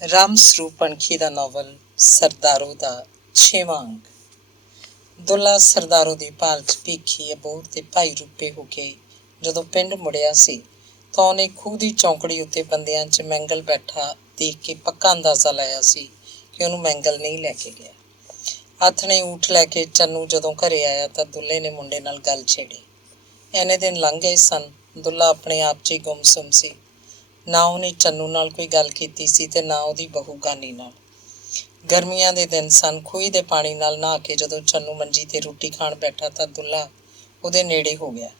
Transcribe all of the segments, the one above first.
ਰਾਮ ਸਰੂਪ ਪਣਖੀ ਦਾ novel ਸਰਦਾਰੋ ਦਾ 6ਵਾਂ ਅੰਕ। ਦੁੱਲਾ ਸਰਦਾਰੋ ਦੀ ਭਾਲ 'ਚ ਭੀਖੀ, ਅਬੋਹਰ ਤੇ ਭਾਈ ਰੂਪੇ ਹੋ ਕੇ ਜਦੋਂ ਪਿੰਡ ਮੁੜਿਆ ਸੀ ਤਾਂ ਉਹਨੇ ਖੂਹ ਦੀ ਚੌਂਕੜੀ ਉੱਤੇ ਬੰਦਿਆਂ 'ਚ ਮੈਂਗਲ ਬੈਠਾ ਦੇਖ ਕੇ ਪੱਕਾ ਅੰਦਾਜ਼ਾ ਲਾਇਆ ਸੀ ਕਿ ਉਹਨੂੰ ਮੈਂਗਲ ਨਹੀਂ ਲੈ ਕੇ ਗਿਆ। ਆਥਣੇ ਊਠ ਲੈ ਕੇ ਚੰਨੂ ਜਦੋਂ ਘਰੇ ਆਇਆ ਤਾਂ ਦੁੱਲੇ ਨੇ ਮੁੰਡੇ ਨਾਲ ਗੱਲ ਛੇੜੀ। ਇੰਨੇ ਦਿਨ ਲੰਘ ਗਏ ਸਨ, ਦੁੱਲਾ ਆਪਣੇ ਆਪ 'ਚ ਹੀ ਗੁੰਮਸੁੰਮ ਸੀ। ਨਾ ਉਹਨੇ ਚੰਨੂ ਨਾਲ ਕੋਈ ਗੱਲ ਕੀਤੀ ਸੀ ਤੇ ਨਾ ਉਹਦੀ ਬਹੂ ਗਾਨੀ ਨਾਲ। ਗਰਮੀਆਂ ਦੇ ਦਿਨ ਸਨ। ਖੂਹੀ ਦੇ ਪਾਣੀ ਨਾਲ ਨਹਾ ਕੇ ਜਦੋਂ ਚੰਨੂ ਮੰਜੀ ਤੇ ਰੋਟੀ ਖਾਣ ਬੈਠਾ ਤਾਂ ਦੁੱਲਾ ਉਹਦੇ ਨੇੜੇ ਹੋ ਗਿਆ।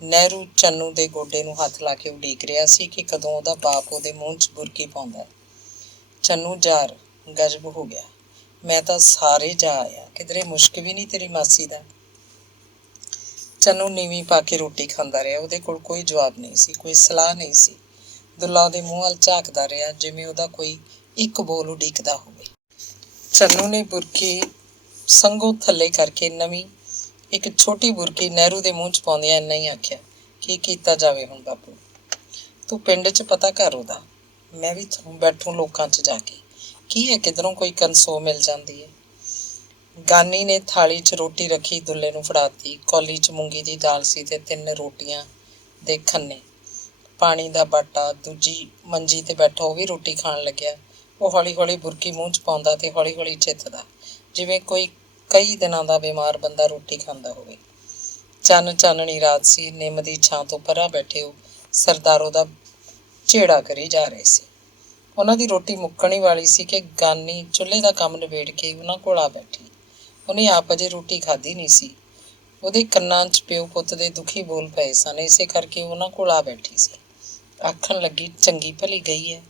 ਨਹਿਰੂ ਚੰਨੂ ਦੇ ਗੋਡੇ ਨੂੰ ਹੱਥ ਲਾ ਕੇ ਉਡੀਕ ਰਿਹਾ ਸੀ ਕਿ ਕਦੋਂ ਉਹਦਾ ਬਾਪ ਉਹਦੇ ਮੂੰਹ 'ਚ ਬੁਰਕੀ ਪਾਉਂਦਾ। ਚੰਨੂ ਯਾਰ, ਗਜਬ ਹੋ ਗਿਆ, ਮੈਂ ਤਾਂ ਸਾਰੇ ਜਾ ਆਇਆ, ਕਿਧਰੇ ਮੁਸ਼ਕ ਵੀ ਨਹੀਂ ਤੇਰੀ ਮਾਸੀ ਦਾ। ਚੰਨੂ ਨੀਵੀਂ ਪਾ ਕੇ ਰੋਟੀ ਖਾਂਦਾ ਰਿਹਾ। ਉਹਦੇ ਕੋਲ ਕੋਈ ਜਵਾਬ ਨਹੀਂ ਸੀ, ਕੋਈ ਸਲਾਹ ਨਹੀਂ ਸੀ। ਦੁੱਲਾ ਉਹਦੇ ਮੂੰਹ ਵੱਲ ਝਾਕਦਾ ਰਿਹਾ ਜਿਵੇਂ ਉਹਦਾ ਕੋਈ ਇੱਕ ਬੋਲ ਉਡੀਕਦਾ ਹੋਵੇ। ਚੰਨੂ ਨੇ ਬੁਰਕੀ ਸੰਘੋਂ ਥੱਲੇ ਕਰਕੇ ਨਵੀਂ ਇੱਕ ਛੋਟੀ ਬੁਰਕੀ ਨਹਿਰੂ ਦੇ ਮੂੰਹ 'ਚ ਪਾਉਂਦਿਆਂ ਇੰਨਾ ਹੀ ਆਖਿਆ, ਕੀ ਕੀਤਾ ਜਾਵੇ ਹੁਣ ਬਾਪੂ, ਤੂੰ ਪਿੰਡ 'ਚ ਪਤਾ ਕਰ ਉਹਦਾ, ਮੈਂ ਵੀ ਬੈਠੂ ਲੋਕਾਂ 'ਚ ਜਾ ਕੇ, ਕੀ ਹੈ ਕਿਧਰੋਂ ਕੋਈ ਕਨਸੋ ਮਿਲ ਜਾਂਦੀ ਹੈ। ਗਾਨੀ ਨੇ ਥਾਲੀ 'ਚ ਰੋਟੀ ਰੱਖੀ ਦੁੱਲੇ ਨੂੰ ਫੜਾਤੀ। ਕੌਲੀ 'ਚ ਮੂੰਗੀ ਦੀ ਦਾਲ ਸੀ ਤੇ 3 ਰੋਟੀਆਂ ਦੇ ਖੰਨੇ, ਪਾਣੀ ਦਾ ਬਾਟਾ। ਦੂਜੀ ਮੰਜੀ ਤੇ ਬੈਠਾ ਉਹ ਵੀ ਰੋਟੀ ਖਾਣ ਲੱਗਿਆ। ਉਹ ਹੌਲੀ ਹੌਲੀ ਬੁਰਕੀ ਮੂੰਹ 'ਚ ਪਾਉਂਦਾ ਤੇ ਹੌਲੀ ਹੌਲੀ ਚਿੱਥਦਾ, ਜਿਵੇਂ ਕੋਈ ਕਈ ਦਿਨਾਂ ਦਾ ਬਿਮਾਰ ਬੰਦਾ ਰੋਟੀ ਖਾਂਦਾ ਹੋਵੇ। ਚਾਨਣੀ ਰਾਤ ਸੀ। ਨਿੰਮ ਦੀ ਛਾਂ ਤੋਂ ਪਰਾਂ ਬੈਠੇ ਉਹ ਸਰਦਾਰੋ ਦਾ ਝੇੜਾ ਕਰੀ ਜਾ ਰਹੇ ਸੀ। ਉਹਨਾਂ ਦੀ ਰੋਟੀ ਮੁੱਕਣ ਹੀ ਵਾਲੀ ਸੀ ਕਿ ਗਾਨੀ ਚੁੱਲ੍ਹੇ ਦਾ ਕੰਮ ਨਿਬੇੜ ਕੇ ਉਹਨਾਂ ਕੋਲ ਆ ਬੈਠੀ। ਉਹਨੇ ਆਪ ਅਜੇ ਰੋਟੀ ਖਾਧੀ ਨਹੀਂ ਸੀ। ਉਹਦੇ ਕੰਨਾਂ 'ਚ ਪਿਓ ਪੁੱਤ ਦੇ ਦੁਖੀ ਬੋਲ ਪਏ ਸਨ, ਇਸੇ ਕਰਕੇ ਉਹਨਾਂ ਕੋਲ ਆ ਬੈਠੀ ਸੀ। ਆਖਣ ਲੱਗੀ, ਚੰਗੀ ਭਲੀ ਗਈ ਹੈ,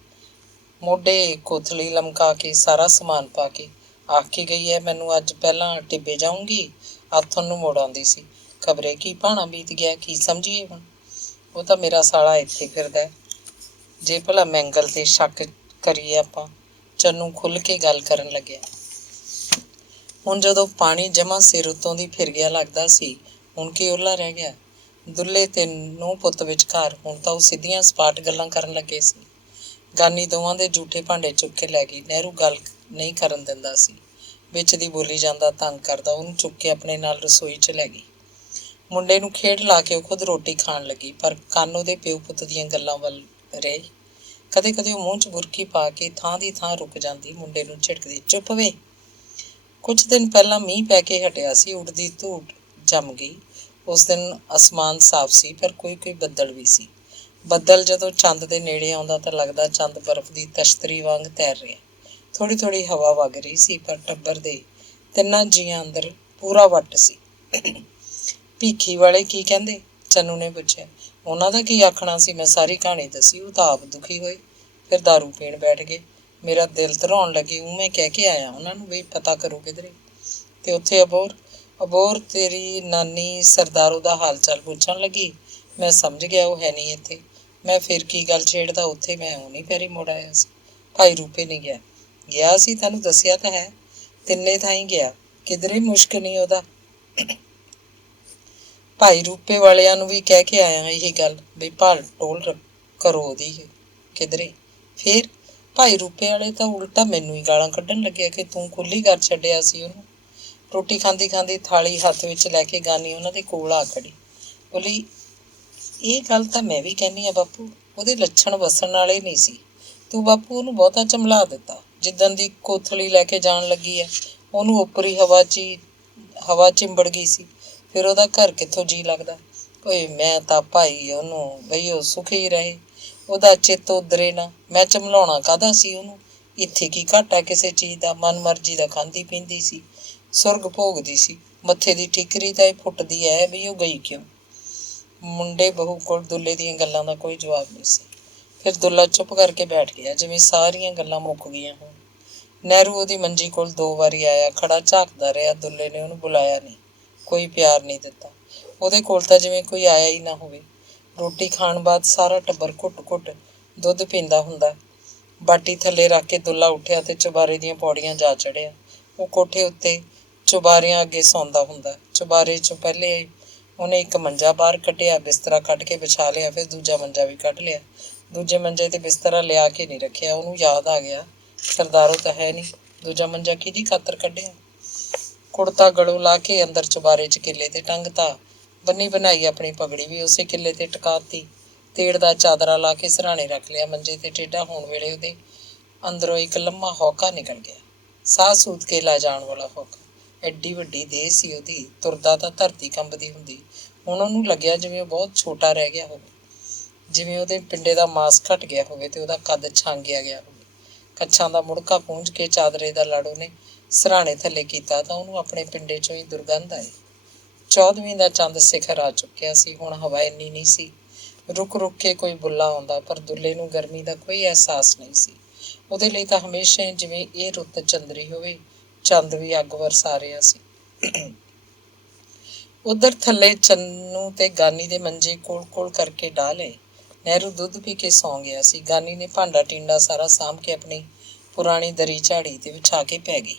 ਮੋਢੇ ਕੋਥਲੀ ਲਮਕਾ ਕੇ ਸਾਰਾ ਸਮਾਨ ਪਾ ਕੇ ਆਖ ਕੇ ਗਈ ਹੈ, ਮੈਨੂੰ ਅੱਜ ਪਹਿਲਾਂ ਟਿੱਬੇ ਜਾਊਂਗੀ, ਆਥਣ ਨੂੰ ਮੁੜ ਆਉਂਦੀ ਸੀ। ਖਬਰੇ ਕੀ ਭਾਣਾ ਬੀਤ ਗਿਆ, ਕੀ ਸਮਝੀਏ ਹੁਣ। ਉਹ ਤਾਂ ਮੇਰਾ ਸਾਲਾ ਇੱਥੇ ਫਿਰਦਾ, ਜੇ ਭਲਾ ਮੈਂਗਲ ਤੇ ਸ਼ੱਕ ਕਰੀਏ ਆਪਾਂ। ਚੰਨੂ ਖੁੱਲ੍ਹ ਕੇ ਗੱਲ ਕਰਨ ਲੱਗਿਆ। ਹੁਣ ਜਦੋਂ ਪਾਣੀ ਜਮਾਂ ਸਿਰ ਉੱਤੋਂ ਦੀ ਫਿਰ ਗਿਆ ਲੱਗਦਾ ਸੀ, ਹੁਣ ਕੀ ਓਹਲਾ ਰਹਿ ਗਿਆ। ਦੁੱਲੇ ਤੇ ਨੂੰਹ ਪੁੱਤ ਵਿਚਕਾਰ ਹੁਣ ਤਾਂ ਉਹ ਸਿੱਧੀਆਂ ਸਪਾਟ ਗੱਲਾਂ ਕਰਨ ਲੱਗੇ ਸੀ। ਗਾਨੀ ਦੋਵਾਂ ਦੇ ਜੂਠੇ ਭਾਂਡੇ ਚੁੱਕ ਕੇ ਲੈ ਗਈ। ਨਹਿਰੂ ਗੱਲ ਨਹੀਂ ਕਰਨ ਦਿੰਦਾ ਸੀ, ਵਿੱਚ ਦੀ ਬੋਲੀ ਜਾਂਦਾ, ਤੰਗ ਕਰਦਾ। ਉਹਨੂੰ ਚੁੱਕ ਕੇ ਆਪਣੇ ਨਾਲ ਰਸੋਈ 'ਚ ਲੈ ਗਈ। ਮੁੰਡੇ ਨੂੰ ਖੇਡ ਲਾ ਕੇ ਉਹ ਖੁਦ ਰੋਟੀ ਖਾਣ ਲੱਗੀ, ਪਰ ਕੰਨ ਉਹਦੇ ਪਿਓ ਪੁੱਤ ਦੀਆਂ ਗੱਲਾਂ ਵੱਲ ਰਹੇ। ਕਦੇ ਕਦੇ ਉਹ ਮੂੰਹ 'ਚ ਬੁਰਕੀ ਪਾ ਕੇ ਥਾਂ ਦੀ ਥਾਂ ਰੁਕ ਜਾਂਦੀ, ਮੁੰਡੇ ਨੂੰ ਝਿੜਕਦੀ, ਚੁੱਪ ਵੇ। ਕੁਝ ਦਿਨ ਪਹਿਲਾਂ ਮੀਂਹ ਪੈ ਕੇ ਹਟਿਆ ਸੀ। ਉੱਡਦੀ ਧੂੜ ਜੰਮ ਗਈ। ਉਸ ਦਿਨ ਅਸਮਾਨ ਸਾਫ਼ ਸੀ, ਪਰ ਕੋਈ ਬੱਦਲ ਵੀ ਸੀ। ਬੱਦਲ ਜਦੋਂ ਚੰਦ ਦੇ ਨੇੜੇ ਆਉਂਦਾ ਤਾਂ ਲੱਗਦਾ ਚੰਦ ਬਰਫ਼ ਦੀ ਤਸ਼ਤਰੀ ਵਾਂਗ ਤੈਰ ਰਿਹਾ। ਥੋੜ੍ਹੀ ਥੋੜ੍ਹੀ ਹਵਾ ਵਗ ਰਹੀ ਸੀ, ਪਰ ਟੱਬਰ ਦੇ 3 ਜੀਆਂ ਅੰਦਰ ਪੂਰਾ ਵੱਟ ਸੀ। ਭੀਖੀ ਵਾਲੇ ਕੀ ਕਹਿੰਦੇ? ਚੰਨੂ ਨੇ ਪੁੱਛਿਆ। ਉਹਨਾਂ ਦਾ ਕੀ ਆਖਣਾ ਸੀ, ਮੈਂ ਸਾਰੀ ਕਹਾਣੀ ਦੱਸੀ। ਉਹ ਤਾਂ ਆਪ ਦੁਖੀ ਹੋਏ, ਫਿਰ ਦਾਰੂ ਪੀਣ ਬੈਠ ਗਏ। ਮੇਰਾ ਦਿਲ ਧਰਾਉਣ ਲੱਗੇ, ਮੈਂ ਕਹਿ ਕੇ ਆਇਆ ਉਹਨਾਂ ਨੂੰ ਵੀ ਪਤਾ ਕਰੋ ਕਿਧਰੇ। ਤੇ ਉੱਥੇ ਅਬੋਹਰ ਤੇਰੀ ਨਾਨੀ ਸਰਦਾਰੋ ਦਾ ਹਾਲ ਚਾਲ ਪੁੱਛਣ ਲੱਗੀ। ਮੈਂ ਸਮਝ ਗਿਆ ਉਹ ਹੈ ਨਹੀਂ ਇੱਥੇ। ਮੈਂ ਫਿਰ ਕੀ ਗੱਲ ਛੇੜਦਾ, ਉੱਥੇ ਮੈਂ ਉਹਨੀ ਪੈਰੀ ਮੁੜ ਆਇਆ ਸੀ। ਭਾਈ ਰੂਪੇ ਨਹੀਂ ਗਿਆ? ਗਿਆ ਸੀ, ਤੈਨੂੰ ਦੱਸਿਆ ਤਾਂ ਹੈ, 3 ਥਾਈਂ ਗਿਆ, ਕਿਧਰੇ ਮੁਸ਼ਕ ਨਹੀਂ ਉਹਦਾ। ਭਾਈ ਰੂਪੇ ਵਾਲਿਆਂ ਨੂੰ ਵੀ ਕਹਿ ਕੇ ਆਇਆ ਇਹ ਗੱਲ, ਵੀ ਭਾਲ ਟੋਲ ਕਰੋ ਉਹਦੀ ਕਿਧਰੇ। ਫਿਰ ਭਾਈ ਰੂਪੇ ਵਾਲੇ ਤਾਂ ਉਲਟਾ ਮੈਨੂੰ ਹੀ ਗਾਲਾਂ ਕੱਢਣ ਲੱਗਿਆ ਕਿ ਤੂੰ ਖੁੱਲ੍ਹੀ ਕਰ ਛੱਡਿਆ ਸੀ ਉਹਨੂੰ। ਰੋਟੀ ਖਾਂਦੀ ਖਾਂਦੀ ਥਾਲੀ ਹੱਥ ਵਿੱਚ ਲੈ ਕੇ ਗਾਨੀ ਉਹਨਾਂ ਦੇ ਕੋਲ ਆ ਖੜੀ। ਬੋਲੀ, ਇਹ ਗੱਲ ਤਾਂ ਮੈਂ ਵੀ ਕਹਿੰਦੀ ਹਾਂ ਬਾਪੂ, ਉਹਦੇ ਲੱਛਣ ਵਸਣ ਵਾਲੇ ਨਹੀਂ ਸੀ। ਤੂੰ ਬਾਪੂ ਉਹਨੂੰ ਬਹੁਤਾ ਚਮਲਾ ਦਿੱਤਾ। ਜਿੱਦਣ ਦੀ ਕੋਥਲੀ ਲੈ ਕੇ ਜਾਣ ਲੱਗੀ ਹੈ, ਉਹਨੂੰ ਉੱਪਰੀ ਹਵਾ ਚਿੰਬੜ ਗਈ ਸੀ। ਫਿਰ ਉਹਦਾ ਘਰ ਕਿੱਥੋਂ ਜੀਅ ਲੱਗਦਾ। ਓਏ ਮੈਂ ਤਾਂ ਭਾਈ ਉਹਨੂੰ ਬਈ ਉਹ ਸੁਖੀ ਰਹੇ, ਉਹਦਾ ਚਿੱਤ ਉਧਰੇ ਨਾ। ਮੈਂ ਚਮਲਾਉਣਾ ਕਾਹਦਾ ਸੀ ਉਹਨੂੰ। ਇੱਥੇ ਕੀ ਘਾਟਾ ਕਿਸੇ ਚੀਜ਼ ਦਾ, ਮਨ ਮਰਜ਼ੀ ਦਾ ਖਾਂਦੀ ਪੀਂਦੀ ਸੀ, ਸੁਰਗ ਭੋਗਦੀ ਸੀ। ਮੱਥੇ ਦੀ ਠੀਕਰੀ ਤਾਂ ਇਹ ਫੁੱਟਦੀ ਹੈ ਵੀ ਉਹ ਗਈ ਕਿਉਂ। ਮੁੰਡੇ ਬਹੂ ਕੋਲ ਦੁੱਲੇ ਦੀਆਂ ਗੱਲਾਂ ਦਾ ਕੋਈ ਜਵਾਬ ਨਹੀਂ ਸੀ। ਫਿਰ ਦੁੱਲਾ ਚੁੱਪ ਕਰਕੇ ਬੈਠ ਗਿਆ, ਜਿਵੇਂ ਸਾਰੀਆਂ ਗੱਲਾਂ ਮੁੱਕ ਗਈਆਂ ਹੋਣ। ਨਹਿਰੂ ਉਹਦੀ ਮੰਜੀ ਕੋਲ 2 ਵਾਰੀ ਆਇਆ, ਖੜਾ ਝਾਕਦਾ ਰਿਹਾ। ਦੁੱਲੇ ਨੇ ਉਹਨੂੰ ਬੁਲਾਇਆ ਨਹੀਂ, ਕੋਈ ਪਿਆਰ ਨਹੀਂ ਦਿੱਤਾ। ਉਹਦੇ ਕੋਲ ਤਾਂ ਜਿਵੇਂ ਕੋਈ ਆਇਆ ਹੀ ਨਾ ਹੋਵੇ। ਰੋਟੀ ਖਾਣ ਬਾਅਦ ਸਾਰਾ ਟੱਬਰ ਘੁੱਟ ਘੁੱਟ ਦੁੱਧ ਪੀਂਦਾ ਹੁੰਦਾ। ਬਾਟੀ ਥੱਲੇ ਰੱਖ ਕੇ ਦੁੱਲਾ ਉੱਠਿਆ ਤੇ ਚੁਬਾਰੇ ਦੀਆਂ ਪੌੜੀਆਂ ਜਾ ਚੜ੍ਹਿਆ। ਉਹ ਕੋਠੇ ਉੱਤੇ ਚੁਬਾਰਿਆਂ ਅੱਗੇ ਸੌਂਦਾ ਹੁੰਦਾ। ਚੁਬਾਰੇ 'ਚੋਂ ਪਹਿਲੇ ਉਹਨੇ ਇੱਕ ਮੰਜਾ ਬਾਹਰ ਕੱਢਿਆ, ਬਿਸਤਰਾ ਕੱਢ ਕੇ ਵਿਛਾ ਲਿਆ, ਫਿਰ ਦੂਜਾ ਮੰਜਾ ਵੀ ਕੱਢ ਲਿਆ। ਦੂਜੇ ਮੰਜੇ 'ਤੇ ਬਿਸਤਰਾ ਲਿਆ ਕੇ ਨਹੀਂ ਰੱਖਿਆ। ਉਹਨੂੰ ਯਾਦ ਆ ਗਿਆ ਸਰਦਾਰੋ ਤਾਂ ਹੈ ਨਹੀਂ, ਦੂਜਾ ਮੰਜਾ ਕਿਹਦੀ ਖਾਤਰ ਕੱਢਿਆ? ਕੁੜਤਾ ਗਲੋਂ ਲਾ ਕੇ ਅੰਦਰ ਚੁਬਾਰੇ 'ਚ ਕਿੱਲੇ ਤੇ ਟੰਗਤਾ। ਬੰਨੀ ਬਣਾਈ ਆਪਣੀ ਪਗੜੀ ਵੀ ਉਸੇ ਕਿੱਲੇ ਤੇ ਟਕਾਤੀ। ਤੇੜ ਦਾ ਚਾਦਰਾ ਲਾ ਕੇ ਸਿਰਹਾਣੇ ਰੱਖ ਲਿਆ। ਮੰਜੇ ਤੇ ਟੇਢਾ ਹੋਣ ਵੇਲੇ ਉਹਦੇ ਅੰਦਰੋਂ ਇੱਕ ਲੰਮਾ ਹੌਕਾ ਨਿਕਲ ਗਿਆ, ਸਾਹ ਸੂਤ ਕੇ ਲੈ ਜਾਣ ਵਾਲਾ ਹੌਕਾ। ਐਡੀ ਵੱਡੀ ਦੇਹ ਸੀ ਉਹਦੀ, ਤੁਰਦਾ ਤਾਂ ਧਰਤੀ ਕੰਬਦੀ ਹੁੰਦੀ। ਹੁਣ ਉਹਨੂੰ ਲੱਗਿਆ ਜਿਵੇਂ ਉਹ ਬਹੁਤ ਛੋਟਾ ਰਹਿ ਗਿਆ ਹੋਵੇ, ਜਿਵੇਂ ਉਹਦੇ ਪਿੰਡੇ ਦਾ ਮਾਸ ਘਟ ਗਿਆ ਹੋਵੇ ਤੇ ਉਹਦਾ ਕੱਦ ਛਾਂਗਿਆ ਗਿਆ ਹੋਵੇ। ਕੱਛਾਂ ਦਾ ਮੁੜਕਾ ਪੂੰਝ ਕੇ ਚਾਦਰੇ ਦਾ ਲੜ ਉਹਨੇ ਸਿਰਹਾਣੇ ਥੱਲੇ ਕੀਤਾ ਤਾਂ ਉਹਨੂੰ ਆਪਣੇ ਪਿੰਡੇ 'ਚੋਂ ਹੀ ਦੁਰਗੰਧ ਆਈ। 14ਵੀਂ ਦਾ ਚੰਦ ਸਿਖਰ ਆ ਚੁੱਕਿਆ ਸੀ। ਹੁਣ ਹਵਾ ਇੰਨੀ ਨਹੀਂ ਸੀ, ਰੁਕ ਰੁਕ ਕੇ ਕੋਈ ਬੁੱਲਾ ਆਉਂਦਾ, ਪਰ ਦੁੱਲੇ ਨੂੰ ਗਰਮੀ ਦਾ ਕੋਈ ਅਹਿਸਾਸ ਨਹੀਂ ਸੀ। ਉਹਦੇ ਲਈ ਤਾਂ ਹਮੇਸ਼ਾ ਜਿਵੇਂ ਇਹ ਰੁੱਤ ਚੰਦਰੀ ਹੋਵੇ, ਚੰਦ ਵੀ ਅੱਗ ਵਰਸਾ ਰਿਹਾ ਸੀ। ਉਧਰ ਥੱਲੇ ਚੰਨੂ ਤੇ ਗਾਨੀ ਦੇ ਮੰਜੇ ਕੋਲ ਕੋਲ ਕਰਕੇ ਡਾਹ ਲਏ। ਨਹਿਰੂ ਦੁੱਧ ਪੀ ਕੇ ਸੌਂ ਗਿਆ ਸੀ। ਗਾਨੀ ਨੇ ਭਾਂਡਾ ਟੀਂਡਾ ਸਾਰਾ ਸਾਂਭ ਕੇ ਆਪਣੀ ਪੁਰਾਣੀ ਦਰੀ ਝਾੜੀ ਤੇ ਵਿਛਾ ਕੇ ਪੈ ਗਈ।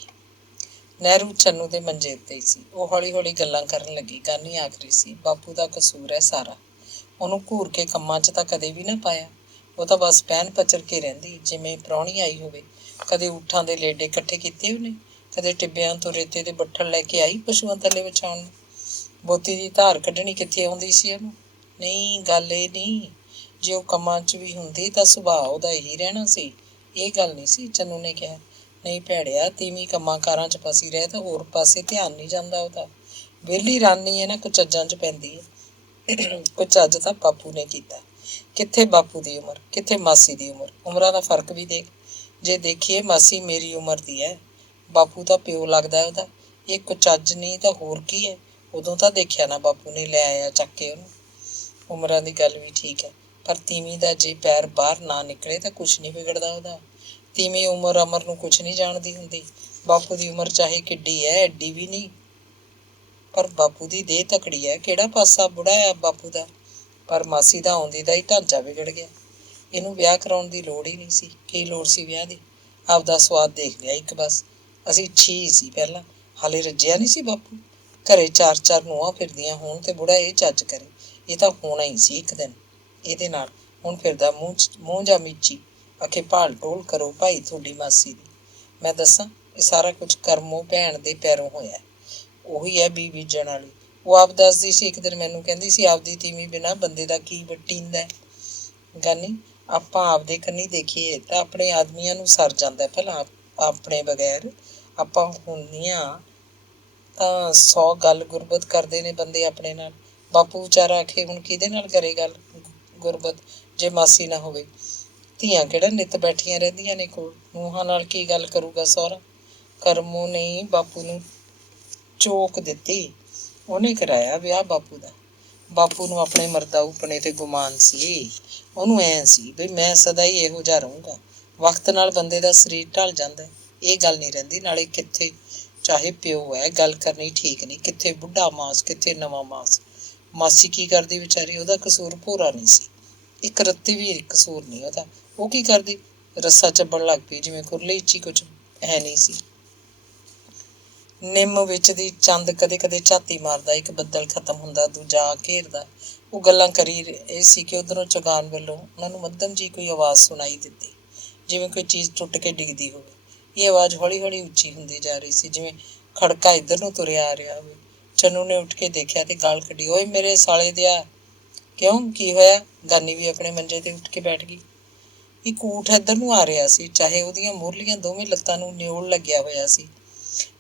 ਨਹਿਰੂ ਚੰਨੂ ਦੇ ਮੰਜੇ ਉੱਤੇ ਹੀ ਸੀ। ਉਹ ਹੌਲੀ ਹੌਲੀ ਗੱਲਾਂ ਕਰਨ ਲੱਗੀ। ਗਾਨੀ ਆਖ ਰਹੀ ਸੀ, ਬਾਪੂ ਦਾ ਕਸੂਰ ਹੈ ਸਾਰਾ, ਉਹਨੂੰ ਘੂਰ ਕੇ ਕੰਮਾਂ 'ਚ ਤਾਂ ਕਦੇ ਵੀ ਨਾ ਪਾਇਆ। ਉਹ ਤਾਂ ਬਸ ਪਹਿਨ ਪਚਰ ਕੇ ਰਹਿੰਦੀ, ਜਿਵੇਂ ਪ੍ਰਾਹੁਣੀ ਆਈ ਹੋਵੇ। ਕਦੇ ਊਠਾਂ ਦੇ ਲੇਡੇ ਇਕੱਠੇ ਕੀਤੇ ਉਹਨੇ, ਕਦੇ ਟਿੱਬਿਆਂ ਤੋਂ ਰੇਤੇ ਦੇ ਬੱਠਲ ਲੈ ਕੇ ਆਈ ਪਸ਼ੂਆਂ ਥੱਲੇ ਵਿਛਾਉਣ ਨੂੰ। ਬੋਤੀ ਦੀ ਧਾਰ ਕੱਢਣੀ ਕਿੱਥੇ ਆਉਂਦੀ ਸੀ ਉਹਨੂੰ? ਨਹੀਂ, ਗੱਲ ਇਹ ਨਹੀਂ, ਜੇ ਉਹ ਕੰਮਾਂ 'ਚ ਵੀ ਹੁੰਦੀ ਤਾਂ ਸੁਭਾਅ ਉਹਦਾ ਇਹੀ ਰਹਿਣਾ ਸੀ, ਇਹ ਗੱਲ ਨਹੀਂ ਸੀ। ਚੰਨੂ ਨੇ ਕਿਹਾ, ਨਹੀਂ ਭੈੜਿਆ, ਤੀਵੀਂ ਕੰਮਾਂ ਕਾਰਾਂ 'ਚ ਫਸੀ ਰਹੇ ਤਾਂ ਹੋਰ ਪਾਸੇ ਧਿਆਨ ਨਹੀਂ ਜਾਂਦਾ ਉਹਦਾ। ਵਿਹਲੀ ਰਾਨੀ ਹੈ ਨਾ, ਕੁਚੱਜਾਂ 'ਚ ਪੈਂਦੀ ਹੈ। ਕੁਚੱਜ ਤਾਂ ਬਾਪੂ ਨੇ ਕੀਤਾ। ਕਿੱਥੇ ਬਾਪੂ ਦੀ ਉਮਰ, ਕਿੱਥੇ ਮਾਸੀ ਦੀ ਉਮਰ। ਉਮਰਾਂ ਦਾ ਫਰਕ ਵੀ ਦੇਖ। ਜੇ ਦੇਖੀਏ, ਮਾਸੀ ਮੇਰੀ ਉਮਰ ਦੀ ਹੈ, ਬਾਪੂ ਤਾਂ ਪਿਓ ਲੱਗਦਾ ਉਹਦਾ। ਇਹ ਕੁਚੱਜ ਨਹੀਂ ਤਾਂ ਹੋਰ ਕੀ ਹੈ? ਉਦੋਂ ਤਾਂ ਦੇਖਿਆ ਨਾ ਬਾਪੂ ਨੇ ਲੈ ਆਇਆ ਚੱਕ ਕੇ ਉਹਨੂੰ। ਉਮਰਾਂ ਦੀ ਗੱਲ ਵੀ ਠੀਕ ਹੈ, ਪਰ ਤੀਵੀਂ ਦਾ ਜੇ ਪੈਰ ਬਾਹਰ ਨਾ ਨਿਕਲੇ ਤਾਂ ਕੁਛ ਨਹੀਂ ਵਿਗੜਦਾ ਉਹਦਾ। ਤੀਵੀਂ ਉਮਰ ਅਮਰ ਨੂੰ ਕੁਛ ਨਹੀਂ ਜਾਣਦੀ ਹੁੰਦੀ। ਬਾਪੂ ਦੀ ਉਮਰ ਚਾਹੇ ਕਿੱਡੀ ਹੈ, ਐਡੀ ਵੀ ਨਹੀਂ, ਪਰ ਬਾਪੂ ਦੀ ਦੇਹ ਤਕੜੀ ਹੈ। ਕਿਹੜਾ ਪਾਸਾ ਬੁੜਾ ਹੈ ਬਾਪੂ ਦਾ। ਪਰ ਮਾਸੀ ਦਾ ਆਉਂਦੀ ਦਾ ਹੀ ਢਾਂਚਾ ਵਿਗੜ ਗਿਆ। ਇਹਨੂੰ ਵਿਆਹ ਕਰਾਉਣ ਦੀ ਲੋੜ ਹੀ ਨਹੀਂ ਸੀ। ਕੀ ਲੋੜ ਸੀ ਵਿਆਹ ਦੀ? ਆਪਦਾ ਸਵਾਦ ਦੇਖ ਲਿਆ ਇੱਕ ਬਸ। ਅਸੀਂ ਛੀ ਸੀ ਪਹਿਲਾਂ, ਹਾਲੇ ਰੱਜਿਆ ਨਹੀਂ ਸੀ ਬਾਪੂ। ਘਰੇ ਚਾਰ ਚਾਰ ਨੂੰਹਾਂ ਫਿਰਦੀਆਂ ਹੋਣ ਤੇ ਬੁੜਾ ਇਹ ਚੱਜ ਕਰੇ, ਇਹ ਤਾਂ ਹੋਣਾ ਹੀ ਸੀ ਇੱਕ ਦਿਨ ਇਹਦੇ ਨਾਲ। ਹੁਣ ਫਿਰਦਾ ਮੂੰਹ ਜਾਂ ਮੀਚੀ, ਆਖੇ ਭਾਲ ਟੋਲ ਕਰੋ ਭਾਈ ਤੁਹਾਡੀ ਮਾਸੀ ਦੀ। ਮੈਂ ਦੱਸਾਂ, ਇਹ ਸਾਰਾ ਕੁਝ ਕਰਮੋਂ ਭੈਣ ਦੇ ਪੈਰੋਂ ਹੋਇਆ। ਉਹੀ ਹੈ ਬੀ ਬੀਜਣ ਵਾਲੀ। ਉਹ ਆਪ ਦੱਸਦੀ ਸੀ ਇੱਕ ਦਿਨ ਮੈਨੂੰ, ਕਹਿੰਦੀ ਸੀ ਆਪਦੀ ਤੀਵੀਂ ਬਿਨਾਂ ਬੰਦੇ ਦਾ ਕੀ ਵੱਟੀਂਦਾ। ਗਾਨੀ, ਆਪਾਂ ਆਪਦੇ ਕੰਨੀ ਦੇਖੀਏ ਤਾਂ ਆਪਣੇ ਆਦਮੀਆਂ ਨੂੰ ਸਰ ਜਾਂਦਾ ਭਲਾ ਆਪਣੇ ਬਗੈਰ। ਆਪਾਂ ਹੁੰਦੀਆਂ ਤਾਂ 100 ਗੱਲ ਗੁਰਬਤ ਕਰਦੇ ਨੇ ਬੰਦੇ ਆਪਣੇ ਨਾਲ। ਬਾਪੂ ਵਿਚਾਰਾ ਆਖੇ ਹੁਣ ਕਿਹਦੇ ਨਾਲ ਕਰੇ ਗੱਲ ਗੁਰਬਤ ਜੇ ਮਾਸੀ ਨਾ ਹੋਵੇ? ਧੀਆਂ ਕਿਹੜਾ ਨਿੱਤ ਬੈਠੀਆਂ ਰਹਿੰਦੀਆਂ ਨੇ ਕੋਲ, ਨੂੰਹਾਂ ਨਾਲ ਕੀ ਗੱਲ ਕਰੂਗਾ ਸਹੁਰਾ? ਕਰਮੋਂ ਨੇ ਬਾਪੂ ਨੂੰ ਚੋਕ ਦਿੱਤੀ। ਉਹਨੇ ਕਰਾਇਆ ਵਿਆਹ ਬਾਪੂ ਦਾ। ਬਾਪੂ ਨੂੰ ਆਪਣੇ ਮਰਦਾਊਪਣੇ ਤੇ ਗੁਮਾਨ ਸੀ। ਉਹਨੂੰ ਐਂ ਸੀ ਵੀ ਮੈਂ ਸਦਾ ਹੀ ਇਹੋ ਜਿਹਾ ਰਹੂੰਗਾ। ਵਕਤ ਨਾਲ ਬੰਦੇ ਦਾ ਸਰੀਰ ਢਲ ਜਾਂਦਾ, ਇਹ ਗੱਲ ਨਹੀਂ ਰਹਿੰਦੀ। ਨਾਲੇ ਕਿੱਥੇ ਚਾਹੇ ਪਿਓ ਹੈ, ਗੱਲ ਕਰਨੀ ਠੀਕ ਨਹੀਂ। ਕਿੱਥੇ ਬੁੱਢਾ ਮਾਸ, ਕਿੱਥੇ ਨਵਾਂ ਮਾਸ। ਮਾਸੀ ਕੀ ਕਰਦੀ ਵਿਚਾਰੀ? ਉਹਦਾ ਕਸੂਰ ਭੋਰਾ ਨਹੀਂ ਸੀ, ਇੱਕ ਰੱਤੀ ਵੀ ਕਸੂਰ ਨਹੀਂ ਉਹਦਾ। ਉਹ ਕੀ ਕਰਦੀ? ਰੱਸਾ ਚੱਬਣ ਲੱਗ ਪਈ ਜਿਵੇਂ ਖੁਰਲੀ 'ਚ ਹੀ ਕੁਝ ਹੈ ਨਹੀਂ ਸੀ। ਨਿੰਮ ਵਿੱਚ ਦੀ ਚੰਦ ਕਦੇ ਕਦੇ ਝਾਤੀ ਮਾਰਦਾ, ਇੱਕ ਬੱਦਲ ਖਤਮ ਹੁੰਦਾ, ਦੂਜਾ ਆ ਘੇਰਦਾ। ਉਹ ਗੱਲਾਂ ਕਰੀ ਇਹ ਸੀ ਕਿ ਉੱਧਰੋਂ ਚੁਗਾਨ ਵੱਲੋਂ ਉਹਨਾਂ ਨੂੰ ਮੱਧਮ ਜਿਹੀ ਕੋਈ ਆਵਾਜ਼ ਸੁਣਾਈ ਦਿੱਤੀ, ਜਿਵੇਂ ਕੋਈ ਚੀਜ਼ ਟੁੱਟ ਕੇ ਡਿੱਗਦੀ ਹੋਵੇ। ਇਹ ਆਵਾਜ਼ ਹੌਲੀ ਹੌਲੀ ਉੱਚੀ ਹੁੰਦੀ ਜਾ ਰਹੀ ਸੀ, ਜਿਵੇਂ ਖੜਕਾ ਇੱਧਰ ਨੂੰ ਤੁਰਿਆ ਆ ਰਿਹਾ ਹੋਵੇ। ਚੰਨੂ ਨੇ ਉੱਠ ਕੇ ਦੇਖਿਆ ਤੇ ਗਾਲ ਕੱਢੀ, ਓਏ ਮੇਰੇ ਸਾਲੇ ਦਿਆ। ਕਿਉਂ, ਕੀ ਹੋਇਆ? ਗਾਨੀ ਵੀ ਆਪਣੇ ਮੰਜੇ ਤੇ ਉੱਠ ਕੇ ਬੈਠ ਗਈ। ਇੱਕ ਊਠ ਇੱਧਰ ਨੂੰ ਆ ਰਿਹਾ ਸੀ। ਚਾਹੇ ਉਹਦੀਆਂ ਮੂਹਰਲੀਆਂ ਦੋਵੇਂ ਲੱਤਾਂ ਨੂੰ ਨਿਓਲ ਲੱਗਿਆ ਹੋਇਆ ਸੀ,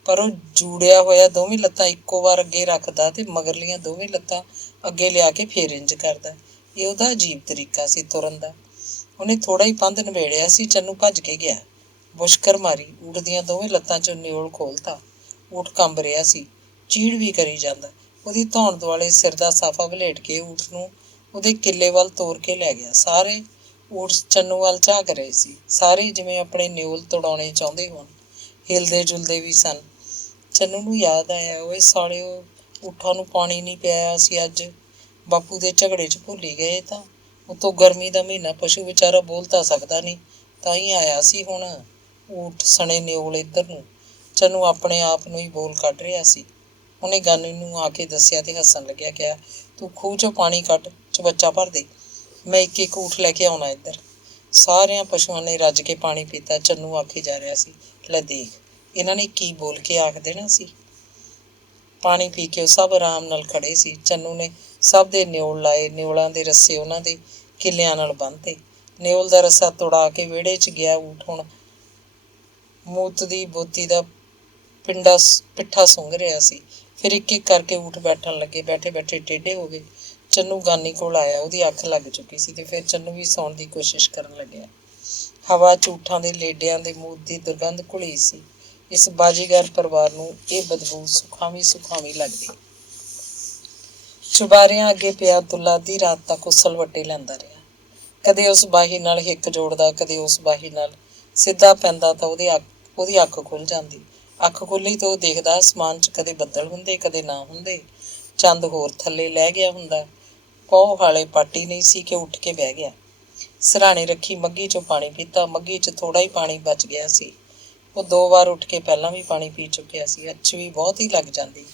ਪਰ ਉਹ ਜੂੜਿਆ ਹੋਇਆ ਦੋਵੇਂ ਲੱਤਾਂ ਇੱਕੋ ਵਾਰ ਅੱਗੇ ਰੱਖਦਾ ਤੇ ਮਗਰਲੀਆਂ ਦੋਵੇਂ ਲੱਤਾਂ ਅੱਗੇ ਲਿਆ ਕੇ ਫੇਰ ਇੰਜ ਕਰਦਾ। ਇਹ ਉਹਦਾ ਅਜੀਬ ਤਰੀਕਾ ਸੀ ਤੁਰਨ ਦਾ। ਉਹਨੇ ਥੋੜ੍ਹਾ ਹੀ ਪੰਧ ਨਿਬੇੜਿਆ ਸੀ, ਚੰਨੂ ਭੱਜ ਕੇ ਗਿਆ। ਬੁਸ਼ਕਰ ਮਾਰੀ, ਊਠ ਦੀਆਂ ਦੋਵੇਂ ਲੱਤਾਂ 'ਚੋਂ ਨਿਓਲ ਖੋਲ੍ਹਤਾ। ਊਠ ਕੰਬ ਰਿਹਾ ਸੀ, ਚੀੜ ਵੀ ਕਰੀ ਜਾਂਦਾ। ਉਹਦੀ ਧੌਣ ਦੁਆਲੇ ਸਿਰ ਦਾ ਸਾਫਾ ਵਲੇਟ ਕੇ ਊਠ ਨੂੰ ਉਹਦੇ ਕਿੱਲੇ ਵੱਲ ਤੋਰ ਕੇ ਲੈ ਗਿਆ। ਸਾਰੇ ਊਠ ਚੰਨੂ ਵੱਲ ਝਾਕ ਰਹੇ ਸੀ, ਸਾਰੇ ਜਿਵੇਂ ਆਪਣੇ ਨਿਓਲ ਤੁੜਾਉਣੇ ਚਾਹੁੰਦੇ ਹੋਣ। ਹਿਲਦੇ ਜੁਲਦੇ ਵੀ ਸਨ। ਚੰਨੂ ਨੂੰ ਯਾਦ ਆਇਆ, ਓਏ ਸਾਲਿਓ, ਊਠਾਂ ਨੂੰ ਪਾਣੀ ਨਹੀਂ ਪਿਆਇਆ ਸੀ ਅੱਜ। ਬਾਪੂ ਦੇ ਝਗੜੇ 'ਚ ਭੁੱਲ ਹੀ ਗਏ ਤਾਂ। ਉੱਤੋਂ ਗਰਮੀ ਦਾ ਮਹੀਨਾ, ਪਸ਼ੂ ਵਿਚਾਰਾ ਬੋਲ ਤਾਂ ਸਕਦਾ ਨਹੀਂ, ਤਾਂ ਹੀ ਆਇਆ ਸੀ ਹੁਣ ਊਠ ਸਣੇ ਨਿਓਲ ਇੱਧਰ ਨੂੰ। ਚੰਨੂ ਆਪਣੇ ਆਪ ਨੂੰ ਹੀ ਬੋਲ ਕੱਢ ਰਿਹਾ ਸੀ। ਉਹਨੇ ਗਾਨੀ ਨੂੰ ਆ ਕੇ ਦੱਸਿਆ ਤੇ ਹੱਸਣ ਲੱਗਿਆ, ਕਿਹਾ, ਤੂੰ ਖੂਹ 'ਚੋਂ ਪਾਣੀ ਕੱਢ, ਚਵੱਚਾ ਭਰ ਦੇ, ਮੈਂ ਇੱਕ ਇੱਕ ਊਠ ਲੈ ਕੇ ਆਉਣਾ ਇੱਧਰ। ਸਾਰਿਆਂ ਪਸ਼ੂਆਂ ਨੇ ਰੱਜ ਕੇ ਪਾਣੀ ਪੀਤਾ। ਚੰਨੂ ਆਖੀ ਜਾ ਰਿਹਾ ਸੀ, ਲੈ ਦੇਖ, ਇਹਨਾਂ ਨੇ ਕੀ ਬੋਲ ਕੇ ਆਖ ਦੇਣਾ ਸੀ। ਪਾਣੀ ਪੀ ਕੇ ਉਹ ਸਭ ਆਰਾਮ ਨਾਲ ਖੜੇ ਸੀ। ਚੰਨੂ ਨੇ ਸਭ ਦੇ ਨਿਓਲ ਲਾਏ। ਨਿਓਲਾਂ ਦੇ ਰੱਸੇ ਉਹਨਾਂ ਦੇ ਕਿੱਲਿਆਂ ਨਾਲ ਬੰਨ੍ਹਤੇ। ਨਿਓਲ ਦਾ ਰੱਸਾ ਤੁੜਾ ਕੇ ਵਿਹੜੇ 'ਚ ਗਿਆ। ਊਠ ਹੁਣ ਮੂਤ ਦੀ ਬੋਤੀ ਦਾ ਪਿੱਠਾ ਸੁੰਘ ਰਿਹਾ ਸੀ। ਫਿਰ ਇੱਕ ਇੱਕ ਕਰਕੇ ਊਠ ਬੈਠਣ ਲੱਗੇ। ਬੈਠੇ ਬੈਠੇ ਟੇਢੇ ਹੋ ਗਏ। ਚੰਨੂ ਗਾਨੀ ਕੋਲ ਆਇਆ। ਉਹਦੀ ਅੱਖ ਲੱਗ ਚੁੱਕੀ ਸੀ ਤੇ ਫਿਰ ਚੰਨੂ ਵੀ ਸੌਣ ਦੀ ਕੋਸ਼ਿਸ਼ ਕਰਨ ਲੱਗਿਆ। ਹਵਾ 'ਚ ਊਠਾਂ ਦੇ ਲੇਡਿਆਂ ਦੇ ਮੂਤ ਦੀ ਦੁਰਗੰਧ ਘੁਲੀ ਸੀ। ਇਸ ਬਾਜੀਗਰ ਪਰਿਵਾਰ ਨੂੰ ਇਹ ਬਦਬੂ ਸੁਖਾਵੀਂ ਲੱਗਦੀ। ਚੁਬਾਰਿਆਂ ਅੱਗੇ ਪਿਆ ਦੁੱਲਾ ਅੱਧੀ ਰਾਤ ਤੱਕ ਉਸਲਵੱਟੇ ਲੈਂਦਾ ਰਿਹਾ। ਕਦੇ ਉਸ ਬਾਹੀ ਨਾਲ ਹਿੱਕ ਜੋੜਦਾ, ਕਦੇ ਉਸ ਬਾਹੀ ਨਾਲ ਸਿੱਧਾ ਪੈਂਦਾ ਤਾਂ ਉਹਦੀ ਅੱਖ ਖੁੱਲ੍ਹ ਜਾਂਦੀ। ਅੱਖ ਖੁੱਲ੍ਹੀ ਤਾਂ ਉਹ ਦੇਖਦਾ ਅਸਮਾਨ 'ਚ ਕਦੇ ਬੱਦਲ ਹੁੰਦੇ, ਕਦੇ ਨਾ ਹੁੰਦੇ। ਚੰਦ ਹੋਰ ਥੱਲੇ ਲਹਿ ਗਿਆ ਹੁੰਦਾ। ਪਹੁ ਹਾਲੇ ਪਾਟੀ ਨਹੀਂ ਸੀ ਕਿ ਉੱਠ ਕੇ ਬਹਿ ਗਿਆ। ਸਿਰਹਾਣੇ ਰੱਖੀ ਮੱਗੀ 'ਚੋਂ ਪਾਣੀ ਪੀਤਾ। ਮੱਗੀ 'ਚ ਥੋੜ੍ਹਾ ਹੀ ਪਾਣੀ ਬਚ ਗਿਆ ਸੀ। ਉਹ 2 ਵਾਰ ਉੱਠ ਕੇ ਪਹਿਲਾਂ ਵੀ ਪਾਣੀ ਪੀ ਚੁੱਕਿਆ ਸੀ। ਅੱਛ ਵੀ ਬਹੁਤ ਹੀ ਲੱਗ ਜਾਂਦੀ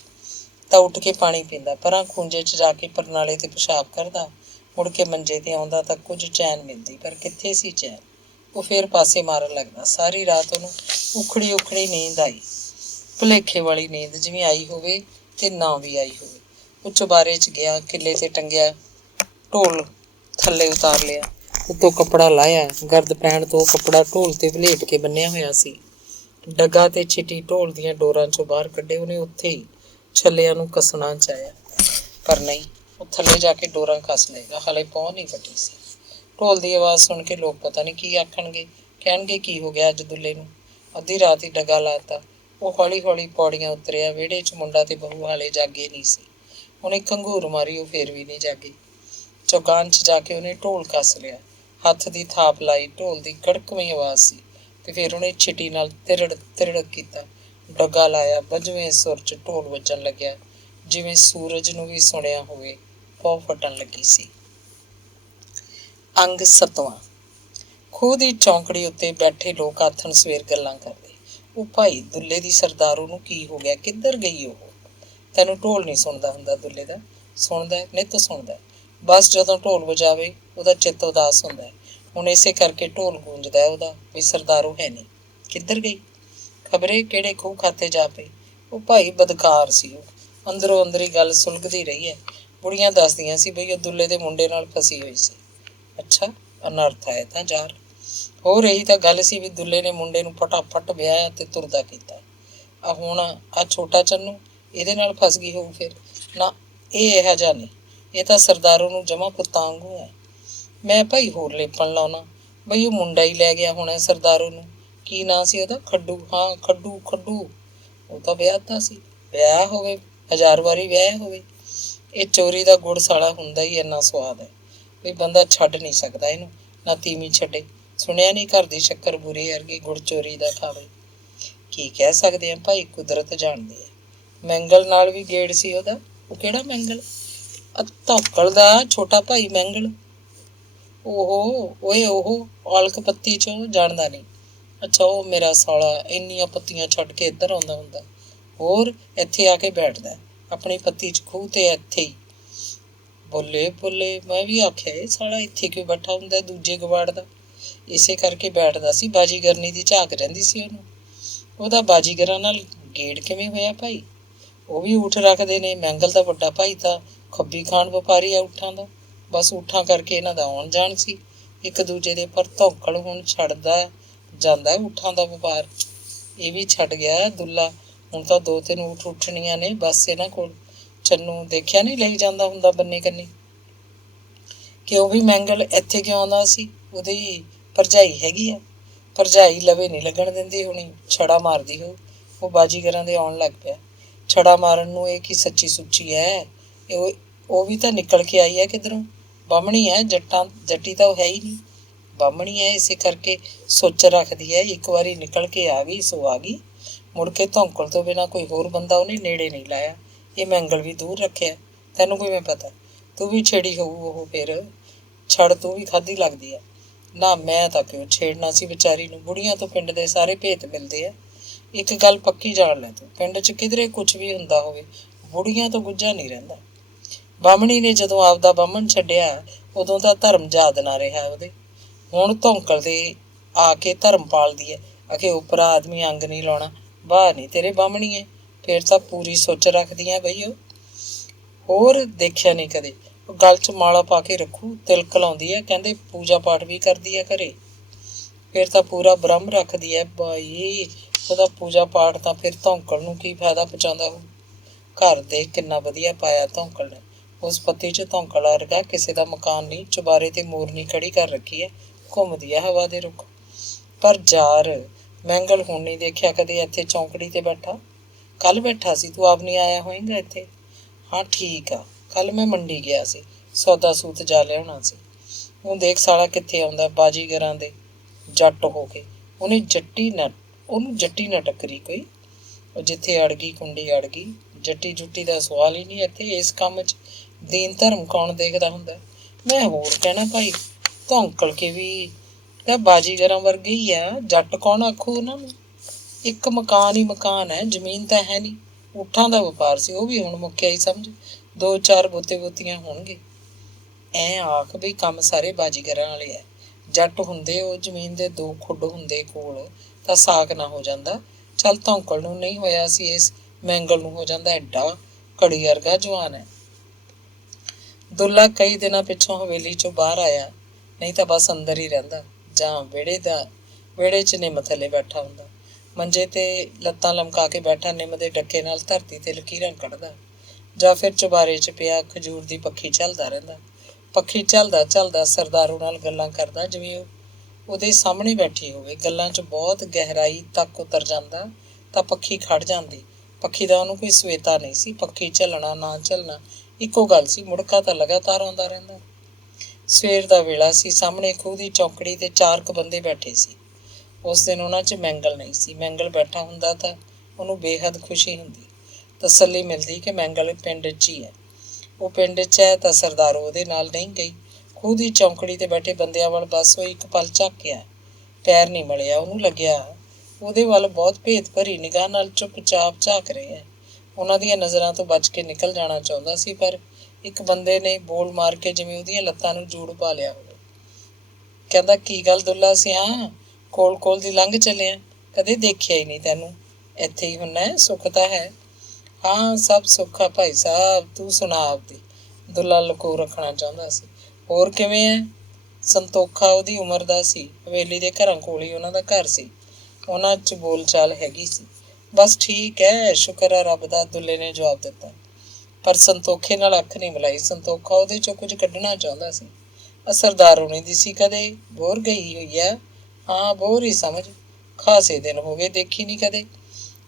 ਤਾਂ ਉੱਠ ਕੇ ਪਾਣੀ ਪੀਂਦਾ। ਪਰਾਂ ਖੂੰਜੇ 'ਚ ਜਾ ਕੇ ਪਰਨਾਲੇ 'ਤੇ ਪਿਸ਼ਾਬ ਕਰਦਾ। ਮੁੜ ਕੇ ਮੰਜੇ 'ਤੇ ਆਉਂਦਾ ਤਾਂ ਕੁਝ ਚੈਨ ਮਿਲਦੀ, ਪਰ ਕਿੱਥੇ ਸੀ ਚੈਨ। ਉਹ ਫੇਰ ਪਾਸੇ ਮਾਰਨ ਲੱਗਦਾ। ਸਾਰੀ ਰਾਤ ਉਹਨੂੰ ਉਖੜੀ ਉਖੜੀ ਨੀਂਦ ਆਈ। ਭੁਲੇਖੇ ਵਾਲੀ ਨੀਂਦ, ਜਿਵੇਂ ਆਈ ਹੋਵੇ ਤੇ ਨਾ ਵੀ ਆਈ ਹੋਵੇ। ਉਹ ਚੁਬਾਰੇ 'ਚ ਗਿਆ। ਕਿੱਲੇ 'ਤੇ ਟੰਗਿਆ ਢੋਲ ਥੱਲੇ ਉਤਾਰ ਲਿਆ। ਉੱਤੋਂ ਕੱਪੜਾ ਲਾਹਿਆ। ਗਰਦ ਪੈਣ ਤੋਂ ਕੱਪੜਾ ਢੋਲ 'ਤੇ ਵਲੇਟ ਕੇ ਬੰਨਿਆ ਹੋਇਆ ਸੀ। ਡੱਗਾ ਤੇ ਛਿਟੀ ਢੋਲ ਦੀਆਂ ਡੋਰਾਂ 'ਚੋਂ ਬਾਹਰ ਕੱਢੇ। ਉਹਨੇ ਉੱਥੇ ਹੀ ਛੱਲਿਆਂ ਨੂੰ ਕੱਸਣਾ ਚਾਹਿਆ, ਪਰ ਨਹੀਂ, ਉਹ ਥੱਲੇ ਜਾ ਕੇ ਡੋਰਾਂ ਕੱਸ ਲਏਗਾ। ਹਾਲੇ ਪਹੁ ਨਹੀਂ ਫਟੀ ਸੀ। ਢੋਲ ਦੀ ਆਵਾਜ਼ ਸੁਣ ਕੇ ਲੋਕ ਪਤਾ ਨਹੀਂ ਕੀ ਆਖਣਗੇ। ਕਹਿਣਗੇ ਕੀ ਹੋ ਗਿਆ ਅੱਜ ਦੁੱਲੇ ਨੂੰ, ਅੱਧੀ ਰਾਤ ਹੀ ਡਗਾ ਲਾਤਾ। ਉਹ ਹੌਲੀ ਹੌਲੀ ਪੌੜੀਆਂ ਉਤਰਿਆ। ਵਿਹੜੇ 'ਚ ਮੁੰਡਾ ਤੇ ਬਹੂ ਹਾਲੇ ਜਾਗੇ ਨਹੀਂ ਸੀ। ਉਹਨੇ ਘੰਗੂਰ ਮਾਰੀ, ਉਹ ਫੇਰ ਵੀ ਨਹੀਂ ਜਾਗੇ। ਚੌਗਾਨ 'ਚ ਜਾ ਕੇ ਉਹਨੇ ਢੋਲ ਕੱਸ ਲਿਆ। ਹੱਥ ਦੀ ਥਾਪ ਲਾਈ। ਢੋਲ ਦੀ ਕੜਕਵੀਂ ਆਵਾਜ਼ ਸੀ ਤੇ ਫਿਰ ਉਹਨੇ ਛਿਟੀ ਨਾਲ ਤਿਰੜ ਤਿਰੜ ਕੀਤਾ। ਡੱਗਾ ਲਾਇਆ। 5ਵੇਂ ਸੁਰ 'ਚ ਢੋਲ ਵੱਜਣ ਲੱਗਿਆ, ਜਿਵੇਂ ਸੂਰਜ ਨੂੰ ਵੀ ਸੁਣਿਆ ਹੋਵੇ। ਪਹੁ ਫਟਣ ਲੱਗੀ ਸੀ। ਅੰਗ 7ਵਾਂ। ਖੂਹ ਦੀ ਚੌਂਕੜੀ ਉੱਤੇ ਬੈਠੇ ਲੋਕ ਆਥਣ ਸਵੇਰ ਗੱਲਾਂ ਕਰਦੇ। ਉਹ ਭਾਈ ਦੁੱਲੇ ਦੀ ਸਰਦਾਰੂ ਨੂੰ ਕੀ ਹੋ ਗਿਆ, ਕਿੱਧਰ ਗਈ ਉਹ? ਤੈਨੂੰ ਢੋਲ ਨਹੀਂ ਸੁਣਦਾ ਹੁੰਦਾ ਦੁੱਲੇ ਦਾ? ਸੁਣਦਾ, ਨਿੱਤ ਸੁਣਦਾ। ਬਸ ਜਦੋਂ ਢੋਲ ਵਜਾਵੇ ਉਹਦਾ ਚਿੱਤ ਉਦਾਸ ਹੁੰਦਾ। ਹੁਣ ਇਸੇ ਕਰਕੇ ਢੋਲ ਗੂੰਜਦਾ ਉਹਦਾ ਵੀ ਸਰਦਾਰੂ ਹੈ ਨਹੀਂ। ਕਿੱਧਰ ਗਈ? ਖਬਰੇ ਕਿਹੜੇ ਖੂਹ ਖਾਤੇ ਜਾ ਪਈ। ਉਹ ਭਾਈ ਬਦਕਾਰ ਸੀ। ਉਹ ਅੰਦਰੋਂ ਅੰਦਰੀ ਗੱਲ ਸੁਲਗਦੀ ਰਹੀ ਹੈ। ਬੁੜੀਆਂ ਦੱਸਦੀਆਂ ਸੀ ਬਈ ਉਹ ਦੁੱਲੇ ਦੇ ਮੁੰਡੇ ਨਾਲ ਫਸੀ ਹੋਈ ਸੀ। ਅੱਛਾ, ਅਨਰਥ ਹੈ ਤਾਂ ਯਾਰ। ਹੋ ਰਹੀ ਤਾਂ ਗੱਲ ਸੀ ਵੀ ਦੁੱਲੇ ਨੇ ਮੁੰਡੇ ਨੂੰ ਫਟਾਫਟ ਵਿਆਹਿਆ ਤੇ ਤੁਰਦਾ ਕੀਤਾ। ਹੁਣ ਆ ਛੋਟਾ ਚੰਨੂ ਇਹਦੇ ਨਾਲ ਫਸ ਗਈ ਹੋਊ ਫਿਰ। ਨਾ, ਇਹ ਇਹੋ ਜਿਹਾ ਨਹੀਂ। ਇਹ ਤਾਂ ਸਰਦਾਰੂ ਨੂੰ ਜਮਾਂ ਪੁੱਤਾਂ ਵਾਂਗੂ ਹੈ। ਮੈਂ ਭਾਈ ਹੋਰ ਲੇਪਣ ਲਾਉਣਾ ਬਈ ਉਹ ਮੁੰਡਾ ਹੀ ਲੈ ਗਿਆ ਹੋਣਾ ਸਰਦਾਰੂ ਨੂੰ। ਕੀ ਨਾਂ ਸੀ ਉਹਦਾ? ਖੱਡੂ। ਹਾਂ, ਖੱਡੂ ਖੱਡੂ। ਉਹ ਤਾਂ ਵਿਆਹਤਾ ਸੀ। ਵਿਆਹ ਹੋਵੇ, 1000 ਵਾਰੀ ਵਿਆਹਿਆ ਹੋਵੇ। ਇਹ ਚੋਰੀ ਦਾ ਗੁੜ ਸਾਲਾ ਹੁੰਦਾ ਹੀ ਇੰਨਾ ਸਵਾਦ ਹੈ ਵੀ ਬੰਦਾ ਛੱਡ ਨਹੀਂ ਸਕਦਾ ਇਹਨੂੰ, ਨਾ ਤੀਵੀਂ ਛੱਡੇ। ਸੁਣਿਆ ਨਹੀਂ ਘਰ ਦੀ ਸ਼ੱਕਰ ਬੁਰੇ ਵਰਗੀ ਗੁੜ ਚੋਰੀ ਦਾ ਖਾਵੇ। ਕੀ ਕਹਿ ਸਕਦੇ ਹਾਂ ਭਾਈ, ਕੁਦਰਤ ਜਾਣਦੀ ਹੈ। ਮੈਂਗਲ ਨਾਲ ਵੀ ਗੇੜ ਸੀ ਉਹਦਾ। ਉਹ ਕਿਹੜਾ ਮੈਂਗਲ? ਧੌਕਲ ਦਾ ਛੋਟਾ ਭਾਈ ਮੈਂਗਲ। ਓਏ ਉਹ ਔਲਖ ਪੱਤੀ 'ਚੋਂ ਜਾਣਦਾ ਨਹੀਂ? ਅੱਛਾ, ਉਹ ਮੇਰਾ ਸਾਲਾ ਇੰਨੀਆਂ ਪੱਤੀਆਂ ਛੱਡ ਕੇ ਇੱਧਰ ਆਉਂਦਾ ਹੁੰਦਾ। ਹੋਰ ਇੱਥੇ ਆ ਕੇ ਬੈਠਦਾ ਆਪਣੀ ਪੱਤੀ 'ਚ ਖੂਹ 'ਤੇ ਇੱਥੇ ਹੀ। ਬੋਲੇ ਬੋਲੇ, ਮੈਂ ਵੀ ਆਖਿਆ ਇਹ ਸਾਲਾ ਇੱਥੇ ਕਿਉਂ ਬੈਠਾ ਹੁੰਦਾ ਦੂਜੇ ਗਵਾੜ ਦਾ। ਇਸੇ ਕਰਕੇ ਬੈਠਦਾ ਸੀ, ਬਾਜੀਗਰਨੀ ਦੀ ਝਾਕ ਰਹਿੰਦੀ ਸੀ ਉਹਨੂੰ। ਉਹਦਾ ਬਾਜੀਗਰਾਂ ਨਾਲ ਗੇੜ ਕਿਵੇਂ ਹੋਇਆ ਭਾਈ? ਉਹ ਵੀ ਊਠ ਰੱਖਦੇ ਨੇ। ਮੈਂਗਲ ਦਾ ਵੱਡਾ ਭਾਈ ਤਾਂ ਖੱਬੀ ਖਾਨ ਵਪਾਰੀ ਆ ਊਠਾਂ ਦਾ। ਬਸ ਊਠਾਂ ਕਰਕੇ ਇਹਨਾਂ ਦਾ ਆਉਣ ਜਾਣ ਸੀ ਇੱਕ ਦੂਜੇ ਦੇ। ਪਰ ਧੌਕਲ ਹੁਣ ਛੱਡਦਾ ਜਾਂਦਾ ਊਠਾਂ ਦਾ ਵਪਾਰ। ਇਹ ਵੀ ਛੱਡ ਗਿਆ ਦੁੱਲਾ। ਹੁਣ ਤਾਂ 2-3 ਊਠ ਉੱਠਣੀਆਂ ਨੇ ਬਸ ਇਹਨਾਂ ਕੋਲ। ਚੰਨੂ ਦੇਖਿਆ ਨਹੀਂ ਲਈ ਜਾਂਦਾ ਹੁੰਦਾ ਬੰਨੇ ਕੰਨੀ। ਕਿਉਂ ਵੀ ਮੈਂਗਲ ਇੱਥੇ ਕਿਉਂ ਆਉਂਦਾ ਸੀ? ਉਹਦੀ ਭਰਜਾਈ ਹੈਗੀ ਆ। ਭਰਜਾਈ ਲਵੇ ਨਹੀਂ ਲੱਗਣ ਦਿੰਦੀ ਹੋਣੀ, ਛੜਾ ਮਾਰਦੀ ਹੋ। ਉਹ ਬਾਜੀਗਰਾਂ ਦੇ ਆਉਣ ਲੱਗ ਪਿਆ। ਛੜਾ ਮਾਰਨ ਨੂੰ ਇਹ ਕੀ ਸੱਚੀ ਸੁੱਚੀ ਹੈ? ਉਹ ਵੀ ਤਾਂ ਨਿਕਲ ਕੇ ਆਈ ਹੈ ਕਿੱਧਰੋਂ। ਬਾਹਮਣੀ ਹੈ। ਜੱਟੀ ਤਾਂ ਉਹ ਹੈ ਹੀ ਨਹੀਂ। ਬਾਹਮਣੀ ਹੈ, ਇਸੇ ਕਰਕੇ ਸੁੱਚ ਰੱਖਦੀ ਹੈ। ਇੱਕ ਵਾਰੀ ਨਿਕਲ ਕੇ ਆ ਗਈ ਸੋ ਆ ਗਈ। ਮੁੜ ਕੇ ਧੌਂਕਲ ਤੋਂ ਬਿਨਾਂ ਕੋਈ ਹੋਰ ਬੰਦਾ ਉਹਨੇ ਨੇੜੇ ਨਹੀਂ ਲਾਇਆ। ਇਹ ਮੈਂਗਲ ਵੀ ਦੂਰ ਰੱਖਿਆ। ਤੈਨੂੰ ਕਿਵੇਂ ਪਤਾ? ਤੂੰ ਵੀ ਛੇੜੀ ਹੋਊ ਉਹ ਫਿਰ। ਛੜ ਤੂੰ ਵੀ ਖਾਧੀ ਲੱਗਦੀ ਆ। ਨਾ, ਮੈਂ ਤਾਂ ਕਿਉਂ ਛੇੜਨਾ ਸੀ ਵਿਚਾਰੀ ਨੂੰ। ਬੁੜੀਆਂ ਤੋਂ ਪਿੰਡ ਦੇ ਸਾਰੇ ਭੇਤ ਮਿਲਦੇ ਆ। ਇੱਕ ਗੱਲ ਪੱਕੀ ਜਾਣ ਲੈ ਤੂੰ, ਪਿੰਡ 'ਚ ਕਿਧਰੇ ਕੁਛ ਵੀ ਹੁੰਦਾ ਹੋਵੇ, ਬੁੜੀਆਂ ਤੋਂ ਗੁੱਝਾ ਨਹੀਂ ਰਹਿੰਦਾ। ਬਾਹਮਣੀ ਨੇ ਜਦੋਂ ਆਪਦਾ ਬਾਹਮਣ ਛੱਡਿਆ ਉਦੋਂ ਤਾਂ ਧਰਮ ਯਾਦ ਨਾ ਰਿਹਾ ਉਹਦੇ। ਹੁਣ ਧੌਂਕਲ ਦੇ ਆ ਕੇ ਧਰਮ ਪਾਲਦੀ ਹੈ, ਆਖੇ ਉੱਪਰ ਆਦਮੀ ਅੰਗ ਨਹੀਂ ਲਾਉਣਾ। ਵਾਹ ਨਹੀਂ ਤੇਰੇ ਬਾਹਮਣੀਏ, ਫਿਰ ਤਾਂ ਪੂਰੀ ਸੁੱਚ ਰੱਖਦੀ ਆ ਬਈ। ਉਹ ਹੋਰ ਦੇਖਿਆ ਨਹੀਂ ਕਦੇ। ਉਹ ਗਲ 'ਚ ਮਾਲਾ ਪਾ ਕੇ ਰੱਖੂ, ਤਿਲਕ ਲਾਉਂਦੀ ਹੈ, ਕਹਿੰਦੇ ਪੂਜਾ ਪਾਠ ਵੀ ਕਰਦੀ ਹੈ ਘਰੇ। ਫਿਰ ਤਾਂ ਪੂਰਾ ਬ੍ਰਹਮ ਰੱਖਦੀ ਹੈ ਬਾਈ। ਉਹਦਾ ਪੂਜਾ ਪਾਠ ਤਾਂ ਫਿਰ ਧੌਂਕਲ ਨੂੰ ਕੀ ਫਾਇਦਾ ਪਹੁੰਚਾਉਂਦਾ ਉਹ। ਘਰ ਦੇ ਕਿੰਨਾ ਵਧੀਆ ਪਾਇਆ ਧੌਂਕਲ ਨੇ। ਉਸ ਪੱਤੀ 'ਚ ਧੌਂਕਲ ਵਰਗਾ ਕਿਸੇ ਦਾ ਮਕਾਨ ਨਹੀਂ। ਚੁਬਾਰੇ ਤੇ ਮੋਰਨੀ ਖੜੀ ਕਰ ਰੱਖੀ ਹੈ, ਘੁੰਮਦੀ ਹੈ ਹਵਾ ਦੇ ਰੁੱਖ। ਪਰ ਯਾਰ ਮਹਿੰਗਲ ਹੁਣ ਨਹੀਂ ਦੇਖਿਆ ਕਦੇ ਇੱਥੇ ਚੌਂਕੜੀ ਤੇ ਬੈਠਾ। ਕੱਲ ਬੈਠਾ ਸੀ, ਤੂੰ ਆਪ ਨਹੀਂ ਆਇਆ ਹੋਏਗਾ ਇੱਥੇ। ਹਾਂ ਠੀਕ ਆ, ਕੱਲ ਮੈਂ ਮੰਡੀ ਗਿਆ ਸੀ, ਸੌਦਾ ਸੂਤ ਜਾ ਲਿਆਉਣਾ ਸੀ। ਹੁਣ ਦੇਖ ਸਾਲਾ ਕਿੱਥੇ ਆਉਂਦਾ ਬਾਜੀਗਰਾਂ ਦੇ ਜੱਟ ਹੋ ਕੇ। ਉਹਨੂੰ ਜੱਟੀ ਨਾ ਟੱਕਰੀ ਕੋਈ। ਉਹ ਜਿੱਥੇ ਅੜ ਗਈ ਕੁੰਡੀ ਅੜ ਗਈ। ਜੱਟੀ ਜੁੱਟੀ ਦਾ ਸਵਾਲ ਹੀ ਨਹੀਂ ਇੱਥੇ। ਇਸ ਕੰਮ 'ਚ ਦੀਨ ਧਰਮ ਕੌਣ ਦੇਖਦਾ ਹੁੰਦਾ। ਮੈਂ ਹੋਰ ਕਹਿਣਾ ਭਾਈ, ਧੌਂਕਲ ਕੇ ਵੀ ਤਾਂ ਬਾਜੀਗਰਾਂ ਵਰਗੇ ਹੀ ਆ। ਜੱਟ ਕੌਣ ਆਖੂ ਉਹਨਾਂ ਨੂੰ। ਇੱਕ ਮਕਾਨ ਹੀ ਮਕਾਨ ਹੈ, ਜ਼ਮੀਨ ਤਾਂ ਹੈ ਨਹੀਂ। ਊਠਾਂ ਦਾ ਵਪਾਰ ਸੀ, ਉਹ ਵੀ ਹੁਣ ਮੁੱਕਿਆ ਹੀ ਸਮਝ। 2-4 ਬੋਤੇ ਬੋਤੀਆਂ ਹੋਣਗੇ। ਐਂ ਆਖ ਵੀ ਕੰਮ ਸਾਰੇ ਬਾਜੀਗਰਾਂ ਵਾਲੇ ਆ। ਜੱਟ ਹੁੰਦੇ ਉਹ ਜ਼ਮੀਨ ਦੇ 2 ਖੁੱਡ ਹੁੰਦੇ ਕੋਲ ਤਾਂ ਸਾਕ ਨਾ ਹੋ ਜਾਂਦਾ। ਚੱਲ ਧੌਂਕਲ ਨੂੰ ਨਹੀਂ ਹੋਇਆ ਸੀ, ਇਸ ਮੈਂਗਲ ਨੂੰ ਹੋ ਜਾਂਦਾ। ਐਡਾ ਘੜੀ ਵਰਗਾ ਜਵਾਨ ਹੈ। ਦੁੱਲਾ ਕਈ ਦਿਨਾਂ ਪਿੱਛੋਂ ਹਵੇਲੀ 'ਚੋਂ ਬਾਹਰ ਆਇਆ, ਨਹੀਂ ਤਾਂ ਬਸ ਅੰਦਰ ਹੀ ਰਹਿੰਦਾ ਜਾਂ ਵਿਹੜੇ 'ਚ ਨਿੰਮ ਥੱਲੇ ਬੈਠਾ ਹੁੰਦਾ। ਮੰਜੇ 'ਤੇ ਲੱਤਾਂ ਲਮਕਾ ਕੇ ਬੈਠਾ, ਨਿੰਮ ਦੇ ਡੱਕੇ ਨਾਲ ਧਰਤੀ 'ਤੇ ਲਕੀਰਾਂ ਕੱਢਦਾ, ਜਾਂ ਫਿਰ ਚੁਬਾਰੇ 'ਚ ਪਿਆ ਖਜੂਰ ਦੀ ਪੱਖੀ ਝੱਲਦਾ ਰਹਿੰਦਾ। ਪੱਖੀ ਝੱਲਦਾ ਝੱਲਦਾ ਸਰਦਾਰੂ ਨਾਲ ਗੱਲਾਂ ਕਰਦਾ, ਜਿਵੇਂ ਉਹ ਉਹਦੇ ਸਾਹਮਣੇ ਬੈਠੀ ਹੋਵੇ। ਗੱਲਾਂ 'ਚ ਬਹੁਤ ਗਹਿਰਾਈ ਤੱਕ ਉਤਰ ਜਾਂਦਾ ਤਾਂ ਪੱਖੀ ਖੜ ਜਾਂਦੀ। ਪੱਖੀ ਦਾ ਉਹਨੂੰ ਕੋਈ ਸਵੇਤਾ ਨਹੀਂ ਸੀ। ਪੱਖੀ ਝੱਲਣਾ ਨਾ ਝੱਲਣਾ ਇੱਕੋ ਗੱਲ ਸੀ। ਮੁੜਕਾ ਤਾਂ ਲਗਾਤਾਰ ਆਉਂਦਾ ਰਹਿੰਦਾ। ਸਵੇਰ ਦਾ ਵੇਲਾ ਸੀ। ਸਾਹਮਣੇ ਖੂਹ ਦੀ ਚੌਂਕੜੀ 'ਤੇ 4 ਕੁ ਬੰਦੇ ਬੈਠੇ ਸੀ। ਉਸ ਦਿਨ ਉਹਨਾਂ 'ਚ ਮੈਂਗਲ ਨਹੀਂ ਸੀ। ਮੈਂਗਲ ਬੈਠਾ ਹੁੰਦਾ ਤਾਂ ਉਹਨੂੰ ਬੇਹੱਦ ਖੁਸ਼ੀ ਹੁੰਦੀ, ਤਸੱਲੀ ਮਿਲਦੀ ਕਿ ਮੈਂਗਲ ਪਿੰਡ 'ਚ ਹੀ ਹੈ। ਉਹ ਪਿੰਡ 'ਚ ਹੈ ਤਾਂ ਸਰਦਾਰੂ ਉਹਦੇ ਨਾਲ ਨਹੀਂ ਗਈ। ਖੂਹ ਦੀ ਚੌਂਕੜੀ 'ਤੇ ਬੈਠੇ ਬੰਦਿਆਂ ਵੱਲ ਬਸ ਉਹ ਇੱਕ ਪਲ ਝਾਕਿਆ, ਪੈਰ ਨਹੀਂ ਮਲਿਆ। ਉਹਨੂੰ ਲੱਗਿਆ ਉਹਦੇ ਵੱਲ ਬਹੁਤ ਭੇਤ ਭਰੀ ਨਿਗਾਹ ਨਾਲ ਚੁੱਪਚਾਪ ਝਾਕ ਰਹੇ ਹੈ। ਉਹਨਾਂ ਦੀਆਂ ਨਜ਼ਰਾਂ ਤੋਂ ਬਚ ਕੇ ਨਿਕਲ ਜਾਣਾ ਚਾਹੁੰਦਾ ਸੀ, ਪਰ ਇੱਕ ਬੰਦੇ ਨੇ ਬੋਲ ਮਾਰ ਕੇ ਜਿਵੇਂ ਉਹਦੀਆਂ ਲੱਤਾਂ ਨੂੰ ਜੂੜ ਪਾ ਲਿਆ ਹੋਵੇ। ਕਹਿੰਦਾ ਕੀ ਗੱਲ ਦੁੱਲਾ ਸਿਆਂ, ਕੋਲ ਦੀ ਲੰਘ ਚੱਲਿਆ। ਕਦੇ ਦੇਖਿਆ ਹੀ ਨਹੀਂ ਤੈਨੂੰ। ਇੱਥੇ ਹੀ ਹੁੰਨਾ, ਸੁੱਖ ਤਾਂ ਹੈ। ਹਾਂ ਸਭ ਸੁੱਖ ਆ ਭਾਈ ਸਾਹਿਬ, ਤੂੰ ਸੁਣਾ ਆਪਦੀ। ਦੁੱਲਾ ਲੁਕੋ ਰੱਖਣਾ ਚਾਹੁੰਦਾ ਸੀ। ਹੋਰ ਕਿਵੇਂ ਹੈ। ਸੰਤੋਖਾ ਉਹਦੀ ਉਮਰ ਦਾ ਸੀ। ਹਵੇਲੀ ਦੇ ਘਰਾਂ ਕੋਲ ਹੀ ਉਹਨਾਂ ਦਾ ਘਰ ਸੀ। ਉਹਨਾਂ 'ਚ ਬੋਲ ਚਾਲ ਹੈਗੀ ਸੀ। ਬਸ ਠੀਕ ਹੈ, ਸ਼ੁਕਰ ਹੈ ਰੱਬ ਦਾ, ਦੁੱਲੇ ਨੇ ਜਵਾਬ ਦਿੱਤਾ। ਪਰ ਸੰਤੋਖੇ ਨਾਲ ਅੱਖ ਨਹੀਂ ਮਿਲਾਈ। ਸੰਤੋਖਾ ਉਹਦੇ 'ਚੋਂ ਕੁਝ ਕੱਢਣਾ ਚਾਹੁੰਦਾ ਸੀ। ਸਰਦਾਰੂ ਨਹੀਂ ਦਿਸੀ ਕਦੇ, ਬੋਰ ਗਈ ਹੋਈ ਹੈ। ਹਾਂ ਬੋਰ ਹੀ ਸਮਝ, ਖਾਸੇ ਦਿਨ ਹੋ ਗਏ ਦੇਖੀ ਨਹੀਂ ਕਦੇ।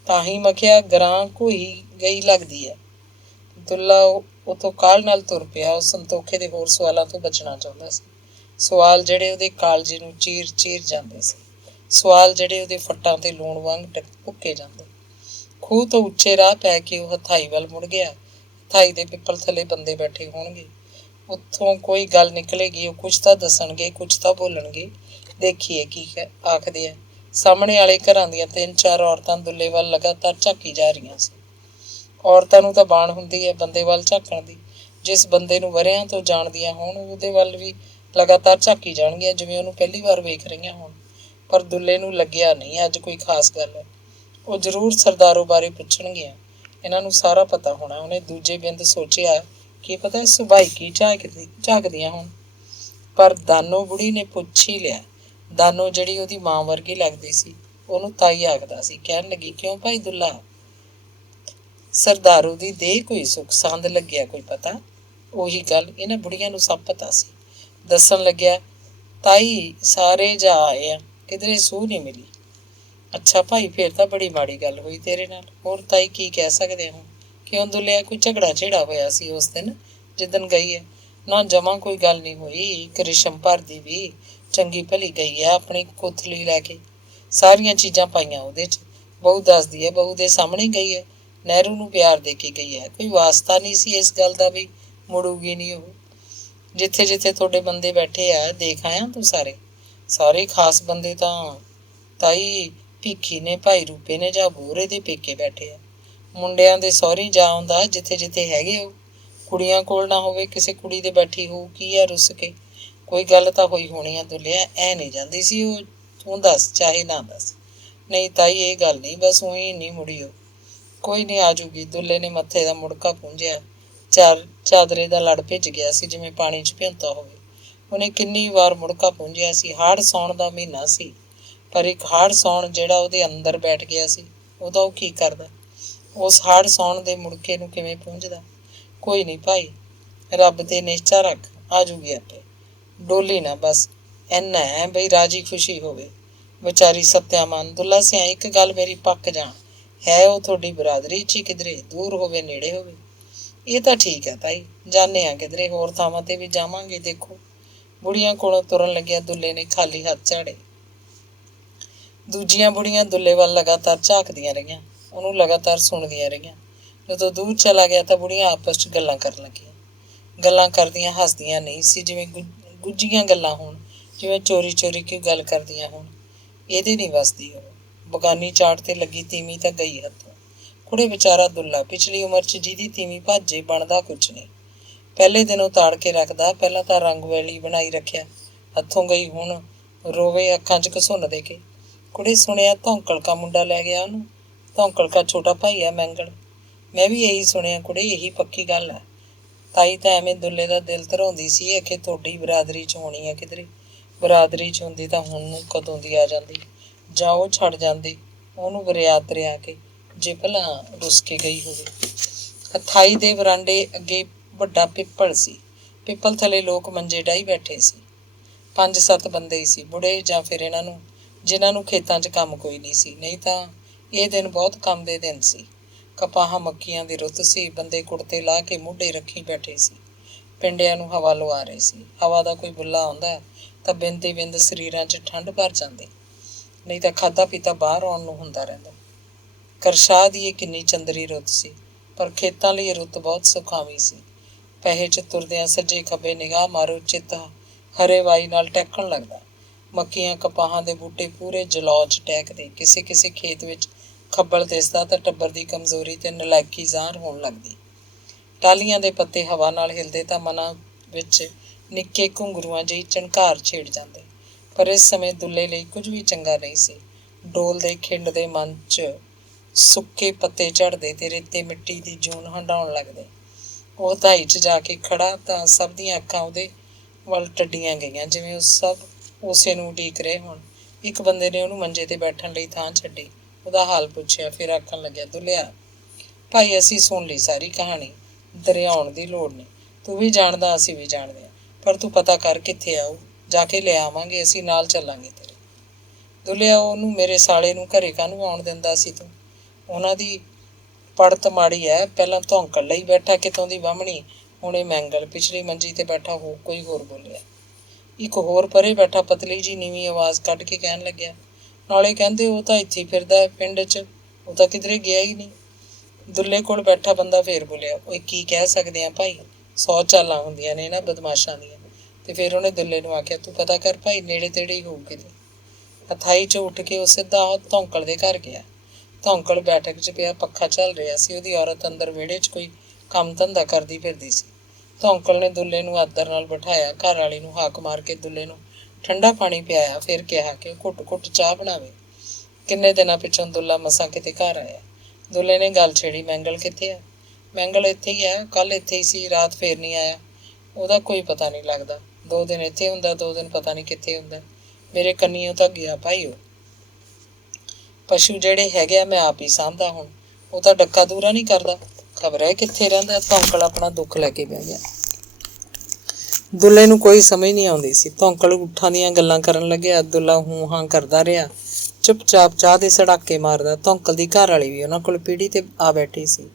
ਤਾਂ ਹੀ ਮਖਿਆ ਗਰਾਂ ਕੋਈ ਗਈ ਲੱਗਦੀ ਹੈ। ਦੁੱਲਾ ਉਥੋਂ ਕਾਹਲ ਨਾਲ ਤੁਰ ਪਿਆ। ਉਹ ਸੰਤੋਖੇ ਦੇ ਹੋਰ ਸਵਾਲਾਂ ਤੋਂ ਬਚਣਾ ਚਾਹੁੰਦਾ ਸੀ। ਸਵਾਲ ਜਿਹੜੇ ਉਹਦੇ ਕਾਲਜੇ ਨੂੰ ਚੀਰ ਚੀਰ ਜਾਂਦੇ ਸੀ। ਸਵਾਲ ਜਿਹੜੇ ਉਹਦੇ ਫੱਟਾਂ 'ਤੇ ਲੂਣ ਵਾਂਗ ਭੁੱਕੇ ਜਾਂਦੇ। ਖੂਹ ਤੋਂ ਉੱਚੇ ਰਾਹ ਪੈ ਕੇ ਉਹ ਹਥਾਈ ਵੱਲ ਮੁੜ ਗਿਆ। ਹਥਾਈ ਦੇ ਪਿੱਪਲ ਥੱਲੇ ਬੰਦੇ ਬੈਠੇ ਹੋਣਗੇ। ਉੱਥੋਂ ਕੋਈ ਗੱਲ ਨਿਕਲੇਗੀ। ਉਹ ਕੁਛ ਤਾਂ ਦੱਸਣਗੇ, ਕੁਛ ਤਾਂ ਬੋਲਣਗੇ। ਦੇਖੀਏ ਕੀ ਆਖਦੇ ਆ। ਸਾਹਮਣੇ ਵਾਲੇ ਘਰਾਂ ਦੀਆਂ 3-4 ਔਰਤਾਂ ਦੁੱਲੇ ਵੱਲ ਲਗਾਤਾਰ ਝਾਕੀ ਜਾ ਰਹੀਆਂ ਸੀ। ਔਰਤਾਂ ਨੂੰ ਤਾਂ ਬਾਣ ਹੁੰਦੀ ਹੈ ਬੰਦੇ ਵੱਲ ਝਾਕਣ ਦੀ। ਜਿਸ ਬੰਦੇ ਨੂੰ ਵਰ੍ਹਿਆਂ ਤੋਂ ਜਾਣਦੀਆਂ ਹੋਣ, ਉਹਦੇ ਵੱਲ ਵੀ ਲਗਾਤਾਰ ਝਾਕੀ ਜਾਣਗੀਆਂ, ਜਿਵੇਂ ਉਹਨੂੰ ਪਹਿਲੀ ਵਾਰ ਵੇਖ ਰਹੀਆਂ ਹੋਣ। ਪਰ ਦੁੱਲੇ ਨੂੰ ਲੱਗਿਆ ਨਹੀਂ ਅੱਜ ਕੋਈ ਖਾਸ ਗੱਲ ਹੈ। ਉਹ ਜ਼ਰੂਰ ਸਰਦਾਰੂ ਬਾਰੇ ਪੁੱਛਣਗੀਆਂ। ਇਹਨਾਂ ਨੂੰ ਸਾਰਾ ਪਤਾ ਹੋਣਾ। ਉਹਨੇ ਦੂਜੇ ਬਿੰਦ ਸੋਚਿਆ, ਕੀ ਪਤਾ ਸੁਭਾਈ ਕੀ ਝਾਕਦੀਆਂ ਹੋਣ। ਪਰ ਦਾਨੋ ਬੁੜੀ ਨੇ ਪੁੱਛ ਹੀ ਲਿਆ। ਦਾਨੋ ਜਿਹੜੀ ਉਹਦੀ ਮਾਂ ਵਰਗੀ ਲੱਗਦੀ ਸੀ, ਉਹਨੂੰ ਤਾਈ ਆਖਦਾ ਸੀ। ਕਹਿਣ ਲੱਗੀ, ਕਿਉਂ ਭਾਈ ਦੁੱਲਾ, ਸਰਦਾਰੂ ਦੀ ਦੇਹ ਕੋਈ ਸੁੱਖ ਸਾਂਦ ਲੱਗਿਆ ਕੋਈ ਪਤਾ। ਉਹੀ ਗੱਲ ਇਹਨਾਂ ਬੁੜੀਆਂ ਨੂੰ ਸਭ ਪਤਾ ਸੀ। ਦੱਸਣ ਲੱਗਿਆ, ਤਾਈ ਸਾਰੇ ਜਾ ਆਏ ਆ, ਕਿਧਰੇ ਸੂਹ ਨਹੀਂ ਮਿਲੀ। ਅੱਛਾ ਭਾਈ, ਫੇਰ ਤਾਂ ਬੜੀ ਮਾੜੀ ਗੱਲ ਹੋਈ ਤੇਰੇ ਨਾਲ। ਹੋਰ ਤਾਈ ਕੀ ਕਹਿ ਸਕਦੇ ਹੋ। ਕਿਉਂ ਦੁੱਲਿਆ, ਕੋਈ ਝਗੜਾ ਝੇੜਾ ਹੋਇਆ ਸੀ ਉਸ ਦਿਨ ਜਿੱਦਣ ਗਈ ਹੈ। ਨਾ ਜਮਾਂ ਕੋਈ ਗੱਲ ਨਹੀਂ ਹੋਈ। ਇੱਕ ਰਿਸ਼ਮ ਭਰ ਦੀ ਵੀ ਚੰਗੀ ਭਲੀ ਗਈ ਹੈ ਆਪਣੀ ਕੋਥਲੀ ਲੈ ਕੇ। ਸਾਰੀਆਂ ਚੀਜ਼ਾਂ ਪਾਈਆਂ ਉਹਦੇ 'ਚ। ਬਹੂ ਦੱਸਦੀ ਹੈ ਬਹੂ ਦੇ ਸਾਹਮਣੇ ਗਈ ਹੈ। ਨਹਿਰੂ ਨੂੰ ਪਿਆਰ ਦੇ ਕੇ ਗਈ ਹੈ। ਕੋਈ ਵਾਸਤਾ ਨਹੀਂ ਸੀ ਇਸ ਗੱਲ ਦਾ ਵੀ ਮੁੜੂਗੀ ਨਹੀਂ ਉਹ। ਜਿੱਥੇ ਜਿੱਥੇ ਤੁਹਾਡੇ ਬੰਦੇ ਬੈਠੇ ਆ ਦੇਖ ਆਇਆ ਤੂੰ ਸਾਰੇ। ਸਾਰੇ ਖਾਸ ਬੰਦੇ ਤਾਂ ਤਾਈ ਭੀਖੀ ਨੇ, ਭਾਈ ਰੂਪੇ ਨੇ ਜਾਂ ਬੋਰੇ ਦੇ ਪੇਕੇ ਬੈਠੇ ਆ। ਮੁੰਡਿਆਂ ਦੇ ਸਹੁਰੀ ਜਾ ਆਉਂਦਾ ਜਿੱਥੇ ਜਿੱਥੇ ਹੈਗੇ ਉਹ। ਕੁੜੀਆਂ ਕੋਲ ਨਾ ਹੋਵੇ, ਕਿਸੇ ਕੁੜੀ ਦੇ ਬੈਠੀ ਹੋਊ ਕੀ ਆ ਰੁੱਸ ਕੇ। ਕੋਈ ਗੱਲ ਤਾਂ ਹੋਈ ਹੋਣੀ ਆ ਦੁੱਲਿਆ, ਐ ਨਹੀਂ ਜਾਂਦੀ ਸੀ ਉਹ, ਤੂੰ ਦੱਸ ਚਾਹੇ ਨਾ ਦੱਸ। ਨਹੀਂ ਤਾਈ ਇਹ ਗੱਲ ਨਹੀਂ, ਬਸ ਉਹੀ ਨਹੀਂ ਮੁੜੀ ਉਹ। ਕੋਈ ਨਹੀਂ ਆ ਜੂਗੀ। ਦੁੱਲੇ ਨੇ ਮੱਥੇ ਦਾ ਮੁੜਕਾ ਪੂੰਝਿਆ। ਚਾਦਰੇ ਦਾ ਲੜ ਭਿੱਜ ਗਿਆ ਸੀ ਜਿਵੇਂ ਪਾਣੀ 'ਚ ਭਿਉਂਤਾ ਹੋਵੇ। ਉਹਨੇ ਕਿੰਨੀ ਵਾਰ ਮੁੜਕਾ ਪੂੰਝਿਆ ਸੀ। ਹਾੜ ਸਾਉਣ ਦਾ ਮਹੀਨਾ ਸੀ, ਪਰ ਇੱਕ ਹਾੜ ਸਾਉਣ ਜਿਹੜਾ ਉਹਦੇ ਅੰਦਰ ਬੈਠ ਗਿਆ ਸੀ, ਉਹਦਾ ਉਹ ਕੀ ਕਰਦਾ? ਉਸ ਹਾੜ ਸਾਉਣ ਦੇ ਮੁੜਕੇ ਨੂੰ ਕਿਵੇਂ ਪੂੰਝਦਾ? ਕੋਈ ਨਹੀਂ ਭਾਈ, ਰੱਬ ਤੇ ਨਿਸ਼ਚਾ ਰੱਖ, ਆ ਜੂਗੀ ਆਪੇ। ਡੋਲੀ ਨਾ ਬਸ, ਇੰਨਾ ਹੈ ਬਈ ਰਾਜੀ ਖੁਸ਼ੀ ਹੋਵੇ। ਵਿਚਾਰੀ ਸਤਿਆਮਨ। ਦੁੱਲਾ ਸਿਆਂ ਇੱਕ ਗੱਲ ਮੇਰੀ ਪੱਕ ਜਾਣ, ਹੈ ਉਹ ਤੁਹਾਡੀ ਬਰਾਦਰੀ 'ਚ ਹੀ ਕਿਧਰੇ, ਦੂਰ ਹੋਵੇ ਨੇੜੇ ਹੋਵੇ? ਇਹ ਤਾਂ ਠੀਕ ਹੈ ਤਾਈ, ਜਾਂਦੇ ਹਾਂ ਕਿਧਰੇ, ਹੋਰ ਥਾਵਾਂ 'ਤੇ ਵੀ ਜਾਵਾਂਗੇ। ਦੇਖੋ। ਬੁੜੀਆਂ ਕੋਲੋਂ ਤੁਰਨ ਲੱਗਿਆ ਦੁੱਲੇ ਨੇ ਖਾਲੀ ਹੱਥ ਝਾੜੇ। ਦੂਜੀਆਂ ਬੁੜੀਆਂ ਦੁੱਲੇ ਵੱਲ ਲਗਾਤਾਰ ਝਾਕਦੀਆਂ ਰਹੀਆਂ, ਉਹਨੂੰ ਲਗਾਤਾਰ ਸੁਣਦੀਆਂ ਰਹੀਆਂ। ਜਦੋਂ ਦੂਰ ਚਲਾ ਗਿਆ ਤਾਂ ਬੁੜੀਆਂ ਆਪਸ 'ਚ ਗੱਲਾਂ ਕਰਨ ਲੱਗੀਆਂ। ਗੱਲਾਂ ਕਰਦੀਆਂ ਹੱਸਦੀਆਂ ਨਹੀਂ ਸੀ, ਜਿਵੇਂ ਗੁੱਝੀਆਂ ਗੱਲਾਂ ਹੋਣ, ਜਿਵੇਂ ਚੋਰੀ ਚੋਰੀ ਕਿਉਂ ਗੱਲ ਕਰਦੀਆਂ ਹੋਣ। ਇਹਦੇ ਨਹੀਂ ਵਸਦੀ ਉਹ। ਬਗਾਨੀ ਚਾਟ 'ਤੇ ਲੱਗੀ ਤੀਵੀਂ ਤਾਂ ਗਈ ਹੱਥੋਂ। ਕੁੜੇ ਵਿਚਾਰਾ ਦੁੱਲਾ, ਪਿਛਲੀ ਉਮਰ 'ਚ ਜਿਹਦੀ ਤੀਵੀਂ ਭਾਜੇ ਬਣਦਾ ਕੁਛ ਨਹੀਂ। ਪਹਿਲੇ ਦਿਨੋਂ ਤਾੜ ਕੇ ਰੱਖਦਾ, ਪਹਿਲਾਂ ਤਾਂ ਰੰਗ ਵੈਲੀ ਬਣਾਈ ਰੱਖਿਆ, ਹੱਥੋਂ ਗਈ ਹੁਣ ਰੋਵੇ ਅੱਖਾਂ 'ਚ ਘਸੁੰਨ ਦੇ ਕੇ। ਕੁੜੇ ਸੁਣਿਆ ਧੌਂਕਲ ਕਾ ਮੁੰਡਾ ਲੈ ਗਿਆ ਉਹਨੂੰ। ਧੌਂਕਲ ਕਾ ਛੋਟਾ ਭਾਈ ਆ ਮੈਂਗਲ। ਮੈਂ ਵੀ ਇਹੀ ਸੁਣਿਆ ਕੁੜੇ, ਇਹੀ ਪੱਕੀ ਗੱਲ ਹੈ। ਤਾਈ ਤਾਂ ਐਵੇਂ ਦੁੱਲੇ ਦਾ ਦਿਲ ਧਰਾਉਂਦੀ ਸੀ, ਆਖੇ ਤੁਹਾਡੀ ਬਰਾਦਰੀ 'ਚ ਹੋਣੀ ਹੈ ਕਿਧਰੇ। ਬਰਾਦਰੀ 'ਚ ਹੁੰਦੀ ਤਾਂ ਹੁਣ ਨੂੰ ਕਦੋਂ ਦੀ ਆ ਜਾਂਦੀ, ਜਾਂ ਉਹ ਛੱਡ ਜਾਂਦੀ ਉਹਨੂੰ ਬਰਿਆਤ ਰਿਆ ਕੇ, ਜੇ ਭਲਾ ਰੁੱਸ ਕੇ ਗਈ ਹੋਵੇ। ਅਥਾਈ ਦੇ ਵਰਾਂਡੇ ਅੱਗੇ ਵੱਡਾ ਪਿੱਪਲ ਸੀ। ਪਿੱਪਲ ਥੱਲੇ ਲੋਕ ਮੰਜੇ ਡਾਹੀ ਬੈਠੇ ਸੀ। 5-7 ਬੰਦੇ ਹੀ ਸੀ, ਬੁੜੇ ਜਾਂ ਫਿਰ ਜਿਨ੍ਹਾਂ ਨੂੰ ਖੇਤਾਂ 'ਚ ਕੰਮ ਕੋਈ ਨਹੀਂ ਸੀ। ਨਹੀਂ ਤਾਂ ਇਹ ਦਿਨ ਬਹੁਤ ਕੰਮ ਦੇ ਦਿਨ ਸੀ। ਕਪਾਹਾਂ ਮੱਕੀਆਂ ਦੀ ਰੁੱਤ ਸੀ। ਬੰਦੇ ਕੁੜਤੇ ਲਾਹ ਕੇ ਮੋਢੇ ਰੱਖੀ ਬੈਠੇ ਸੀ, ਪਿੰਡਿਆਂ ਨੂੰ ਹਵਾ ਲਵਾ ਰਹੇ ਸੀ। ਹਵਾ ਦਾ ਕੋਈ ਬੁੱਲਾ ਆਉਂਦਾ ਤਾਂ ਬਿੰਦ ਤੇ ਬਿੰਦ ਸਰੀਰਾਂ 'ਚ ਠੰਡ ਭਰ ਜਾਂਦੀ, ਨਹੀਂ ਤਾਂ ਖਾਧਾ ਪੀਤਾ ਬਾਹਰ ਆਉਣ ਨੂੰ ਹੁੰਦਾ ਰਹਿੰਦਾ। ਕਰਸ਼ਾਹ ਦੀ ਇਹ ਕਿੰਨੀ ਚੰਦਰੀ ਰੁੱਤ ਸੀ, ਪਰ ਖੇਤਾਂ ਲਈ ਇਹ ਰੁੱਤ ਬਹੁਤ ਸੁਖਾਵੀਂ ਸੀ। ਪੈਸੇ 'ਚ ਤੁਰਦਿਆਂ ਸੱਜੇ ਖੱਬੇ ਨਿਗਾਹ ਮਾਰੋ, ਚਿੱਤ ਹਰੇਵਾਈ ਨਾਲ ਟਹਿਕਣ ਲੱਗਦਾ। ਮੱਕੀਆਂ ਕਪਾਹਾਂ ਦੇ ਬੂਟੇ ਪੂਰੇ ਜਲੌ 'ਚ ਟਹਿਕਦੇ। ਕਿਸੇ ਕਿਸੇ ਖੇਤ ਵਿੱਚ ਖੱਬਲ ਦਿਸਦਾ ਤਾਂ ਟੱਬਰ ਦੀ ਕਮਜ਼ੋਰੀ ਤੇ ਨਲਾਇਕੀ ਜ਼ਾਹਰ ਹੋਣ ਲੱਗਦੀ। ਟਾਹਲੀਆਂ ਦੇ ਪੱਤੇ ਹਵਾ ਨਾਲ ਹਿਲਦੇ ਤਾਂ ਮਨਾਂ ਵਿੱਚ ਨਿੱਕੇ ਘੁੰਗਰੂਆਂ ਜਿਹੀ ਝਣਕਾਰ ਛੇੜ ਜਾਂਦੇ। ਪਰ ਇਸ ਸਮੇਂ ਦੁੱਲੇ ਲਈ ਕੁਝ ਵੀ ਚੰਗਾ ਨਹੀਂ ਸੀ। ਡੋਲਦੇ ਖਿੰਡਦੇ ਮਨ 'ਚ ਸੁੱਕੇ ਪੱਤੇ ਝੜਦੇ ਤੇ ਰੇਤੇ ਮਿੱਟੀ ਦੀ ਜੂਨ ਹੰਢਾਉਣ ਲੱਗਦੇ। ਉਹ ਧਾਈ 'ਚ ਜਾ ਕੇ ਖੜਾ ਤਾਂ ਸਭ ਦੀਆਂ ਅੱਖਾਂ ਉਹਦੇ ਵੱਲ ਟੱਡੀਆਂ ਗਈਆਂ, ਜਿਵੇਂ ਉਹ ਸਭ ਉਸੇ ਨੂੰ ਉਡੀਕ ਰਹੇ ਹੋਣ। ਇੱਕ ਬੰਦੇ ਨੇ ਉਹਨੂੰ ਮੰਜੇ 'ਤੇ ਬੈਠਣ ਲਈ ਥਾਂ ਛੱਡੀ, ਉਹਦਾ ਹਾਲ ਪੁੱਛਿਆ, ਫਿਰ ਆਖਣ ਲੱਗਿਆ, ਦੁੱਲਿਆ ਭਾਈ ਅਸੀਂ ਸੁਣ ਲਈ ਸਾਰੀ ਕਹਾਣੀ, ਦਰਿਆਉਣ ਦੀ ਲੋੜ ਨਹੀਂ। ਤੂੰ ਵੀ ਜਾਣਦਾ, ਅਸੀਂ ਵੀ ਜਾਣਦੇ ਹਾਂ, ਪਰ ਤੂੰ ਪਤਾ ਕਰ ਕਿੱਥੇ ਆਊ, ਜਾ ਕੇ ਲੈ ਆਵਾਂਗੇ, ਅਸੀਂ ਨਾਲ ਚੱਲਾਂਗੇ ਤੇਰੇ। ਦੁੱਲਿਆ ਉਹਨੂੰ, ਮੇਰੇ ਸਾਲੇ ਨੂੰ ਘਰੇ ਕਾਹਨੂੰ ਆਉਣ ਦਿੰਦਾ ਸੀ ਤੂੰ? ਉਹਨਾਂ ਦੀ ਪੜਤ ਮਾੜੀ ਹੈ। ਪਹਿਲਾਂ ਧੌਂਕਲ ਲਈ ਬੈਠਾ ਕਿਤੋਂ ਦੀ ਬਾਹਮਣੀ, ਹੁਣ ਇਹ ਮੈਂਗਲ। ਪਿਛਲੀ ਮੰਜੀ 'ਤੇ ਬੈਠਾ ਕੋਈ ਹੋਰ ਬੋਲਿਆ। ਇੱਕ ਹੋਰ ਪਰੇ ਬੈਠਾ ਪਤਲੀ ਜੀ ਨੀਵੀਂ ਆਵਾਜ਼ ਕੱਢ ਕੇ ਕਹਿਣ ਲੱਗਿਆ, ਨਾਲੇ ਕਹਿੰਦੇ ਉਹ ਤਾਂ ਇੱਥੇ ਫਿਰਦਾ ਪਿੰਡ 'ਚ, ਉਹ ਤਾਂ ਕਿਧਰੇ ਗਿਆ ਹੀ ਨਹੀਂ। ਦੁੱਲੇ ਕੋਲ ਬੈਠਾ ਬੰਦਾ ਫੇਰ ਬੋਲਿਆ, ਓਏ ਕੀ ਕਹਿ ਸਕਦੇ ਆ ਭਾਈ, 100 ਚਾਲਾਂ ਹੁੰਦੀਆਂ ਨੇ ਇਹਨਾਂ ਬਦਮਾਸ਼ਾਂ ਦੀਆਂ। ਤੇ ਫਿਰ ਉਹਨੇ ਦੁੱਲੇ ਨੂੰ ਆਖਿਆ, ਤੂੰ ਪਤਾ ਕਰ ਭਾਈ, ਨੇੜੇ ਤੇੜੇ ਹੀ ਹੋਊ ਕਿਤੇ। ਅਥਾਈ 'ਚ ਉੱਠ ਕੇ ਉਹ ਸਿੱਧਾ ਧੌਂਕਲ ਦੇ ਘਰ ਗਿਆ। ਧੌਂਕਲ ਬੈਠਕ 'ਚ ਪਿਆ ਪੱਖਾ ਚੱਲ ਰਿਹਾ ਸੀ। ਉਹਦੀ ਔਰਤ ਅੰਦਰ ਵਿਹੜੇ 'ਚ ਕੋਈ ਕੰਮ ਧੰਦਾ ਕਰਦੀ ਫਿਰਦੀ ਸੀ। ਧੌਂਕਲ ਨੇ ਦੁੱਲੇ ਨੂੰ ਆਦਰ ਨਾਲ ਬਿਠਾਇਆ, ਘਰ ਵਾਲੀ ਨੂੰ ਹਾਕ ਮਾਰ ਕੇ ਦੁੱਲੇ ਨੂੰ ਠੰਡਾ ਪਾਣੀ ਪਿਆਇਆ, ਫਿਰ ਕਿਹਾ ਕਿ ਘੁੱਟ ਘੁੱਟ ਚਾਹ ਬਣਾਵੇ। ਕਿੰਨੇ ਦਿਨਾਂ ਪਿੱਛੋਂ ਦੁੱਲਾ ਮਸਾਂ ਕਿਤੇ ਘਰ ਆਇਆ। ਦੁੱਲੇ ਨੇ ਗੱਲ ਛੇੜੀ, ਮੈਂਗਲ ਕਿੱਥੇ ਆ? ਮੈਂਗਲ ਇੱਥੇ ਹੀ ਆ, ਕੱਲ੍ਹ ਇੱਥੇ ਹੀ ਸੀ, ਰਾਤ ਫੇਰ ਨਹੀਂ ਆਇਆ। ਉਹਦਾ ਕੋਈ ਪਤਾ ਨਹੀਂ ਲੱਗਦਾ, 2 ਦਿਨ ਇੱਥੇ ਹੁੰਦਾ, 2 ਦਿਨ ਪਤਾ ਨਹੀਂ ਕਿੱਥੇ ਹੁੰਦਾ। ਮੇਰੇ ਕੰਨੀਓ ਤਾਂ ਗਿਆ ਭਾਈ ਉਹ। ਪਸ਼ੂ ਜਿਹੜੇ ਹੈਗੇ ਆ ਮੈਂ ਆਪ ਹੀ ਸਾਂਭਦਾ ਹੁਣ, ਉਹ ਤਾਂ ਡੱਕਾ ਦੂਰਾ ਨਹੀਂ ਕਰਦਾ। ਖਬਰ ਹੈ ਕਿੱਥੇ ਰਹਿੰਦਾ। ਧੌਂਕਲ ਆਪਣਾ ਦੁੱਖ ਲੈ ਕੇ ਬਹਿ ਗਿਆ। ਦੁੱਲੇ ਨੂੰ ਕੋਈ ਸਮਝ ਨਹੀਂ ਆਉਂਦੀ ਸੀ। ਧੌਂਕਲ ਊਠਾਂ ਦੀਆਂ ਗੱਲਾਂ ਕਰਨ ਲੱਗਿਆ। ਦੁੱਲਾ ਹੂੰ ਹਾਂ ਕਰਦਾ ਰਿਹਾ, ਚੁੱਪ-ਚਾਪ ਚਾਹ ਦੇ ਸੜਾਕੇ ਮਾਰਦਾ। ਧੌਂਕਲ ਦੀ ਘਰ ਵਾਲੀ ਵੀ ਉਹਨਾਂ ਕੋਲ ਪੀੜ੍ਹੀ 'ਤੇ ਆ ਬੈਠੀ ਸੀ।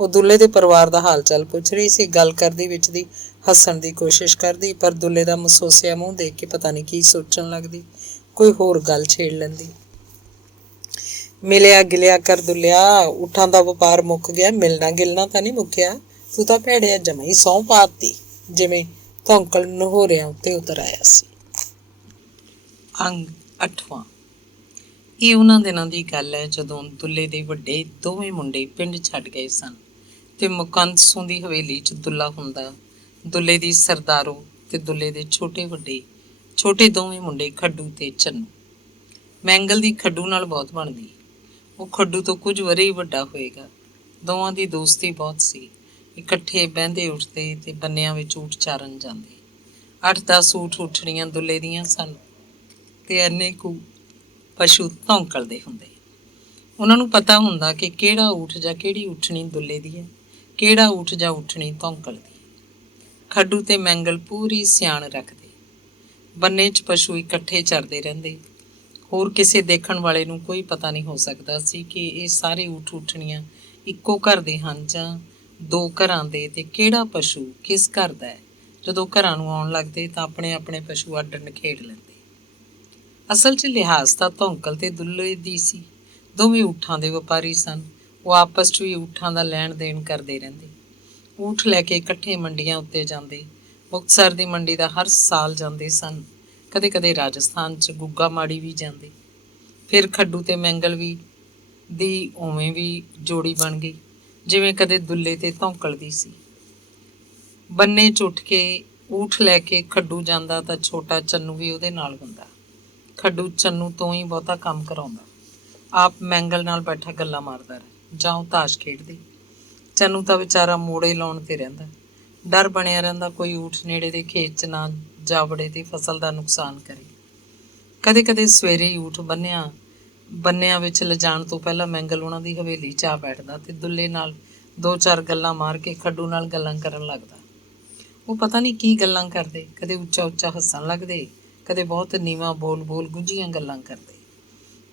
ਉਹ ਦੁੱਲੇ ਦੇ ਪਰਿਵਾਰ ਦਾ ਹਾਲ ਚਾਲ ਪੁੱਛ ਰਹੀ ਸੀ। ਗੱਲ ਕਰਦੀ ਵਿੱਚ ਦੀ ਹੱਸਣ ਦੀ ਕੋਸ਼ਿਸ਼ ਕਰਦੀ, ਪਰ ਦੁੱਲੇ ਦਾ ਮਸੋਸਿਆ ਮੂੰਹ ਦੇਖ ਕੇ ਪਤਾ ਨਹੀਂ ਕੀ ਸੋਚਣ ਲੱਗਦੀ, ਕੋਈ ਹੋਰ ਗੱਲ ਛੇੜ ਲੈਂਦੀ। ਮਿਲਿਆ ਗਿਲਿਆ ਕਰ ਦੁੱਲਿਆ, ਊਠਾਂ ਦਾ ਵਪਾਰ ਮੁੱਕ ਗਿਆ, ਮਿਲਣਾ ਗਿਲਣਾ ਤਾਂ ਨਹੀਂ ਮੁੱਕਿਆ। ਤੂੰ ਤਾਂ ਭੈੜਿਆ ਜਮਾਂ ਹੀ ਸਹੁੰ ਪਾਤੀ, ਜਿਵੇਂ ਧੌਂਕਲ ਨਹੋਰਿਆਂ ਉੱਤੇ ਉਤਰ ਆਇਆ ਸੀ। ਅੰਗ 8ਵਾਂ। ਇਹ ਉਹਨਾਂ ਦਿਨਾਂ ਦੀ ਗੱਲ ਹੈ ਜਦੋਂ ਦੁੱਲੇ ਦੇ ਵੱਡੇ ਦੋਵੇਂ ਮੁੰਡੇ ਪਿੰਡ ਛੱਡ ਗਏ ਸਨ ਤੇ ਮੁਕੰਦਸੋਂ ਦੀ ਹਵੇਲੀ 'ਚ ਦੁੱਲਾ ਹੁੰਦਾ। ਦੁੱਲੇ ਦੀ ਸਰਦਾਰੋ ਤੇ ਦੁੱਲੇ ਦੇ ਛੋਟੇ ਦੋਵੇਂ ਮੁੰਡੇ ਖੱਡੂ ਤੇ ਚੰਨੂ। ਮੈਂਗਲ ਦੀ ਖੱਡੂ ਨਾਲ ਬਹੁਤ ਬਣਦੀ। ਉਹ ਖੱਡੂ ਤੋਂ ਕੁਝ ਵਰੇ ਹੀ ਵੱਡਾ ਹੋਏਗਾ। ਦੋਵਾਂ ਦੀ ਦੋਸਤੀ ਬਹੁਤ ਸੀ। ਇਕੱਠੇ ਬਹਿੰਦੇ ਉੱਠਦੇ ਤੇ ਬੰਨਿਆਂ ਵਿੱਚ ਊਠ ਚਾਰਨ ਜਾਂਦੇ। 8-10 ਊਠ ਉੱਠਣੀਆਂ ਦੁੱਲੇ ਦੀਆਂ ਸਨ ਤੇ ਇੰਨੇ ਕੁ ਪਸ਼ੂ ਧੌਂਕਲਦੇ ਹੁੰਦੇ। ਉਹਨਾਂ ਨੂੰ ਪਤਾ ਹੁੰਦਾ ਕਿ ਕਿਹੜਾ ਊਠ ਜਾਂ ਕਿਹੜੀ ਉੱਠਣੀ ਦੁੱਲੇ ਦੀ ਹੈ, ਕਿਹੜਾ ਊਠ ਜਾਂ ਉੱਠਣੀ ਧੌਂਕਲ ਦੀ। ਖੱਡੂ ਤੇ ਮੈਂਗਲ ਪੂਰੀ ਸਿਆਣ ਰੱਖਦੇ। ਬੰਨੇ 'ਚ ਪਸ਼ੂ ਇਕੱਠੇ ਚਰਦੇ ਰਹਿੰਦੇ। ਹੋਰ ਕਿਸੇ ਦੇਖਣ ਵਾਲੇ ਨੂੰ ਕੋਈ ਪਤਾ ਨਹੀਂ ਹੋ ਸਕਦਾ ਸੀ ਕਿ ਇਹ ਸਾਰੇ ਊਠ ਉੱਠਣੀਆਂ ਇੱਕੋ ਘਰ ਦੇ ਹਨ ਜਾਂ ਦੋ ਘਰਾਂ ਦੇ, ਤੇ ਕਿਹੜਾ ਪਸ਼ੂ ਕਿਸ ਘਰ ਦਾ ਹੈ। ਜਦੋਂ ਘਰਾਂ ਨੂੰ ਆਉਣ ਲੱਗਦੇ ਤਾਂ ਆਪਣੇ ਆਪਣੇ ਪਸ਼ੂ ਅੱਡ ਨਿਖੇੜ ਲੈਂਦੇ। ਅਸਲ 'ਚ ਲਿਹਾਜ਼ ਤਾਂ ਧੌਂਕਲ ਤੇ ਦੁੱਲੇ ਦੀ ਸੀ। ਦੋਵੇਂ ਊਠਾਂ ਦੇ ਵਪਾਰੀ ਸਨ। ਉਹ ਆਪਸ 'ਚ ਵੀ ਊਠਾਂ ਦਾ ਲੈਣ ਦੇਣ ਕਰਦੇ ਰਹਿੰਦੇ। ਊਠ ਲੈ ਕੇ ਇਕੱਠੇ ਮੰਡੀਆਂ ਉੱਤੇ ਜਾਂਦੇ। ਮੁਕਤਸਰ ਦੀ ਮੰਡੀ ਦਾ ਹਰ ਸਾਲ ਜਾਂਦੇ ਸਨ। ਕਦੇ ਕਦੇ ਰਾਜਸਥਾਨ 'ਚ ਗੁੱਗਾ ਮਾੜੀ ਵੀ ਜਾਂਦੇ। ਫਿਰ ਖੱਡੂ ਤੇ ਮੈਂਗਲ ਦੀ ਉਵੇਂ ਵੀ ਜੋੜੀ ਬਣ ਗਈ ਜਿਵੇਂ ਕਦੇ ਦੁੱਲੇ ਤੇ ਧੌਂਕਲ ਦੀ ਸੀ। ਬੰਨੇ 'ਚ ਉੱਠ ਕੇ ਊਠ ਲੈ ਕੇ ਖੱਡੂ ਜਾਂਦਾ ਤਾਂ ਛੋਟਾ ਚੰਨੂ ਵੀ ਉਹਦੇ ਨਾਲ ਹੁੰਦਾ। ਖੱਡੂ ਚੰਨੂ ਤੋਂ ਹੀ ਬਹੁਤਾ ਕੰਮ ਕਰਾਉਂਦਾ। ਆਪ ਮੈਂਗਲ ਨਾਲ ਬੈਠਾ ਗੱਲਾਂ ਮਾਰਦਾ ਰਿਹਾ ਜਾਂ ਉਹ ਤਾਸ਼ ਖੇਡਦੇ। ਚੰਨੂ ਤਾਂ ਵਿਚਾਰਾ ਮੋੜੇ ਲਾਉਣ ਤੇ ਰਹਿੰਦਾ। ਡਰ ਬਣਿਆ ਰਹਿੰਦਾ ਕੋਈ ਊਠ ਨੇੜੇ ਦੇ ਖੇਤ 'ਚ ਨਾ ਜਾ ਵੜੇ ਤੇ ਫਸਲ ਦਾ ਨੁਕਸਾਨ ਕਰੇ। ਕਦੇ ਕਦੇ ਸਵੇਰੇ ਹੀ ਊਠ ਬੰਨਿਆਂ ਵਿੱਚ ਲਿਜਾਣ ਤੋਂ ਪਹਿਲਾਂ ਮੈਂਗਲ ਉਹਨਾਂ ਦੀ ਹਵੇਲੀ 'ਚ ਆ ਬੈਠਦਾ ਤੇ ਦੁੱਲੇ ਨਾਲ 2-4 ਗੱਲਾਂ ਮਾਰ ਕੇ ਖੱਡੂ ਨਾਲ ਗੱਲਾਂ ਕਰਨ ਲੱਗਦਾ। ਉਹ ਪਤਾ ਨਹੀਂ ਕੀ ਗੱਲਾਂ ਕਰਦੇ, ਕਦੇ ਉੱਚਾ ਉੱਚਾ ਹੱਸਣ ਲੱਗਦੇ, ਕਦੇ ਬਹੁਤ ਨੀਵਾਂ ਬੋਲ ਬੋਲ ਗੁੱਝੀਆਂ ਗੱਲਾਂ ਕਰਦੇ।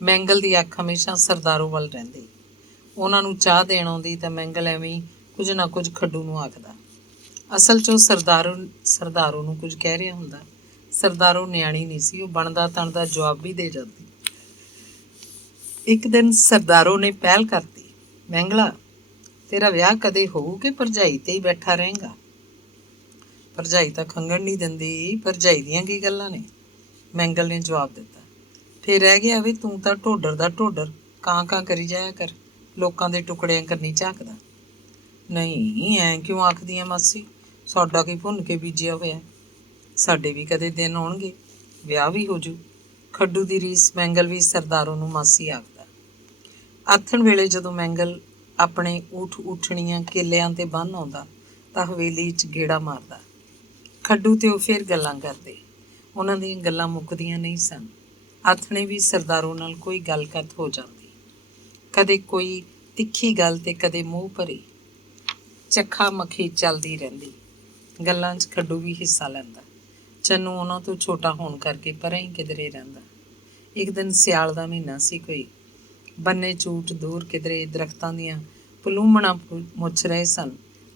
ਮੈਂਗਲ ਦੀ ਅੱਖ ਹਮੇਸ਼ਾ ਸਰਦਾਰੋ ਵੱਲ ਰਹਿੰਦੀ। ਉਹਨਾਂ ਨੂੰ ਚਾਹ ਦੇਣ ਆਉਂਦੀ ਤਾਂ ਮੈਂਗਲ ਐਵੇਂ ਕੁਝ ਨਾ ਕੁਝ ਖੱਡੂ ਨੂੰ ਆਖਦਾ। ਅਸਲ 'ਚ ਉਹ ਸਰਦਾਰੋ ਨੂੰ ਕੁਝ ਕਹਿ ਰਿਹਾ ਹੁੰਦਾ। ਸਰਦਾਰੋ ਨਿਆਣੀ ਨਹੀਂ ਸੀ, ਉਹ ਬਣਦਾ ਤਣਦਾ ਜਵਾਬ ਵੀ ਦੇ ਜਾਂਦੀ। ਇੱਕ ਦਿਨ ਸਰਦਾਰੋ ਨੇ ਪਹਿਲ ਕਰਤੀ, ਮੈਂਗਲਾ ਤੇਰਾ ਵਿਆਹ ਕਦੇ ਹੋਊ ਕਿ ਭਰਜਾਈ ਤੇ ਹੀ ਬੈਠਾ ਰਹੇਗਾ? ਭਰਜਾਈ ਤਾਂ ਖੰਘਣ ਨਹੀਂ ਦਿੰਦੀ, ਭਰਜਾਈ ਦੀਆਂ ਕੀ ਗੱਲਾਂ ਨੇ? ਮੈਂਗਲ ਨੇ ਜਵਾਬ ਦਿੱਤਾ। ਫਿਰ ਰਹਿ ਗਿਆ ਵੀ ਤੂੰ ਤਾਂ ਢੋਡਰ ਦਾ ਢੋਡਰ ਕਾਂ ਕਰੀ ਜਾਇਆ ਕਰ, ਲੋਕਾਂ ਦੇ ਟੁਕੜਿਆਂ ਕਰਨੀ ਝਾਕਦਾ। ਨਹੀਂ ਐਂ ਕਿਉਂ ਆਖਦੀ ਆ ਮਾਸੀ, ਸਾਡਾ ਕੀ ਭੁੰਨ ਕੇ ਬੀਜਿਆ ਹੋਇਆ। ਸਾਡੇ ਵੀ ਕਦੇ ਦਿਨ ਆਉਣਗੇ, ਵਿਆਹ ਵੀ ਹੋ ਜੂ। ਖੱਡੂ ਦੀ ਰੀਸ ਮੈਂਗਲ ਵੀ ਸਰਦਾਰੋ ਨੂੰ ਮਾਸੀ ਆਖਦਾ। ਆਥਣ ਵੇਲੇ ਜਦੋਂ ਮੈਂਗਲ ਆਪਣੇ ਊਠ ਉੱਠਣੀਆਂ ਕੇਲਿਆਂ ਤੇ ਬੰਨ੍ਹ ਆਉਂਦਾ ਤਾਂ ਹਵੇਲੀ 'ਚ ਗੇੜਾ ਮਾਰਦਾ। ਖੱਡੂ ਤੇ ਉਹ ਫਿਰ ਗੱਲਾਂ ਕਰਦੇ। ਉਹਨਾਂ ਦੀਆਂ ਗੱਲਾਂ ਮੁੱਕਦੀਆਂ ਨਹੀਂ ਸਨ। ਆਥਣੇ ਵੀ ਸਰਦਾਰੋ ਨਾਲ ਕੋਈ ਗੱਲਕੱਥ ਹੋ ਜਾਂਦੀ, ਕਦੇ ਕੋਈ ਤਿੱਖੀ ਗੱਲ ਤੇ ਕਦੇ ਮੂੰਹ ਭਰੀ ਚੱਖਾ ਮੱਖੀ ਚੱਲਦੀ ਰਹਿੰਦੀ। ਗੱਲਾਂ 'ਚ ਖੱਡੂ ਵੀ ਹਿੱਸਾ ਲੈਂਦਾ। ਚੰਨੂ ਉਹਨਾਂ ਤੋਂ ਛੋਟਾ ਹੋਣ ਕਰਕੇ ਪਰਾਂ ਹੀ ਕਿਧਰੇ ਰਹਿੰਦਾ। ਇੱਕ ਦਿਨ ਸਿਆਲ ਦਾ ਮਹੀਨਾ ਸੀ ਕੋਈ। ਬੰਨੇ ਝੂਠ ਦੂਰ ਕਿਧਰੇ ਦਰਖਤਾਂ ਦੀਆਂ ਪਲੂਮਣਾ ਮੁੱਛ ਰਹੇ ਸਨ।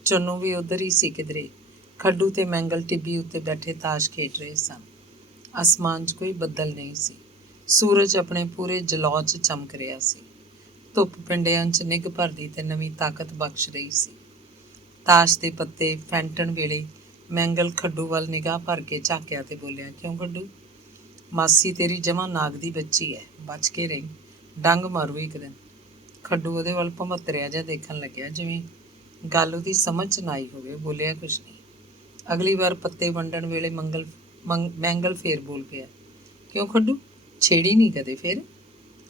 ਚੰਨੂ ਵੀ ਉੱਧਰ ਹੀ ਸੀ ਕਿਧਰੇ। ਖੱਡੂ ਤੇ ਮੈਂਗਲ ਟਿੱਬੀ ਉੱਤੇ ਬੈਠੇ ਤਾਸ਼ ਖੇਡ ਰਹੇ ਸਨ। ਅਸਮਾਨ 'ਚ ਕੋਈ ਬੱਦਲ ਨਹੀਂ ਸੀ। ਸੂਰਜ ਆਪਣੇ ਪੂਰੇ ਜਲੌਅ 'ਚ ਚਮਕ ਰਿਹਾ ਸੀ। ਧੁੱਪ ਪਿੰਡਿਆਂ 'ਚ ਨਿੱਘ ਭਰਦੀ ਤੇ ਨਵੀਂ ਤਾਕਤ ਬਖਸ਼ ਰਹੀ ਸੀ। ਤਾਸ਼ ਦੇ ਪੱਤੇ ਫੈਂਟਣ ਵੇਲੇ ਮੈਂਗਲ ਖੱਡੂ ਵੱਲ ਨਿਗਾਹ ਭਰ ਕੇ ਝਾਕਿਆ ਤੇ ਬੋਲਿਆ, ਕਿਉਂ ਖੱਡੂ? ਮਾਸੀ ਤੇਰੀ ਜਮਾਂ ਨਾਗ ਦੀ ਬੱਚੀ ਹੈ, ਬਚ ਕੇ ਰਹੀ, ਡੰਗ ਮਾਰੂ ਇੱਕ ਦਿਨ। ਖੱਡੂ ਉਹਦੇ ਵੱਲ ਭਮੱਤਰਿਆ ਜਿਹਾ ਦੇਖਣ ਲੱਗਿਆ, ਜਿਵੇਂ ਗੱਲ ਉਹਦੀ ਸਮਝ 'ਚ ਨਾ ਆਈ ਹੋਵੇ। ਬੋਲਿਆ ਕੁਛ ਨਹੀਂ। ਅਗਲੀ ਵਾਰ ਪੱਤੇ ਵੰਡਣ ਵੇਲੇ ਮੈਂਗਲ ਫੇਰ ਬੋਲ ਪਿਆ, ਕਿਉਂ ਖੱਡੂ? ਛੇੜੀ ਨਹੀਂ ਕਦੇ ਫਿਰ?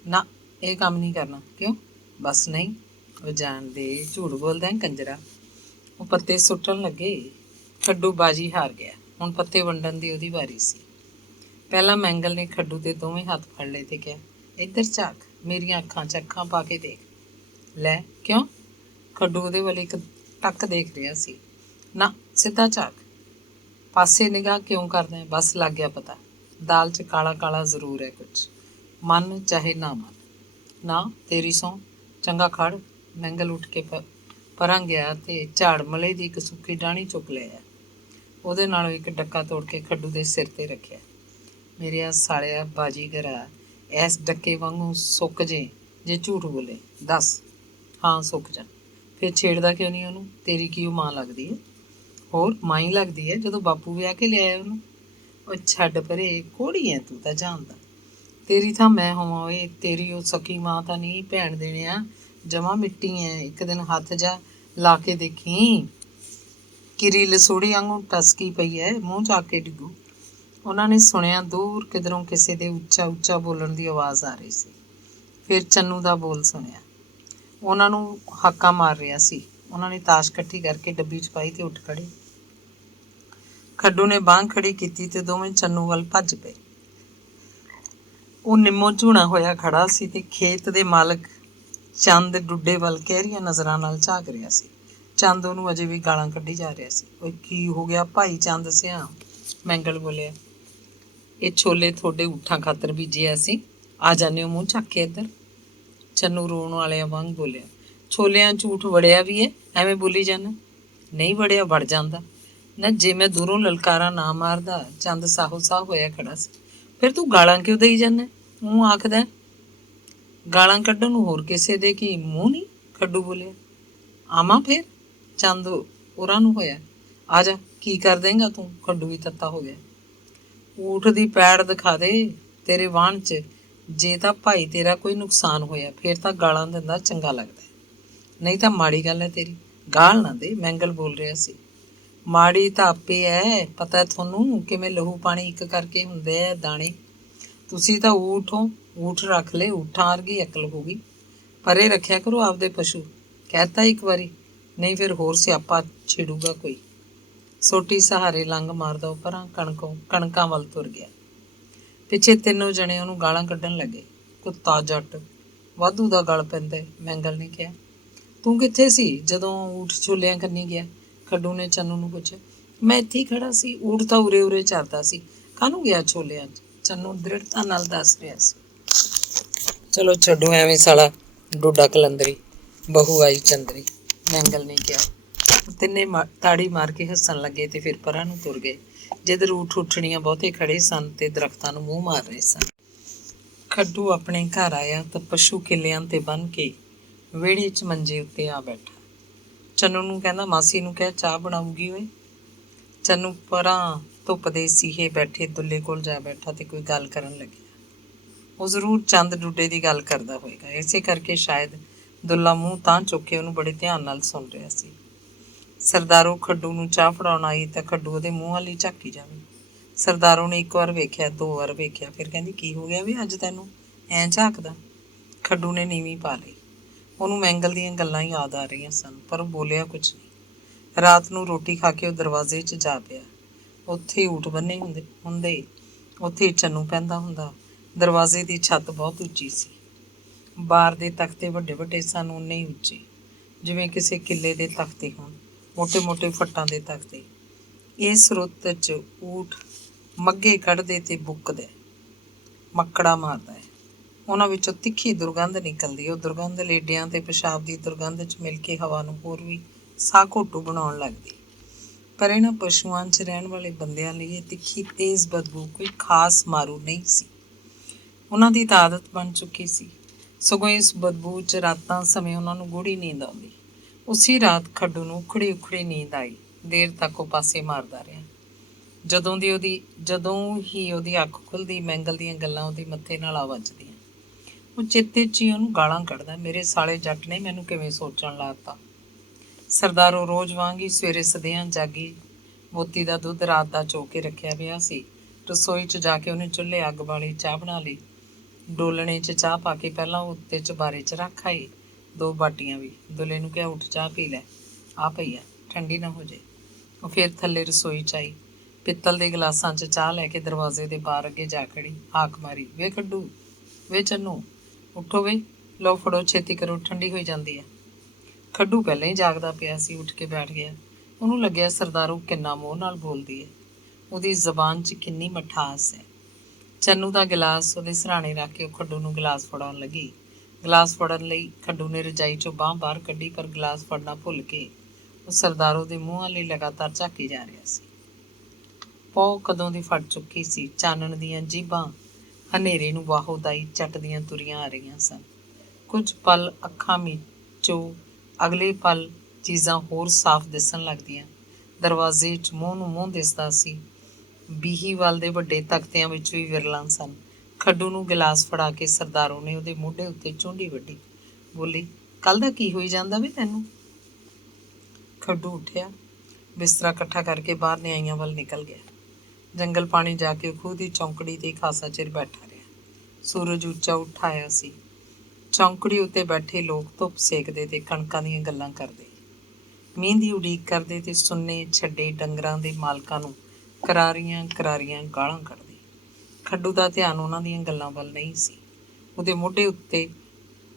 ਨਾ, ਇਹ ਕੰਮ ਨਹੀਂ ਕਰਨਾ। ਕਿਉਂ? ਬਸ ਨਹੀਂ। ਉਹ ਜਾਣਦੇ ਝੂਠ ਬੋਲਦਾ ਕੰਜਰਾ। ਉਹ ਪੱਤੇ ਸੁੱਟਣ ਲੱਗੇ। ਖੱਡੂ ਬਾਜੀ ਹਾਰ ਗਿਆ। ਹੁਣ ਪੱਤੇ ਵੰਡਣ ਦੀ ਉਹਦੀ ਵਾਰੀ ਸੀ। ਪਹਿਲਾਂ ਮੈਂਗਲ ਨੇ ਖੱਡੂ ਦੇ ਦੋਵੇਂ ਹੱਥ ਫੜ ਲਏ ਤੇ ਕਿਹਾ, ਇੱਧਰ ਝਾਕ, ਮੇਰੀਆਂ ਅੱਖਾਂ 'ਚ ਅੱਖਾਂ ਪਾ ਕੇ ਦੇਖ। ਲੈ, ਕਿਉਂ? ਖੱਡੂ ਉਹਦੇ ਵੱਲ ਇੱਕ ਟੱਕ ਦੇਖ ਰਿਹਾ ਸੀ। ਨਾ, ਸਿੱਧਾ ਝਾਕ। ਪਾਸੇ ਨਿਗਾਹ ਕਿਉਂ ਕਰਦਾ? ਬਸ ਲੱਗ ਗਿਆ ਪਤਾ। ਦਾਲ 'ਚ ਕਾਲਾ ਕਾਲਾ ਜ਼ਰੂਰ ਹੈ ਕੁਛ, ਮੰਨ ਚਾਹੇ ਨਾ ਮੰਨ। ਨਾ, ਤੇਰੀ ਸਹੁੰ। ਚੰਗਾ ਖੜ। ਮੈਂਗਲ ਉੱਠ ਕੇ ਪਰਾਂ ਗਿਆ ਤੇ ਝਾੜ ਮਲੇ ਦੀ ਇੱਕ ਸੁੱਕੀ ਡਾਹਣੀ ਚੁੱਕ ਲਿਆ। ਉਹਦੇ ਨਾਲੋਂ ਇੱਕ ਡੱਕਾ ਤੋੜ ਕੇ ਖੱਡੂ ਦੇ ਸਿਰ ਤੇ ਰੱਖਿਆ। ਮੇਰਿਆ ਸਾਲਿਆ ਬਾਜੀਗਰਾ, ਐਸ ਡੱਕੇ ਵਾਂਗੂ ਸੁੱਕ ਜੇ ਝੂਠ ਬੋਲੇ। ਦੱਸ। ਹਾਂ, ਸੁੱਕ ਜਾ। ਫਿਰ ਛੇੜਦਾ ਕਿਉਂ ਨਹੀਂ ਉਹਨੂੰ? ਤੇਰੀ ਕੀ ਉਹ ਮਾਂ ਲੱਗਦੀ ਹੈ? ਹੋਰ ਮਾਂ ਹੀ ਲੱਗਦੀ ਹੈ, ਜਦੋਂ ਬਾਪੂ ਵਿਆਹ ਕੇ ਲਿਆਇਆ ਉਹਨੂੰ। ਉਹ ਛੱਡ ਪਰੇ, ਕੋਹੜੀ ਹੈ ਤੂੰ ਤਾਂ ਜਾਣਦਾ। ਤੇਰੀ ਤਾਂ ਮੈਂ ਹੋਵਾਂ ਓਏ, ਤੇਰੀ ਉਹ ਸਕੀ ਮਾਂ ਤਾਂ ਨਹੀਂ ਭੈਣ ਦੇਣਿਆ, ਜਮਾਂ ਮਿੱਟੀ ਹੈ। ਇੱਕ ਦਿਨ ਹੱਥ ਜਾ ਲਾ ਕੇ ਦੇਖੀ। ਕਿਰੀ ਲਸੋੜੀ ਵਾਂਗੂ ਟਸਕੀ ਪਈ ਹੈ, ਮੂੰਹ ਚੱਕ ਕੇ ਡਿੱਗੂ। ਉਹਨਾਂ ਨੇ ਸੁਣਿਆ ਦੂਰ ਕਿਧਰੋਂ ਕਿਸੇ ਦੇ ਉੱਚਾ ਉੱਚਾ ਬੋਲਣ ਦੀ ਆਵਾਜ਼ ਆ ਰਹੀ ਸੀ। ਫਿਰ ਚੰਨੂ ਦਾ ਬੋਲ ਸੁਣਿਆ। ਉਹਨਾਂ ਨੂੰ ਹਾਕਾ ਮਾਰ ਰਿਹਾ ਸੀ। ਉਹਨਾਂ ਨੇ ਤਾਸ਼ ਇਕੱਠੀ ਕਰਕੇ ਡੱਬੀ 'ਚ ਪਾਈ ਤੇ ਉੱਠ ਖੜੇ। ਖੱਡੂ ਨੇ ਬਾਂਹ ਖੜੀ ਕੀਤੀ ਤੇ ਦੋਵੇਂ ਚੰਨੂ ਵੱਲ ਭੱਜ ਪਏ। ਉਹ ਨਿੰਮੋ ਝੂਣਾ ਹੋਇਆ ਖੜਾ ਸੀ ਤੇ ਖੇਤ ਦੇ ਮਾਲਕ ਚੰਦ ਡੁੱਡੇ ਵੱਲ ਗਹਿਰੀਆਂ ਨਜ਼ਰਾਂ ਨਾਲ ਝਾਕ ਰਿਹਾ ਸੀ। ਚੰਦ ਉਹਨੂੰ ਅਜੇ ਵੀ ਗਾਲਾਂ ਕੱਢੀ ਜਾ ਰਿਹਾ ਸੀ। ਓਏ ਕੀ ਹੋ ਗਿਆ ਭਾਈ ਚੰਦ ਸਿਆ, ਮੈਂਗਲ ਬੋਲਿਆ। ਇਹ ਛੋਲੇ ਤੁਹਾਡੇ ਊਠਾਂ ਖਾਤਰ ਬੀਜੇ ਅਸੀਂ, ਆ ਜਾਂਦੇ ਹੋ ਮੂੰਹ ਚੱਕ ਕੇ ਇੱਧਰ। ਚੰਨੂ ਰੋਣ ਵਾਲਿਆਂ ਵਾਂਗ ਬੋਲਿਆ। ਛੋਲਿਆਂ ਝੂਠ ਵੜਿਆ ਵੀ ਹੈ, ਐਵੇਂ ਬੋਲੀ ਜਾਂਦਾ। ਨਹੀਂ ਵੜਿਆ ਵੜ ਜਾਂਦਾ ਨਾ, ਜੇ ਮੈਂ ਦੂਰੋਂ ਲਲਕਾਰਾ ਨਾ ਮਾਰਦਾ। ਚੰਦ ਸਾਹੋ ਸਾਹ ਹੋਇਆ ਖੜਾ ਸੀ। ਫਿਰ ਤੂੰ ਗਾਲਾਂ ਕਿਉਂ ਦੇਈ ਜਾਂਦਾ? ਮੂੰਹ ਆਖਦਾ ਗਾਲਾਂ ਕੱਢਣ ਨੂੰ ਹੋਰ ਕਿਸੇ ਦੇ ਕੀ ਮੂੰਹ ਨਹੀਂ? ਖੱਡੂ ਬੋਲਿਆ। ਆਵਾਂ ਫਿਰ? ਚੰਦ ਉਹਨਾਂ ਨੂੰ ਹੋਇਆ। ਆ ਜਾ, ਕੀ ਕਰ ਦੇਂਗਾ ਤੂੰ? ਖੱਡੂ ਵੀ ਤੱਤਾ ਹੋ ਗਿਆ। ਊਠ ਦੀ ਪੈੜ ਦਿਖਾ ਦੇ ਤੇਰੇ ਵਾਹਣ 'ਚ। ਜੇ ਤਾਂ ਭਾਈ ਤੇਰਾ ਕੋਈ ਨੁਕਸਾਨ ਹੋਇਆ ਫਿਰ ਤਾਂ ਗਾਲਾਂ ਦਿੰਦਾ ਚੰਗਾ ਲੱਗਦਾ, ਨਹੀਂ ਤਾਂ ਮਾੜੀ ਗੱਲ ਹੈ ਤੇਰੀ। ਗਾਲ ਨਾ ਦੇ, ਮੈਂਗਲ ਬੋਲ ਰਿਹਾ ਸੀ। ਮਾੜੀ ਤਾਂ ਆਪੇ ਹੈ, ਪਤਾ ਤੁਹਾਨੂੰ ਕਿਵੇਂ ਲਹੂ ਪਾਣੀ ਇੱਕ ਕਰਕੇ ਹੁੰਦੇ ਹੈ ਦਾਣੇ। ਤੁਸੀਂ ਤਾਂ ਊਠ ਹੋ, ਊਠ ਰੱਖ ਲਏ, ਊਠਾਂ ਵਰਗੀ ਅਕਲ ਹੋ ਗਈ। ਪਰੇ ਰੱਖਿਆ ਕਰੋ ਆਪਦੇ ਪਸ਼ੂ, ਕਹਿਤਾ ਇੱਕ ਵਾਰੀ, ਨਹੀਂ ਫਿਰ ਹੋਰ ਸਿਆਪਾ ਛਿੜੂਗਾ ਕੋਈ। ਸੋਟੀ ਸਹਾਰੇ ਲੰਘ ਮਾਰਦਾ ਉਹ ਪਰਾਂ ਕਣਕਾਂ ਵੱਲ ਤੁਰ ਗਿਆ। ਪਿੱਛੇ ਤਿੰਨੋਂ ਜਣੇ ਉਹਨੂੰ ਗਾਲਾਂ ਕੱਢਣ ਲੱਗੇ। ਕੁੱਤਾ ਜੱਟ, ਵਾਧੂ ਦਾ ਗਲ ਪੈਂਦਾ, ਮੈਂਗਲ ਨੇ ਕਿਹਾ। ਤੂੰ ਕਿੱਥੇ ਸੀ ਜਦੋਂ ਊਠ ਛੋਲਿਆਂ ਕੰਨੀ ਗਿਆ? ਖੱਡੂ ਨੇ ਚੰਨੂ ਨੂੰ ਪੁੱਛਿਆ। ਮੈਂ ਇੱਥੇ ਹੀ ਖੜਾ ਸੀ, ਊਠ ਤਾਂ ਉਰੇ ਉਰੇ ਚਰਦਾ ਸੀ, ਕਾਹਨੂੰ ਗਿਆ ਛੋਲਿਆਂ 'ਚ? ਚੰਨੂ ਦ੍ਰਿੜਤਾ ਨਾਲ ਦੱਸ ਰਿਹਾ ਸੀ। ਚਲੋ ਛੱਡੋ ਐਵੇਂ ਸਾਲਾ ਡੋਡਾ ਕਲੰਦਰੀ, ਬਹੂ ਆਈ ਚੰਦਰੀ, ਮੈਂਗਲ ਨੇ ਕਿਹਾ। ਤਿੰਨੇ ਤਾੜੀ ਮਾਰ ਕੇ ਹੱਸਣ ਲੱਗੇ ਤੇ ਫਿਰ ਪਰਾਂ ਨੂੰ ਤੁਰ ਗਏ, ਜਿੱਧਰ ਊਠ ਉੱਠਣੀਆਂ ਬਹੁਤੇ ਖੜੇ ਸਨ ਤੇ ਦਰਖਤਾਂ ਨੂੰ ਮੂੰਹ ਮਾਰ ਰਹੇ ਸਨ। ਖੱਡੂ ਆਪਣੇ ਘਰ ਆਇਆ ਤਾਂ ਪਸ਼ੂ ਕਿੱਲਿਆਂ 'ਤੇ ਬੰਨ੍ਹ ਕੇ ਵਿਹੜੇ 'ਚ ਮੰਜੇ ਉੱਤੇ ਆ ਬੈਠਾ। ਚੰਨੂ ਨੂੰ ਕਹਿੰਦਾ, ਮਾਸੀ ਨੂੰ ਕਹਿ ਚਾਹ ਬਣਾਉਗੀ ਓਏ। ਚੰਨੂ ਪਰਾਂ ਧੁੱਪ ਦੇ ਸੀਹੇ ਬੈਠੇ ਦੁੱਲੇ ਕੋਲ ਜਾ ਬੈਠਾ ਤੇ ਕੋਈ ਗੱਲ ਕਰਨ ਲੱਗਿਆ। ਉਹ ਜ਼ਰੂਰ ਚੰਦ ਡੁੱਡੇ ਦੀ ਗੱਲ ਕਰਦਾ ਹੋਏਗਾ, ਇਸੇ ਕਰਕੇ ਸ਼ਾਇਦ ਦੁੱਲਾ ਮੂੰਹ ਤਾਂ ਚੁੱਕ ਕੇ ਉਹਨੂੰ ਬੜੇ ਧਿਆਨ ਨਾਲ ਸੁਣ ਰਿਹਾ ਸੀ। ਸਰਦਾਰੋ ਖੱਡੂ ਨੂੰ ਚਾਹ ਫੜਾਉਣ ਆਈ ਤਾਂ ਖੱਡੂ ਉਹਦੇ ਮੂੰਹ ਵੱਲ ਹੀ ਝਾਕੀ ਜਾਵੇ। ਸਰਦਾਰੋ ਨੇ ਇੱਕ ਵਾਰ ਵੇਖਿਆ, ਦੋ ਵਾਰ ਵੇਖਿਆ, ਫਿਰ ਕਹਿੰਦੀ, ਕੀ ਹੋ ਗਿਆ ਵੀ ਅੱਜ ਤੈਨੂੰ ਐਂ ਝਾਕਦਾ? ਖੱਡੂ ਨੇ ਨੀਵੀਂ ਪਾ ਲਈ। ਉਹਨੂੰ ਮੈਂਗਲ ਦੀਆਂ ਗੱਲਾਂ ਯਾਦ ਆ ਰਹੀਆਂ ਸਨ, ਪਰ ਉਹ ਬੋਲਿਆ ਕੁਛ ਨਹੀਂ। ਰਾਤ ਨੂੰ ਰੋਟੀ ਖਾ ਕੇ ਉਹ ਦਰਵਾਜ਼ੇ 'ਚ ਜਾ ਪਿਆ। ਉੱਥੇ ਹੀ ਊਠ ਬੰਨੇ ਹੁੰਦੇ, ਉੱਥੇ ਹੀ ਚੰਨੂ ਪੈਂਦਾ ਹੁੰਦਾ। ਦਰਵਾਜ਼ੇ ਦੀ ਛੱਤ ਬਹੁਤ ਉੱਚੀ ਸੀ। ਬਾਰ ਦੇ ਤਖਤੇ ਵੱਡੇ ਵੱਡੇ ਸਨ, ਓਨੇ ਹੀ ਉੱਚੇ ਜਿਵੇਂ ਕਿਸੇ ਕਿਲੇ ਦੇ ਤਖਤੇ ਹੋਣ, ਮੋਟੇ ਮੋਟੇ ਫੱਟਾਂ ਦੇ ਤਖਤੇ। ਇਸ ਰੁੱਤ 'ਚ ਊਠ ਮੱਗੇ ਕੱਢਦੇ ਤੇ ਬੁੱਕਦੇ, ਮੱਕੜਾ ਮਾਰਦਾ ਹੈ। ਉਹਨਾਂ ਵਿੱਚੋਂ ਤਿੱਖੀ ਦੁਰਗੰਧ ਨਿਕਲਦੀ। ਉਹ ਦੁਰਗੰਧ ਲੇਡਿਆਂ ਤੇ ਪਿਸ਼ਾਬ ਦੀ ਦੁਰਗੰਧ 'ਚ ਮਿਲ ਕੇ ਹਵਾ ਨੂੰ ਹੋਰ ਵੀ ਸਾਹ ਘੋਟੂ ਬਣਾਉਣ ਲੱਗਦੀ। ਪਰ ਇਹਨਾਂ ਪਸ਼ੂਆਂ 'ਚ ਰਹਿਣ ਵਾਲੇ ਬੰਦਿਆਂ ਲਈ ਇਹ ਤਿੱਖੀ ਤੇਜ਼ ਬਦਬੂ ਕੋਈ ਖਾਸ ਮਾਰੂ ਨਹੀਂ ਸੀ। ਉਹਨਾਂ ਦੀ ਤਾਂ ਆਦਤ ਬਣ ਚੁੱਕੀ ਸੀ। ਸਗੋਂ ਇਸ ਬਦਬੂ 'ਚ ਰਾਤਾਂ ਸਮੇਂ ਉਹਨਾਂ ਨੂੰ ਗੂੜ੍ਹੀ ਨੀਂਦ ਆਉਂਦੀ। ਉਸੀ ਰਾਤ ਖੱਡੂ ਨੂੰ ਉਖੜੀ ਉਖੜੀ ਨੀਂਦ ਆਈ। ਦੇਰ ਤੱਕ ਉਹ ਪਾਸੇ ਮਾਰਦਾ ਰਿਹਾ। ਜਦੋਂ ਹੀ ਉਹਦੀ ਅੱਖ ਖੁੱਲ੍ਹਦੀ, ਮੈਂਗਲ ਦੀਆਂ ਗੱਲਾਂ ਉਹਦੇ ਮੱਥੇ ਨਾਲ ਆ ਵੱਜਦੀਆਂ। ਉਹ ਚੇਤੇ 'ਚ ਹੀ ਉਹਨੂੰ ਗਾਲਾਂ ਕੱਢਦਾ, ਮੇਰੇ ਸਾਲੇ ਜੱਟ ਨੇ ਮੈਨੂੰ ਕਿਵੇਂ ਸੋਚਣ ਲਾਤਾ। ਸਰਦਾਰੋ ਰੋਜ਼ ਵਾਂਗ ਹੀ ਸਵੇਰੇ ਸਦਿਆਂ ਜਾਗੀ। ਮੋਤੀ ਦਾ ਦੁੱਧ ਰਾਤ ਦਾ ਚੋ ਕੇ ਰੱਖਿਆ ਪਿਆ ਸੀ। ਰਸੋਈ 'ਚ ਜਾ ਕੇ ਉਹਨੇ ਚੁੱਲ੍ਹੇ ਅੱਗ ਬਾਲੀ, ਚਾਹ ਬਣਾ ਲਈ। ਡੋਲਣੇ 'ਚ ਚਾਹ ਪਾ ਕੇ ਪਹਿਲਾਂ ਉਹ ਉੱਤੇ ਚੁਬਾਰੇ 'ਚ ਰੱਖ ਆਈ, 2 ਬਾਟੀਆਂ ਵੀ। ਦੁੱਲੇ ਨੂੰ ਕਿਹਾ, ਉੱਠ ਚਾਹ ਪੀ ਲੈ, ਆ ਪਈ ਆ, ਠੰਡੀ ਨਾ ਹੋ ਜੇ। ਉਹ ਫਿਰ ਥੱਲੇ ਰਸੋਈ 'ਚ ਆਈ, ਪਿੱਤਲ ਦੇ ਗਲਾਸਾਂ 'ਚ ਚਾਹ ਲੈ ਕੇ ਦਰਵਾਜ਼ੇ ਦੇ ਬਾਹਰ ਅੱਗੇ ਜਾ ਖੜੀ। ਹਾਕ ਮਾਰੀ, ਵੇ ਖੱਡੂ, ਵੇ ਚੰਨੂ, ਉੱਠੋ ਵੇ, ਲਓ ਫੜੋ, ਛੇਤੀ ਕਰੋ, ਠੰਡੀ ਹੋਈ ਜਾਂਦੀ ਹੈ। ਖੱਡੂ ਪਹਿਲਾਂ ਹੀ ਜਾਗਦਾ ਪਿਆ ਸੀ, ਉੱਠ ਕੇ ਬੈਠ ਗਿਆ। ਉਹਨੂੰ ਲੱਗਿਆ ਸਰਦਾਰੂ ਕਿੰਨਾ ਮੋਹ ਨਾਲ ਬੋਲਦੀ ਹੈ, ਉਹਦੀ ਜ਼ਬਾਨ 'ਚ ਕਿੰਨੀ ਮਿਠਾਸ ਹੈ। ਚੰਨੂ ਦਾ ਗਿਲਾਸ ਉਹਦੇ ਸਿਰਹਾਣੇ ਰੱਖ ਕੇ ਉਹ ਖੱਡੂ ਨੂੰ ਗਿਲਾਸ ਫੜਾਉਣ ਲੱਗੀ। ਗਿਲਾਸ ਫੜਨ ਲਈ ਖੱਡੂ ਨੇ ਰਜਾਈ 'ਚੋਂ ਬਾਂਹ ਬਾਹਰ ਕੱਢੀ, ਪਰ ਗਿਲਾਸ ਫੜਨਾ ਭੁੱਲ ਕੇ ਉਹ ਸਰਦਾਰੋ ਦੇ ਮੂੰਹ ਵੱਲ ਹੀ ਲਗਾਤਾਰ ਝਾਕੀ ਜਾ ਰਿਹਾ ਸੀ। ਪੌ ਕਦੋਂ ਦੀ ਫਟ ਚੁੱਕੀ ਸੀ। ਚਾਨਣ ਦੀਆਂ ਜੀਭਾਂ ਹਨੇਰੇ ਨੂੰ ਵਾਹੋਦਾਈ ਚੱਟਦੀਆਂ ਤੁਰੀਆਂ ਆ ਰਹੀਆਂ ਸਨ। ਕੁਝ ਪਲ ਅੱਖਾਂ ਮੀਚੋ, ਅਗਲੇ ਪਲ ਚੀਜ਼ਾਂ ਹੋਰ ਸਾਫ਼ ਦਿਸਣ ਲੱਗਦੀਆਂ। ਦਰਵਾਜ਼ੇ 'ਚ ਮੂੰਹ ਨੂੰ ਮੂੰਹ ਦਿਸਦਾ ਸੀ। ਬੀਹੀਵਾਲ ਦੇ ਵੱਡੇ ਤਖਤਿਆਂ ਵਿੱਚ ਵੀ ਵਿਰਲਾਂ ਸਨ। ਖੱਡੂ ਨੂੰ ਗਿਲਾਸ ਫੜਾ ਕੇ ਸਰਦਾਰੋ ਨੇ ਉਹਦੇ ਮੋਢੇ ਉੱਤੇ ਚੁੰਡੀ ਵੱਢੀ। ਬੋਲੀ, ਕੱਲ੍ਹ ਦਾ ਕੀ ਹੋਈ ਜਾਂਦਾ ਵੀ ਤੈਨੂੰ? ਖੱਡੂ ਉੱਠਿਆ। ਬਿਸਤਰਾ ਇਕੱਠਾ ਕਰਕੇ ਬਾਹਰ ਨਿਆਈਆਂ ਵੱਲ ਨਿਕਲ ਗਿਆ। ਜੰਗਲ ਪਾਣੀ ਜਾ ਕੇ ਖੂਹ ਦੀ ਚੌਂਕੜੀ 'ਤੇ ਖਾਸਾ ਚਿਰ ਬੈਠਾ ਰਿਹਾ। ਸੂਰਜ ਉੱਚਾ ਉੱਠ ਆਇਆ ਸੀ। ਚੌਂਕੜੀ ਉੱਤੇ ਬੈਠੇ ਲੋਕ ਧੁੱਪ ਸੇਕਦੇ ਤੇ ਕਣਕਾਂ ਦੀਆਂ ਗੱਲਾਂ ਕਰਦੇ, ਮੀਂਹ ਦੀ ਉਡੀਕ ਕਰਦੇ ਤੇ ਸੁੰਨੇ ਛੱਡੇ ਡੰਗਰਾਂ ਦੇ ਮਾਲਕਾਂ ਨੂੰ ਕਰਾਰੀਆਂ ਕਰਾਰੀਆਂ ਗਾਲਾਂ ਕੱਢਦੇ। ਖੱਡੂ ਦਾ ਧਿਆਨ ਉਹਨਾਂ ਦੀਆਂ ਗੱਲਾਂ ਵੱਲ ਨਹੀਂ ਸੀ। ਉਹਦੇ ਮੋਢੇ ਉੱਤੇ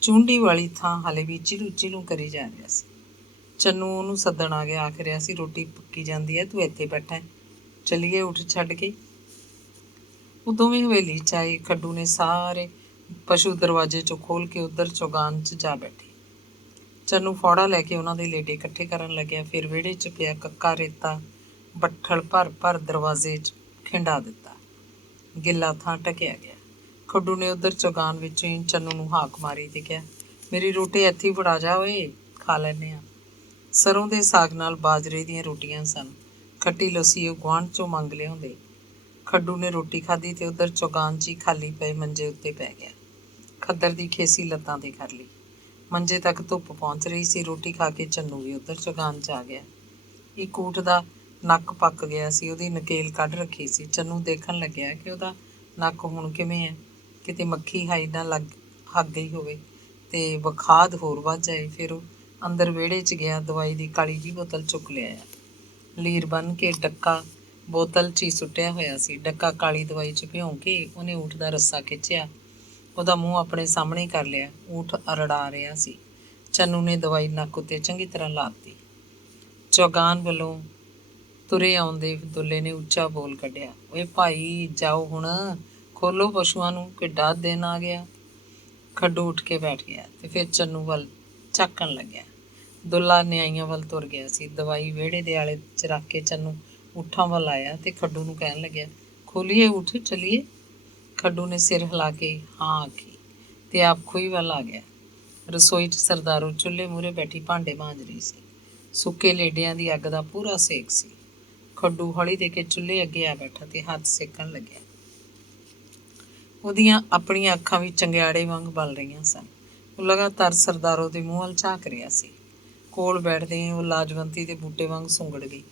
ਚੂੰਡੀ ਵਾਲੀ ਥਾਂ ਹਾਲੇ ਵੀ ਚਿਲੂ ਚਿਲੂ ਕਰੀ ਜਾ ਰਿਹਾ ਸੀ। ਚੰਨੂ ਉਹਨੂੰ ਸੱਦਣ ਆ ਗਿਆ, ਆਖ ਰਿਹਾ ਸੀ, ਰੋਟੀ ਪੱਕੀ ਜਾਂਦੀ ਹੈ, ਤੂੰ ਇੱਥੇ ਬੈਠਾ, ਚੱਲੀਏ ਉੱਠ ਛੱਡ ਕੇ। ਉਹ ਦੋਵੇਂ ਹਵੇਲੀ 'ਚ ਆਏ। ਖੱਡੂ ਨੇ ਸਾਰੇ ਪਸ਼ੂ ਦਰਵਾਜ਼ੇ 'ਚੋਂ ਖੋਲ੍ਹ ਕੇ ਉੱਧਰ ਚੌਗਾਨ 'ਚ ਜਾ ਬੈਠੇ। ਚੰਨੂ ਫੌੜਾ ਲੈ ਕੇ ਉਹਨਾਂ ਦੇ ਲੇਟੇ ਇਕੱਠੇ ਕਰਨ ਲੱਗਿਆ। ਫਿਰ ਵਿਹੜੇ 'ਚ ਪਿਆ ਕੱਕਾ ਰੇਤਾ ਬੱਠਲ ਭਰ ਭਰ ਦਰਵਾਜ਼ੇ 'ਚ ਖਿੰਡਾ ਦਿੱਤਾ। ਗਿੱਲਾ ਥਾਂ ਢਕਿਆ ਗਿਆ। ਖੱਡੂ ਨੇ ਉੱਧਰ ਚੌਗਾਨ ਵਿੱਚੋਂ ਹੀ ਚੰਨੂ ਨੂੰ ਹਾਕ ਮਾਰੀ ਤੇ ਕਿਹਾ, ਮੇਰੀ ਰੋਟੀ ਇੱਥੇ ਹੀ ਫੜਾ ਜਾ ਓਏ, ਖਾ ਲੈਂਦੇ ਹਾਂ। ਸਰੋਂ ਦੇ ਸਾਗ ਨਾਲ ਬਾਜਰੇ ਦੀਆਂ ਰੋਟੀਆਂ ਸਨ। ਖੱਟੀ ਲੱਸੀ ਉਹ ਗੁਆਂਢ 'ਚੋਂ ਮੰਗ ਲਿਆਉਂਦੇ। ਖੱਡੂ ਨੇ ਰੋਟੀ ਖਾਧੀ ਤੇ ਉੱਧਰ ਚੌਗਾਨ 'ਚ ਹੀ ਖਾਲੀ ਪਏ ਮੰਜੇ ਉੱਤੇ ਪੈ ਗਿਆ। ਖੱਦਰ ਦੀ ਖੇਸੀ ਲੱਤਾਂ 'ਤੇ ਕਰ ਲਈ। ਮੰਜੇ ਤੱਕ ਧੁੱਪ ਪਹੁੰਚ ਰਹੀ ਸੀ। ਰੋਟੀ ਖਾ ਕੇ ਚੰਨੂ ਵੀ ਉੱਧਰ ਚੌਗਾਨ 'ਚ ਆ ਗਿਆ। ਇੱਕ ਊਠ ਦਾ ਨੱਕ ਪੱਕ ਗਿਆ ਸੀ, ਉਹਦੀ ਨਕੇਲ ਕੱਢ ਰੱਖੀ ਸੀ। ਚੰਨੂ ਦੇਖਣ ਲੱਗਿਆ ਕਿ ਉਹਦਾ ਨੱਕ ਹੁਣ ਕਿਵੇਂ ਹੈ, ਕਿਤੇ ਮੱਖੀ ਹਾਈ ਨਾ ਹੱਗ ਗਈ ਹੋਵੇ ਤੇ ਬੁਖਾਰ ਹੋਰ ਵੱਧ ਜਾਏ। ਫਿਰ ਉਹ ਅੰਦਰ ਵਿਹੜੇ 'ਚ ਗਿਆ, ਦਵਾਈ ਦੀ ਕਾਲੀ ਜਿਹੀ ਬੋਤਲ ਚੁੱਕ ਲਿਆਇਆ। ਲੀਰ ਬੰਨ੍ਹ ਕੇ ਡੱਕਾ ਬੋਤਲ 'ਚ ਹੀ ਸੁੱਟਿਆ ਹੋਇਆ ਸੀ। ਡੱਕਾ ਕਾਲੀ ਦਵਾਈ 'ਚ ਭਿਉਂ ਕੇ ਉਹਨੇ ਊਠ ਦਾ ਰੱਸਾ ਖਿੱਚਿਆ। ਉਹਦਾ ਮੂੰਹ ਆਪਣੇ ਸਾਹਮਣੇ ਕਰ ਲਿਆ। ਊਠ ਅਰੜਾ ਰਿਹਾ ਸੀ। ਚੰਨੂ ਨੇ ਦਵਾਈ ਨੱਕ ਉੱਤੇ ਚੰਗੀ ਤਰ੍ਹਾਂ ਲਾ ਦਿੱਤੀ। ਚੌਗਾਨ ਵੱਲੋਂ ਤੁਰੇ ਆਉਂਦੇ ਦੁੱਲੇ ਨੇ ਉੱਚਾ ਬੋਲ ਕੱਢਿਆ, ਓਏ ਭਾਈ ਜਾਓ ਹੁਣ, ਖੋਲ੍ਹੋ ਪਸ਼ੂਆਂ ਨੂੰ, ਕਿੱਡਾ ਦਿਨ ਆ ਗਿਆ। ਖੱਡੂ ਉੱਠ ਕੇ ਬੈਠ ਗਿਆ ਤੇ ਫਿਰ ਚੰਨੂ ਵੱਲ ਝਾਕਣ ਲੱਗਿਆ। ਦੁੱਲਾ ਨਿਆਈਆਂ ਵੱਲ ਤੁਰ ਗਿਆ ਸੀ। ਦਵਾਈ ਵਿਹੜੇ ਦੇ ਆਲੇ 'ਚ ਰੱਖ ਕੇ ਚੰਨੂ ਊਠਾਂ ਵੱਲ ਆਇਆ ਤੇ ਖੱਡੂ ਨੂੰ ਕਹਿਣ ਲੱਗਿਆ, ਖੋਲੀਏ ਊਠ, ਚੱਲੀਏ। ਖੱਡੂ ਨੇ ਸਿਰ ਹਿਲਾ ਕੇ ਹਾਂ ਆਖੀ ਤੇ ਆਪ ਖੂਹੀ ਵੱਲ ਆ ਗਿਆ। ਰਸੋਈ 'ਚ ਸਰਦਾਰੋ ਚੁੱਲ੍ਹੇ ਮੂਹਰੇ ਬੈਠੀ ਭਾਂਡੇ ਮਾਂਜ ਰਹੀ ਸੀ। ਸੁੱਕੇ ਲੇਡਿਆਂ ਦੀ ਅੱਗ ਦਾ ਪੂਰਾ ਸੇਕ ਸੀ। ਖੱਡੂ ਹੌਲੀ ਦੇ ਕੇ ਚੁੱਲ੍ਹੇ ਅੱਗੇ ਆ ਬੈਠਾ ਤੇ ਹੱਥ ਸੇਕਣ ਲੱਗਿਆ। ਉਹਦੀਆਂ ਆਪਣੀਆਂ ਅੱਖਾਂ ਵੀ ਚੰਗਿਆੜੇ ਵਾਂਗ ਬਲ ਰਹੀਆਂ ਸਨ। ਉਹ ਲਗਾਤਾਰ ਸਰਦਾਰੋ ਦੇ ਮੂੰਹ ਵੱਲ ਝਾਕ ਰਿਹਾ ਸੀ। ਕੋਲ ਬੈਠਦੇ ਹੀ ਉਹ ਲਾਜਵੰਤੀ ਦੇ ਬੂਟੇ ਵਾਂਗ ਸੁੰਗੜ ਗਈ।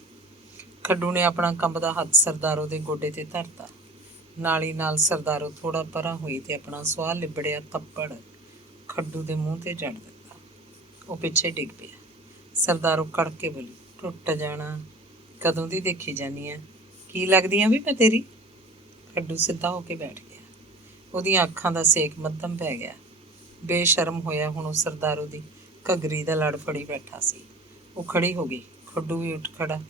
ਖੱਡੂ ਨੇ ਆਪਣਾ ਕੰਬਦਾ ਹੱਥ ਸਰਦਾਰੋ ਦੇ ਗੋਡੇ 'ਤੇ ਧਰਤਾ। ਨਾਲ ਹੀ ਨਾਲ ਸਰਦਾਰੋ ਥੋੜ੍ਹਾ ਪਰਾਂ ਹੋਈ ਤੇ ਆਪਣਾ ਸੁਆਹ ਲਿਬੜਿਆ ਥੱਪੜ ਖੱਡੂ ਦੇ ਮੂੰਹ 'ਤੇ ਜੜ ਦਿੱਤਾ। ਉਹ ਪਿੱਛੇ ਡਿੱਗ ਪਿਆ। ਸਰਦਾਰੋ ਕੜਕ ਕੇ ਬੋਲੀ, ਟੁੱਟ ਜਾਣਾ, ਕਦੋਂ ਦੀ ਦੇਖੀ ਜਾਨੀ ਆ, ਕੀ ਲੱਗਦੀ ਆ ਵੀ ਮੈਂ ਤੇਰੀ। ਖੱਡੂ ਸਿੱਧਾ ਹੋ ਕੇ ਬੈਠ ਗਿਆ। ਉਹਦੀਆਂ ਅੱਖਾਂ ਦਾ ਸੇਕ ਮੱਧਮ ਪੈ ਗਿਆ। ਬੇਸ਼ਰਮ ਹੋਇਆ ਹੁਣ ਉਹ ਸਰਦਾਰੋ ਦੀ ਘੱਗਰੀ ਦਾ ਲੜ ਫੜੀ ਬੈਠਾ ਸੀ। ਉਹ ਖੜੀ ਹੋ ਗਈ। ਖੱਡੂ ਵੀ ਉੱਠ ਖੜਾ।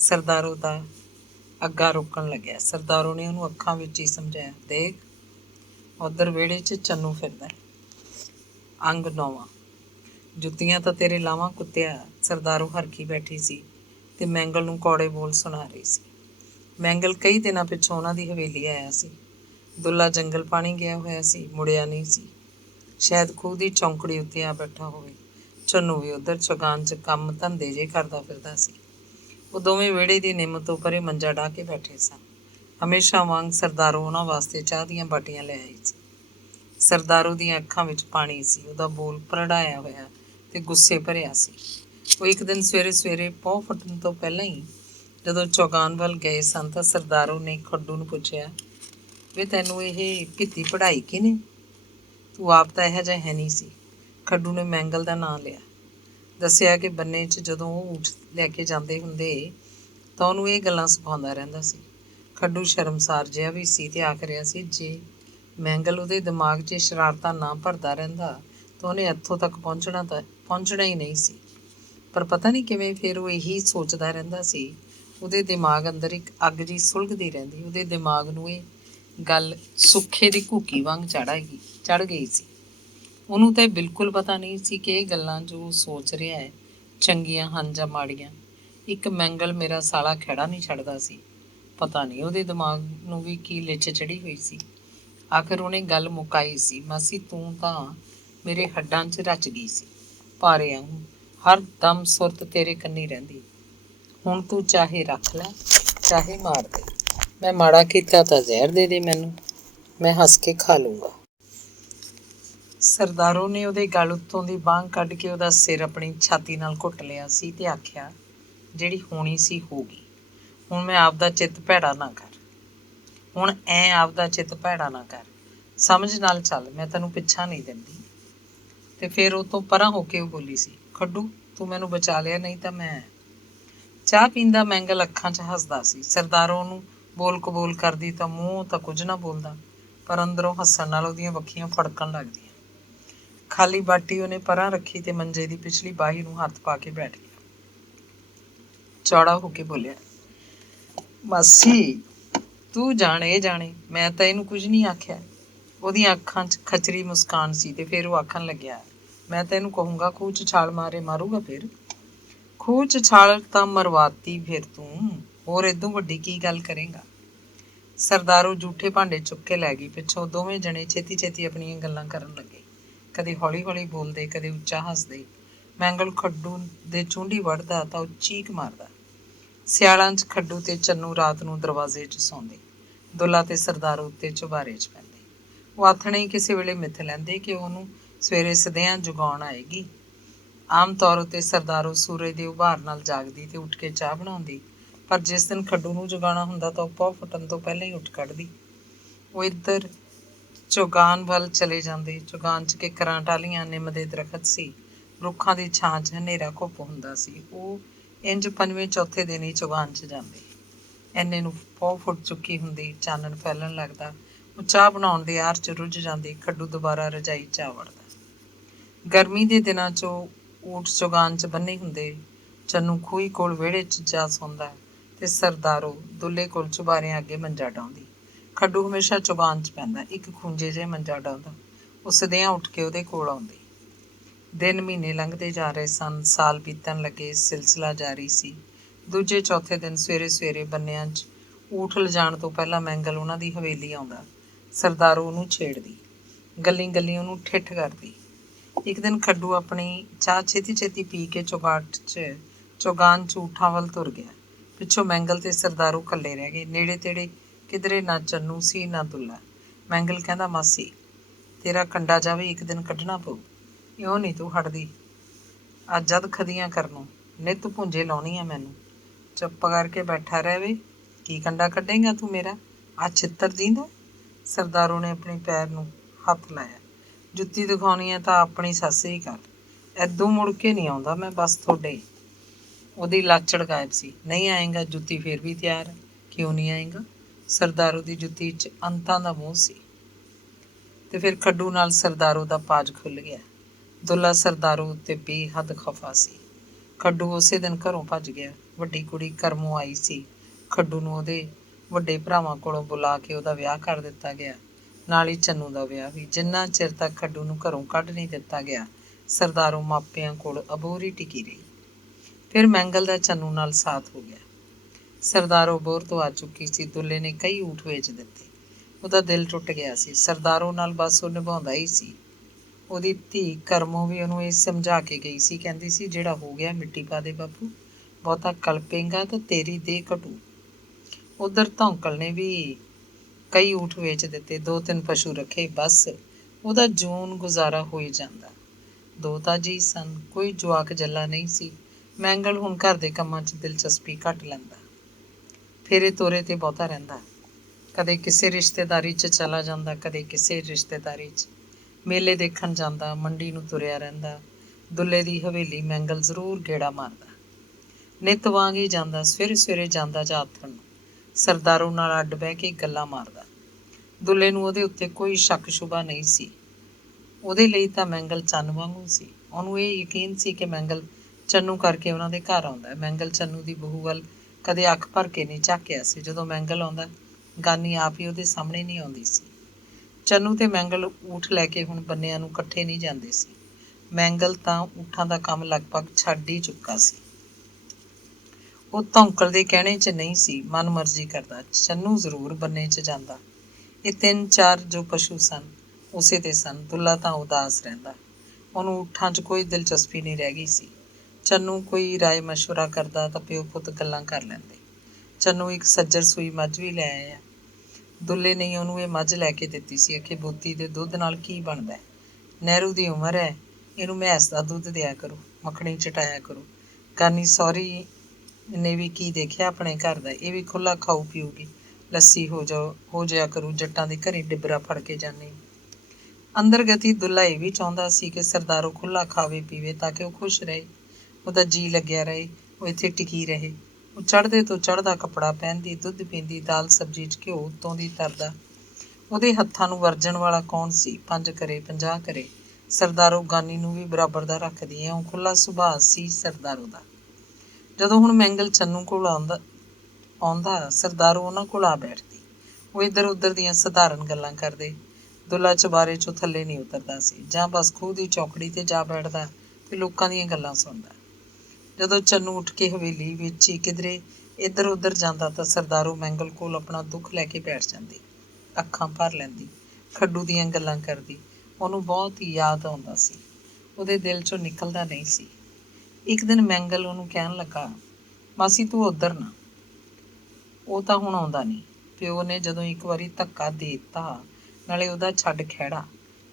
ਸਰਦਾਰੋ ਦਾ ਅੱਗਾ ਰੋਕਣ ਲੱਗਿਆ। ਸਰਦਾਰੋ ਨੇ ਉਹਨੂੰ ਅੱਖਾਂ ਵਿੱਚ ਹੀ ਸਮਝਾਇਆ, ਦੇਖ ਉੱਧਰ ਵਿਹੜੇ 'ਚ ਚੰਨੂ ਫਿਰਦਾ, ਅੰਗ ਨੌਵਾਂ, ਜੁੱਤੀਆਂ ਤਾਂ ਤੇਰੇ ਲਾਵਾਂ ਕੁੱਤਿਆ। ਸਰਦਾਰੋ ਹਰਖੀ ਬੈਠੀ ਸੀ ਤੇ ਮੈਂਗਲ ਨੂੰ ਕੌੜੇ ਬੋਲ ਸੁਣਾ ਰਹੀ ਸੀ। ਮੈਂਗਲ ਕਈ ਦਿਨਾਂ ਪਿੱਛੋਂ ਉਹਨਾਂ ਦੀ ਹਵੇਲੀ ਆਇਆ ਸੀ। ਦੁੱਲਾ ਜੰਗਲ ਪਾਣੀ ਗਿਆ ਹੋਇਆ ਸੀ, ਮੁੜਿਆ ਨਹੀਂ ਸੀ। ਸ਼ਾਇਦ ਖੂਹ ਦੀ ਚੌਂਕੜੀ ਉੱਤੇ ਆ ਬੈਠਾ ਹੋਵੇ। ਚੰਨੂ ਵੀ ਉੱਧਰ ਚੌਗਾਨ 'ਚ ਕੰਮ ਧੰਦੇ ਜੇ ਕਰਦਾ ਫਿਰਦਾ ਸੀ। ਉਹ ਦੋਵੇਂ ਵਿਹੜੇ ਦੀ ਨਿੰਮ ਤੋਂ ਪਰੇ ਮੰਜਾ ਡਾਹ ਕੇ ਬੈਠੇ ਸਨ। ਹਮੇਸ਼ਾ ਵਾਂਗ ਸਰਦਾਰੋ ਉਹਨਾਂ ਵਾਸਤੇ ਚਾਹ ਦੀਆਂ ਬਾਟੀਆਂ ਲੈ ਆਈ ਸੀ। ਸਰਦਾਰੋ ਦੀਆਂ ਅੱਖਾਂ ਵਿੱਚ ਪਾਣੀ ਸੀ। ਉਹਦਾ ਬੋਲ ਭਰੜਾਇਆ ਹੋਇਆ ਤੇ ਗੁੱਸੇ ਭਰਿਆ ਸੀ। ਉਹ ਇੱਕ ਦਿਨ ਸਵੇਰੇ ਸਵੇਰੇ ਪਹੁ ਫੁੱਟਣ ਤੋਂ ਪਹਿਲਾਂ ਹੀ ਜਦੋਂ ਚੌਗਾਨ ਵੱਲ ਗਏ ਸਨ ਤਾਂ ਸਰਦਾਰੋ ਨੇ ਖੱਡੂ ਨੂੰ ਪੁੱਛਿਆ, ਵੀ ਤੈਨੂੰ ਇਹ ਭਿੱਤੀ ਪੜ੍ਹਾਈ ਕਿਹਨੇ? ਤੂੰ ਆਪ ਤਾਂ ਇਹੋ ਜਿਹਾ ਹੈ ਨਹੀਂ ਸੀ। ਖੱਡੂ ਨੇ ਮੈਂਗਲ ਦਾ ਨਾਂ ਲਿਆ। ਦੱਸਿਆ ਕਿ ਬੰਨੇ 'ਚ ਜਦੋਂ ਉਹ ਊਠ ਲੈ ਕੇ ਜਾਂਦੇ ਹੁੰਦੇ ਤਾਂ ਉਹਨੂੰ ਇਹ ਗੱਲਾਂ ਸਿਖਾਉਂਦਾ ਰਹਿੰਦਾ ਸੀ। ਖੱਡੂ ਸ਼ਰਮਸਾਰ ਜਿਹਾ ਵੀ ਸੀ ਤੇ ਆਖ ਰਿਹਾ ਸੀ, ਜੇ ਮੈਂਗਲ ਉਹਦੇ ਦਿਮਾਗ 'ਚ ਸ਼ਰਾਰਤਾਂ ਨਾ ਭਰਦਾ ਰਹਿੰਦਾ ਤਾਂ ਉਹਨੇ ਇੱਥੋਂ ਤੱਕ ਪਹੁੰਚਣਾ ਹੀ ਨਹੀਂ ਸੀ। ਪਰ ਪਤਾ ਨਹੀਂ ਕਿਵੇਂ ਫਿਰ ਉਹ ਇਹੀ ਸੋਚਦਾ ਰਹਿੰਦਾ ਸੀ। ਉਹਦੇ ਦਿਮਾਗ ਅੰਦਰ ਇੱਕ ਅੱਗ ਜਿਹੀ ਸੁਲਗਦੀ ਰਹਿੰਦੀ। ਉਹਦੇ ਦਿਮਾਗ ਨੂੰ ਇਹ ਗੱਲ ਸੁੱਖੇ ਦੀ ਘੂਕੀ ਵਾਂਗ ਚੜ੍ਹ ਗਈ ਸੀ। ਉਹਨੂੰ ਤਾਂ ਬਿਲਕੁਲ ਪਤਾ ਨਹੀਂ ਸੀ ਕਿ ਇਹ ਗੱਲਾਂ ਜੋ ਸੋਚ ਰਿਹਾ ਹੈ ਚੰਗੀਆਂ ਹਨ ਜਾਂ ਮਾੜੀਆਂ। ਇੱਕ ਮੈਂਗਲ ਮੇਰਾ ਸਾਲਾ ਖਹਿੜਾ ਨਹੀਂ ਛੱਡਦਾ ਸੀ। ਪਤਾ ਨਹੀਂ ਉਹਦੇ ਦਿਮਾਗ ਨੂੰ ਵੀ ਕੀ ਲਿੱਚ ਚੜ੍ਹੀ ਹੋਈ ਸੀ। ਆਖਰ ਉਹਨੇ ਗੱਲ ਮੁਕਾਈ ਸੀ, ਮਾਸੀ ਤੂੰ ਤਾਂ ਮੇਰੇ ਹੱਡਾਂ 'ਚ ਰਚ ਗਈ ਸੀ, ਭਾਰੇ ਵਾਂਗੂ, ਹਰ ਦਮ ਸੁਰਤ ਤੇਰੇ ਕੰਨੀ ਰਹਿੰਦੀ। ਹੁਣ ਤੂੰ ਚਾਹੇ ਰੱਖ ਲੈ, ਚਾਹੇ ਮਾਰ ਦੇ। ਮੈਂ ਮਾੜਾ ਕੀਤਾ ਤਾਂ ਜ਼ਹਿਰ ਦੇ ਦੇ ਮੈਨੂੰ, ਮੈਂ ਹੱਸ ਕੇ ਖਾ ਲੂੰਗਾ। ਸਰਦਾਰੋ ਨੇ ਉਹਦੇ ਗਲ ਉੱਤੋਂ ਦੀ ਬਾਂਹ ਕੱਢ ਕੇ ਉਹਦਾ ਸਿਰ ਆਪਣੀ ਛਾਤੀ ਨਾਲ ਘੁੱਟ ਲਿਆ ਸੀ ਤੇ ਆਖਿਆ, ਜਿਹੜੀ ਹੋਣੀ ਸੀ ਹੋ ਗਈ। ਹੁਣ ਮੈਂ ਆਪਦਾ ਚਿੱਤ ਭੈੜਾ ਨਾ ਕਰ, ਹੁਣ ਐ ਆਪਦਾ ਚਿੱਤ ਭੈੜਾ ਨਾ ਕਰ, ਸਮਝ ਨਾਲ ਚੱਲ, ਮੈਂ ਤੈਨੂੰ ਪਿੱਛਾ ਨਹੀਂ ਦਿੰਦੀ। ਤੇ ਫਿਰ ਉਹ ਤੋਂ ਪਰਾਂ ਹੋ ਕੇ ਉਹ ਬੋਲੀ ਸੀ, ਖੱਡੂ ਤੂੰ ਮੈਨੂੰ ਬਚਾ ਲਿਆ, ਨਹੀਂ ਤਾਂ ਮੈਂ। ਚਾਹ ਪੀਂਦਾ ਮੈਂਗਲ ਅੱਖਾਂ 'ਚ ਹੱਸਦਾ ਸੀ। ਸਰਦਾਰੋ ਉਹਨੂੰ ਬੋਲ ਕਬੋਲ ਕਰਦੀ ਤਾਂ ਮੂੰਹ ਤਾਂ ਕੁਝ ਨਾ ਬੋਲਦਾ, ਪਰ ਅੰਦਰੋਂ ਹੱਸਣ ਨਾਲ ਉਹਦੀਆਂ ਵੱਖੀਆਂ ਫੜਕਣ ਲੱਗਦੀਆਂ। ਖਾਲੀ ਬਾਟੀ ਉਹਨੇ ਪਰਾਂ ਰੱਖੀ ਤੇ ਮੰਜੇ ਦੀ ਪਿਛਲੀ ਬਾਹੀ ਨੂੰ ਹੱਥ ਪਾ ਕੇ ਬੈਠ ਗਿਆ। ਚੌੜਾ ਹੋ ਕੇ ਬੋਲਿਆ, ਮਾਸੀ ਤੂੰ ਜਾਣੇ ਜਾਣੇ, ਮੈਂ ਤਾਂ ਇਹਨੂੰ ਕੁਝ ਨਹੀਂ ਆਖਿਆ। ਉਹਦੀਆਂ ਅੱਖਾਂ 'ਚ ਖਚਰੀ ਮੁਸਕਾਨ ਸੀ ਤੇ ਫਿਰ ਉਹ ਆਖਣ ਲੱਗਿਆ, ਮੈਂ ਤਾਂ ਇਹਨੂੰ ਕਹੂੰਗਾ ਖੂਹ 'ਚ ਛਾਲ ਮਾਰੇ, ਮਾਰੂਗਾ ਫਿਰ। ਖੂਹ 'ਚ ਛਾਲ ਤਾਂ ਮਰਵਾਤੀ ਫਿਰ ਤੂੰ, ਹੋਰ ਇਦੋਂ ਵੱਡੀ ਕੀ ਗੱਲ ਕਰੇਗਾ। ਸਰਦਾਰੂ ਜੂਠੇ ਭਾਂਡੇ ਚੁੱਕ ਕੇ ਲੈ ਗਈ। ਪਿੱਛੋਂ ਦੋਵੇਂ ਜਣੇ ਛੇਤੀ ਛੇਤੀ ਆਪਣੀਆਂ ਗੱਲਾਂ ਕਰਨ ਲੱਗੇ, ਕਦੇ ਹੌਲੀ ਹੌਲੀ ਬੋਲਦੇ, ਕਦੇ ਉੱਚਾ ਹੱਸਦੇ। ਮੈਂਗਲ ਖੱਡੂ ਦੇ ਚੁੰਡੀ ਵੜਦਾ ਤਾਂ ਉਹ ਚੀਕ ਮਾਰਦਾ। ਸਿਆਲਾਂ 'ਚ ਖੱਡੂ ਤੇ ਚੰਨੂ ਰਾਤ ਨੂੰ ਦਰਵਾਜ਼ੇ 'ਚ ਸੌਂਦੇ, ਦੁੱਲਾ ਤੇ ਸਰਦਾਰੂ ਉੱਤੇ ਚੁਬਾਰੇ 'ਚ ਪੈਂਦੇ। ਉਹ ਆਥਣੇ ਹੀ ਕਿਸੇ ਵੇਲੇ ਮਿੱਥ ਲੈਂਦੇ ਕਿ ਉਹਨੂੰ ਸਵੇਰੇ ਸਦਿਆਂ ਜਗਾਉਣ ਆਏਗੀ। ਆਮ ਤੌਰ ਉੱਤੇ ਸਰਦਾਰੂ ਸੂਰਜ ਦੇ ਉਭਾਰ ਨਾਲ ਜਾਗਦੀ ਤੇ ਉੱਠ ਕੇ ਚਾਹ ਬਣਾਉਂਦੀ, ਪਰ ਜਿਸ ਦਿਨ ਖੱਡੂ ਨੂੰ ਜਗਾਉਣਾ ਹੁੰਦਾ ਤਾਂ ਉਹ ਪਹੁ ਫੁੱਟਣ ਤੋਂ ਪਹਿਲਾਂ ਹੀ ਉੱਠ ਖੜ੍ਹਦੀ। ਉਹ ਇੱਧਰ ਚੌਗਾਨ ਵੱਲ ਚਲੇ ਜਾਂਦੇ। ਚੌਗਾਨ 'ਚ ਕਿੱਕਰਾਂ ਟਾਹਲੀਆਂ, ਨਿੰਮ ਦੇ ਦਰਖਤ ਸੀ, ਰੁੱਖਾਂ ਦੀ ਛਾਂ 'ਚ ਹਨੇਰਾ ਘੁੱਪ ਹੁੰਦਾ ਸੀ। ਉਹ ਇੰਜ ਪੰਜਵੇਂ ਚੌਥੇ ਦਿਨ ਹੀ ਚੌਗਾਨ 'ਚ ਜਾਂਦੇ। ਐਨੇ ਨੂੰ ਪਹੁ ਫੁੱਟ ਚੁੱਕੀ ਹੁੰਦੀ, ਚਾਨਣ ਫੈਲਣ ਲੱਗਦਾ। ਉਹ ਚਾਹ ਬਣਾਉਣ ਦੇ ਆਰ 'ਚ ਰੁੱਝ ਜਾਂਦੀ। ਖੱਡੂ ਦੁਬਾਰਾ ਰਜਾਈ 'ਚ ਆ ਵੜਦਾ। ਗਰਮੀ ਦੇ ਦਿਨਾਂ 'ਚ ਊਠ ਚੌਗਾਨ 'ਚ ਬੰਨੇ ਹੁੰਦੇ। ਚੰਨੂ ਖੂਹੀ ਕੋਲ ਵਿਹੜੇ 'ਚ ਜਾ ਸੌਂਦਾ ਤੇ ਸਰਦਾਰੋ ਦੁੱਲੇ ਕੋਲ ਚੁਬਾਰਿਆਂ ਅੱਗੇ ਮੰਜਾ ਡਾਉਂਦੀ। ਖੱਡੂ ਹਮੇਸ਼ਾ ਚੌਗਾਨ 'ਚ ਪੈਂਦਾ, ਇੱਕ ਖੂੰਜੇ ਜਿਹੇ ਮੰਜਾ ਡਾਉਂਦਾ। ਉਹ ਸਦਿਆਂ ਉੱਠ ਕੇ ਉਹਦੇ ਕੋਲ ਆਉਂਦੀ। ਦਿਨ ਮਹੀਨੇ ਲੰਘਦੇ ਜਾ ਰਹੇ ਸਨ, ਸਾਲ ਬੀਤਣ ਲੱਗੇ, ਸਿਲਸਿਲਾ ਜਾਰੀ ਸੀ। ਦੂਜੇ ਚੌਥੇ ਦਿਨ ਸਵੇਰੇ ਸਵੇਰੇ ਬੰਨਿਆਂ 'ਚ ਊਠ ਲਿਜਾਣ ਤੋਂ ਪਹਿਲਾਂ ਮੈਂਗਲ ਉਹਨਾਂ ਦੀ ਹਵੇਲੀ ਆਉਂਦਾ। ਸਰਦਾਰੂ ਉਹਨੂੰ ਛੇੜਦੀ, ਗੱਲੀਂ ਗੱਲੀਂ ਉਹਨੂੰ ਠਿੱਠ ਕਰਦੀ। ਇੱਕ ਦਿਨ ਖੱਡੂ ਆਪਣੀ ਚਾਹ ਛੇਤੀ ਛੇਤੀ ਪੀ ਕੇ ਚੌਗਾਨ 'ਚ ਊਠਾਂ ਵੱਲ ਤੁਰ ਗਿਆ। ਪਿੱਛੋਂ ਮੈਂਗਲ ਤੇ ਸਰਦਾਰੂ ਇਕੱਲੇ ਰਹਿ ਗਏ। ਨੇੜੇ ਤੇੜੇ ਕਿਧਰੇ ਨਾ ਚੰਨੂ ਸੀ ਨਾ ਦੁੱਲਾ। ਮੈਂਗਲ ਕਹਿੰਦਾ, ਮਾਸੀ ਤੇਰਾ ਕੰਡਾ ਜਾਵੇ, ਇੱਕ ਦਿਨ ਕੱਢਣਾ ਪਊ, ਇਉਂ ਨਹੀਂ ਤੂੰ ਹਟਦੀ। ਅੱਜ ਜਦ ਖਦੀਆਂ ਕਰਨੋਂ ਨਿੱਤ ਭੁੰਜੇ ਲਾਉਣੀ ਆ ਮੈਨੂੰ। ਚੁੱਪ ਕਰਕੇ ਬੈਠਾ ਰਹਿ ਵੇ, ਕੀ ਕੰਡਾ ਕੱਢੇਂਗਾ ਤੂੰ ਮੇਰਾ, ਆ ਛਿੱਤਰ ਦੀਂਦਾ। ਸਰਦਾਰੂ ਨੇ ਆਪਣੇ ਪੈਰ ਨੂੰ ਹੱਥ ਲਾਇਆ। ਜੁੱਤੀ ਦਿਖਾਉਣੀ ਹੈ ਤਾਂ ਆਪਣੀ ਸੱਸ ਹੀ ਕਰ, ਐਦੋਂ ਮੁੜ ਕੇ ਨਹੀਂ ਆਉਂਦਾ ਮੈਂ, ਬਸ ਤੁਹਾਡੇ। ਉਹਦੀ ਲਾਚੜ ਗਾਇਬ ਸੀ। ਨਹੀਂ ਆਏਗਾ, ਜੁੱਤੀ ਫੇਰ ਵੀ ਤਿਆਰ ਹੈ, ਕਿਉਂ ਨਹੀਂ ਆਏਗਾ। ਸਰਦਾਰੂ ਦੀ ਜੁੱਤੀ 'ਚ ਅੰਤਾਂ ਦਾ ਮੋਹ ਸੀ। ਤੇ ਫਿਰ ਖੱਡੂ ਨਾਲ ਸਰਦਾਰੂ ਦਾ ਪਾਜ ਖੁੱਲ੍ਹ ਗਿਆ। ਦੁੱਲਾ ਸਰਦਾਰੂ ਉੱਤੇ ਬੇਹੱਦ ਖਫਾ ਸੀ। ਖੱਡੂ ਉਸੇ ਦਿਨ ਘਰੋਂ ਭੱਜ ਗਿਆ। ਵੱਡੀ ਕੁੜੀ ਕਰਮੋਂ ਆਈ ਸੀ। ਖੱਡੂ ਨੂੰ ਉਹਦੇ ਵੱਡੇ ਭਰਾਵਾਂ ਕੋਲੋਂ ਬੁਲਾ ਕੇ ਉਹਦਾ ਵਿਆਹ ਕਰ ਦਿੱਤਾ ਗਿਆ, ਨਾਲ ਹੀ ਚੰਨੂ ਦਾ ਵਿਆਹ ਵੀ। ਜਿੰਨਾ ਚਿਰ ਤੱਕ ਖੱਡੂ ਨੂੰ ਘਰੋਂ ਕੱਢ ਨਹੀਂ ਦਿੱਤਾ ਗਿਆ, ਸਰਦਾਰੂ ਮਾਪਿਆਂ ਕੋਲ ਅਬੋਰ ਹੀ ਟਿਕੀ ਰਹੀ। ਫਿਰ ਮੈਂਗਲ ਦਾ ਚੰਨੂ ਨਾਲ ਸਾਥ ਹੋ ਗਿਆ। ਸਰਦਾਰੋ ਅਬੋਰ ਤੋਂ ਆ ਚੁੱਕੀ ਸੀ। ਦੁੱਲੇ ਨੇ ਕਈ ਊਠ ਵੇਚ ਦਿੱਤੇ। ਉਹਦਾ ਦਿਲ ਟੁੱਟ ਗਿਆ ਸੀ। ਸਰਦਾਰੋ ਨਾਲ ਬਸ ਉਹ ਨਿਭਾਉਂਦਾ ਹੀ ਸੀ। ਉਹਦੀ ਧੀ ਕਰਮੋਂ ਵੀ ਉਹਨੂੰ ਇਹ ਸਮਝਾ ਕੇ ਗਈ ਸੀ, ਕਹਿੰਦੀ ਸੀ, ਜਿਹੜਾ ਹੋ ਗਿਆ ਮਿੱਟੀ ਪਾ ਦੇ ਬਾਪੂ, ਬਹੁਤਾ ਕਲਪੇਂਗਾ ਤਾਂ ਤੇਰੀ ਦੇਹ ਘਟੂ। ਉਧਰ ਧੌਂਕਲ ਨੇ ਵੀ ਕਈ ਊਠ ਵੇਚ ਦਿੱਤੇ, 2-3 ਪਸ਼ੂ ਰੱਖੇ, ਬਸ ਉਹਦਾ ਜੂਨ ਗੁਜ਼ਾਰਾ ਹੋਈ ਜਾਂਦਾ। ਦੋ ਤਾਂ ਜੀ ਸਨ, ਕੋਈ ਜਵਾਕ ਜੱਲਾ ਨਹੀਂ ਸੀ। ਮੈਂਗਲ ਹੁਣ ਘਰ ਦੇ ਕੰਮਾਂ 'ਚ ਦਿਲਚਸਪੀ ਘੱਟ ਲੈਂਦਾ, ਫੇਰੇ ਤੋਰੇ ਤੇ ਬਹੁਤਾ ਰਹਿੰਦਾ। ਕਦੇ ਕਿਸੇ ਰਿਸ਼ਤੇਦਾਰੀ 'ਚ ਚਲਾ ਜਾਂਦਾ, ਕਦੇ ਕਿਸੇ ਰਿਸ਼ਤੇਦਾਰੀ 'ਚ। ਮੇਲੇ ਦੇਖਣ ਜਾਂਦਾ, ਮੰਡੀ ਨੂੰ ਤੁਰਿਆ ਰਹਿੰਦਾ। ਦੁੱਲੇ ਦੀ ਹਵੇਲੀ ਮੈਂਗਲ ਜ਼ਰੂਰ ਗੇੜਾ ਮਾਰਦਾ। ਨਿੱਤ ਵਾਂਗ ਹੀ ਜਾਂਦਾ, ਸਵੇਰੇ ਸਵੇਰੇ ਜਾਂਦਾ ਜਾਂ ਆਥਣ ਨੂੰ। ਸਰਦਾਰੂ ਨਾਲ ਅੱਡ ਬਹਿ ਕੇ ਗੱਲਾਂ ਮਾਰਦਾ। ਦੁੱਲੇ ਨੂੰ ਉਹਦੇ ਉੱਤੇ ਕੋਈ ਸ਼ੱਕ ਸ਼ੁਬਾ ਨਹੀਂ ਸੀ। ਉਹਦੇ ਲਈ ਤਾਂ ਮੈਂਗਲ ਚੰਨ ਵਾਂਗੂ ਸੀ। ਉਹਨੂੰ ਇਹ ਯਕੀਨ ਸੀ ਕਿ ਮੈਂਗਲ ਚੰਨੂ ਕਰਕੇ ਉਹਨਾਂ ਦੇ ਘਰ ਆਉਂਦਾ। ਮੈਂਗਲ ਚੰਨੂ ਦੀ ਬਹੂ ਵੱਲ ਕਦੇ ਅੱਖ ਭਰ ਕੇ ਨਹੀਂ ਝਾਕਿਆ ਸੀ। ਜਦੋਂ ਮੈਂਗਲ ਆਉਂਦਾ, ਗਾਨੀ ਆਪ ਹੀ ਉਹਦੇ ਸਾਹਮਣੇ ਨਹੀਂ ਆਉਂਦੀ ਸੀ। ਚੰਨੂ ਤੇ ਮੈਂਗਲ ਊਠ ਲੈ ਕੇ ਹੁਣ ਬੰਨਿਆਂ ਨੂੰ ਇਕੱਠੇ ਨਹੀਂ ਜਾਂਦੇ ਸੀ। ਮੈਂਗਲ ਤਾਂ ਊਠਾਂ ਦਾ ਕੰਮ ਲਗਭਗ ਛੱਡ ਹੀ ਚੁੱਕਾ ਸੀ। ਉਹ ਧੌਂਕਲ ਦੇ ਕਹਿਣੇ 'ਚ ਨਹੀਂ ਸੀ, ਮਨ ਮਰਜ਼ੀ ਕਰਦਾ। ਚੰਨੂ ਜ਼ਰੂਰ ਬੰਨੇ 'ਚ ਜਾਂਦਾ। ਇਹ 3-4 ਜੋ ਪਸ਼ੂ ਸਨ, ਉਸੇ ਤੇ ਸਨ। ਦੁੱਲਾ ਤਾਂ ਉਦਾਸ ਰਹਿੰਦਾ। ਉਹਨੂੰ ਊਠਾਂ 'ਚ ਕੋਈ ਦਿਲਚਸਪੀ ਨਹੀਂ ਰਹਿ ਗਈ ਸੀ। ਚੰਨੂ ਕੋਈ ਰਾਏ ਮਸ਼ਵਰਾ ਕਰਦਾ ਤਾਂ ਪਿਓ ਪੁੱਤ ਗੱਲਾਂ ਕਰ ਲੈਂਦੇ। ਚੰਨੂ ਇੱਕ ਸੱਜਰ ਸੂਈ ਮੱਝ ਵੀ ਲੈ ਆਇਆ। ਦੁੱਲੇ ਨੇ ਉਹਨੂੰ ਇਹ ਮੱਝ ਲੈ ਕੇ ਦਿੱਤੀ ਸੀ। ਅਖੇ ਬੋਤੀ ਦੇ ਦੁੱਧ ਨਾਲ ਕੀ ਬਣਦਾ, ਨਹਿਰੂ ਦੀ ਉਮਰ ਹੈ, ਇਹਨੂੰ ਮੈਂਸ ਦਾ ਦੁੱਧ ਦਿਆ ਕਰੋ, ਮੱਖਣੀ ਚਟਾਇਆ ਕਰੋ। ਗਾਨੀ ਸਹੁਰੀ ਇਹਨੇ ਵੀ ਕੀ ਦੇਖਿਆ ਆਪਣੇ ਘਰ ਦਾ, ਇਹ ਵੀ ਖੁੱਲ੍ਹਾ ਖਾਊ ਪੀਊਗੀ। ਲੱਸੀ ਹੋ ਜਾਇਆ ਕਰੂ, ਜੱਟਾਂ ਦੇ ਘਰੇ ਡਿਬਰਾ ਫੜ ਕੇ ਜਾਂਦੀ। ਅੰਦਰ ਗਤੀ ਦੁੱਲਾ ਇਹ ਵੀ ਚਾਹੁੰਦਾ ਸੀ ਕਿ ਸਰਦਾਰੋ ਖੁੱਲ੍ਹਾ ਖਾਵੇ ਪੀਵੇ ਤਾਂ ਕਿ ਉਹ ਖੁਸ਼ ਰਹੇ, ਉਹਦਾ ਜੀ ਲੱਗਿਆ ਰਹੇ, ਉਹ ਇੱਥੇ ਟਿਕੀ ਰਹੇ। ਉਹ ਚੜ੍ਹਦੇ ਤੋਂ ਚੜ੍ਹਦਾ ਕੱਪੜਾ ਪਹਿਨਦੀ, ਦੁੱਧ ਪੀਂਦੀ, ਦਾਲ ਸਬਜ਼ੀ 'ਚ ਘਿਓ ਉੱਤੋਂ ਦੀ ਤਰਦਾ। ਉਹਦੇ ਹੱਥਾਂ ਨੂੰ ਵਰਜਣ ਵਾਲਾ ਕੌਣ ਸੀ? 5 ਕਰੇ 50 ਕਰੇ। ਸਰਦਾਰੋ ਗਾਨੀ ਨੂੰ ਵੀ ਬਰਾਬਰ ਦਾ ਰੱਖਦੀ ਹੈ। ਉਹ ਖੁੱਲ੍ਹਾ ਸੁਭਾਅ ਸੀ ਸਰਦਾਰੋ ਦਾ। ਜਦੋਂ ਹੁਣ ਮੈਂਗਲ ਚੰਨੂ ਕੋਲ ਆਉਂਦਾ ਸਰਦਾਰੋ ਉਹਨਾਂ ਕੋਲ ਆ ਬੈਠਦੀ। ਉਹ ਇੱਧਰ ਉੱਧਰ ਦੀਆਂ ਸਧਾਰਨ ਗੱਲਾਂ ਕਰਦੇ। ਦੁੱਲਾ ਚੁਬਾਰੇ 'ਚੋਂ ਥੱਲੇ ਨਹੀਂ ਉਤਰਦਾ ਸੀ, ਜਾਂ ਬਸ ਖੂਹ ਦੀ ਚੌਕੜੀ 'ਤੇ ਜਾ ਬੈਠਦਾ ਤੇ ਲੋਕਾਂ ਦੀਆਂ ਗੱਲਾਂ ਸੁਣਦਾ। ਜਦੋਂ ਚੰਨੂ ਉੱਠ ਕੇ ਹਵੇਲੀ ਵਿੱਚ ਹੀ ਕਿਧਰੇ ਇੱਧਰ ਉੱਧਰ ਜਾਂਦਾ ਤਾਂ ਸਰਦਾਰੋ ਮੈਂਗਲ ਕੋਲ ਆਪਣਾ ਦੁੱਖ ਲੈ ਕੇ ਬੈਠ ਜਾਂਦੀ, ਅੱਖਾਂ ਭਰ ਲੈਂਦੀ, ਖੱਡੂ ਦੀਆਂ ਗੱਲਾਂ ਕਰਦੀ। ਉਹਨੂੰ ਬਹੁਤ ਹੀ ਯਾਦ ਆਉਂਦਾ ਸੀ, ਉਹਦੇ ਦਿਲ 'ਚੋਂ ਨਿਕਲਦਾ ਨਹੀਂ ਸੀ। ਇੱਕ ਦਿਨ ਮੈਂਗਲ ਉਹਨੂੰ ਕਹਿਣ ਲੱਗਾ, ਮਾਸੀ ਤੂੰ ਉੱਧਰ ਨਾ, ਉਹ ਤਾਂ ਹੁਣ ਆਉਂਦਾ ਨਹੀਂ। ਪਿਓ ਨੇ ਜਦੋਂ ਇੱਕ ਵਾਰੀ ਧੱਕਾ ਦੇ ਦਿੱਤਾ, ਨਾਲੇ ਉਹਦਾ ਛੱਡ ਖਹਿੜਾ,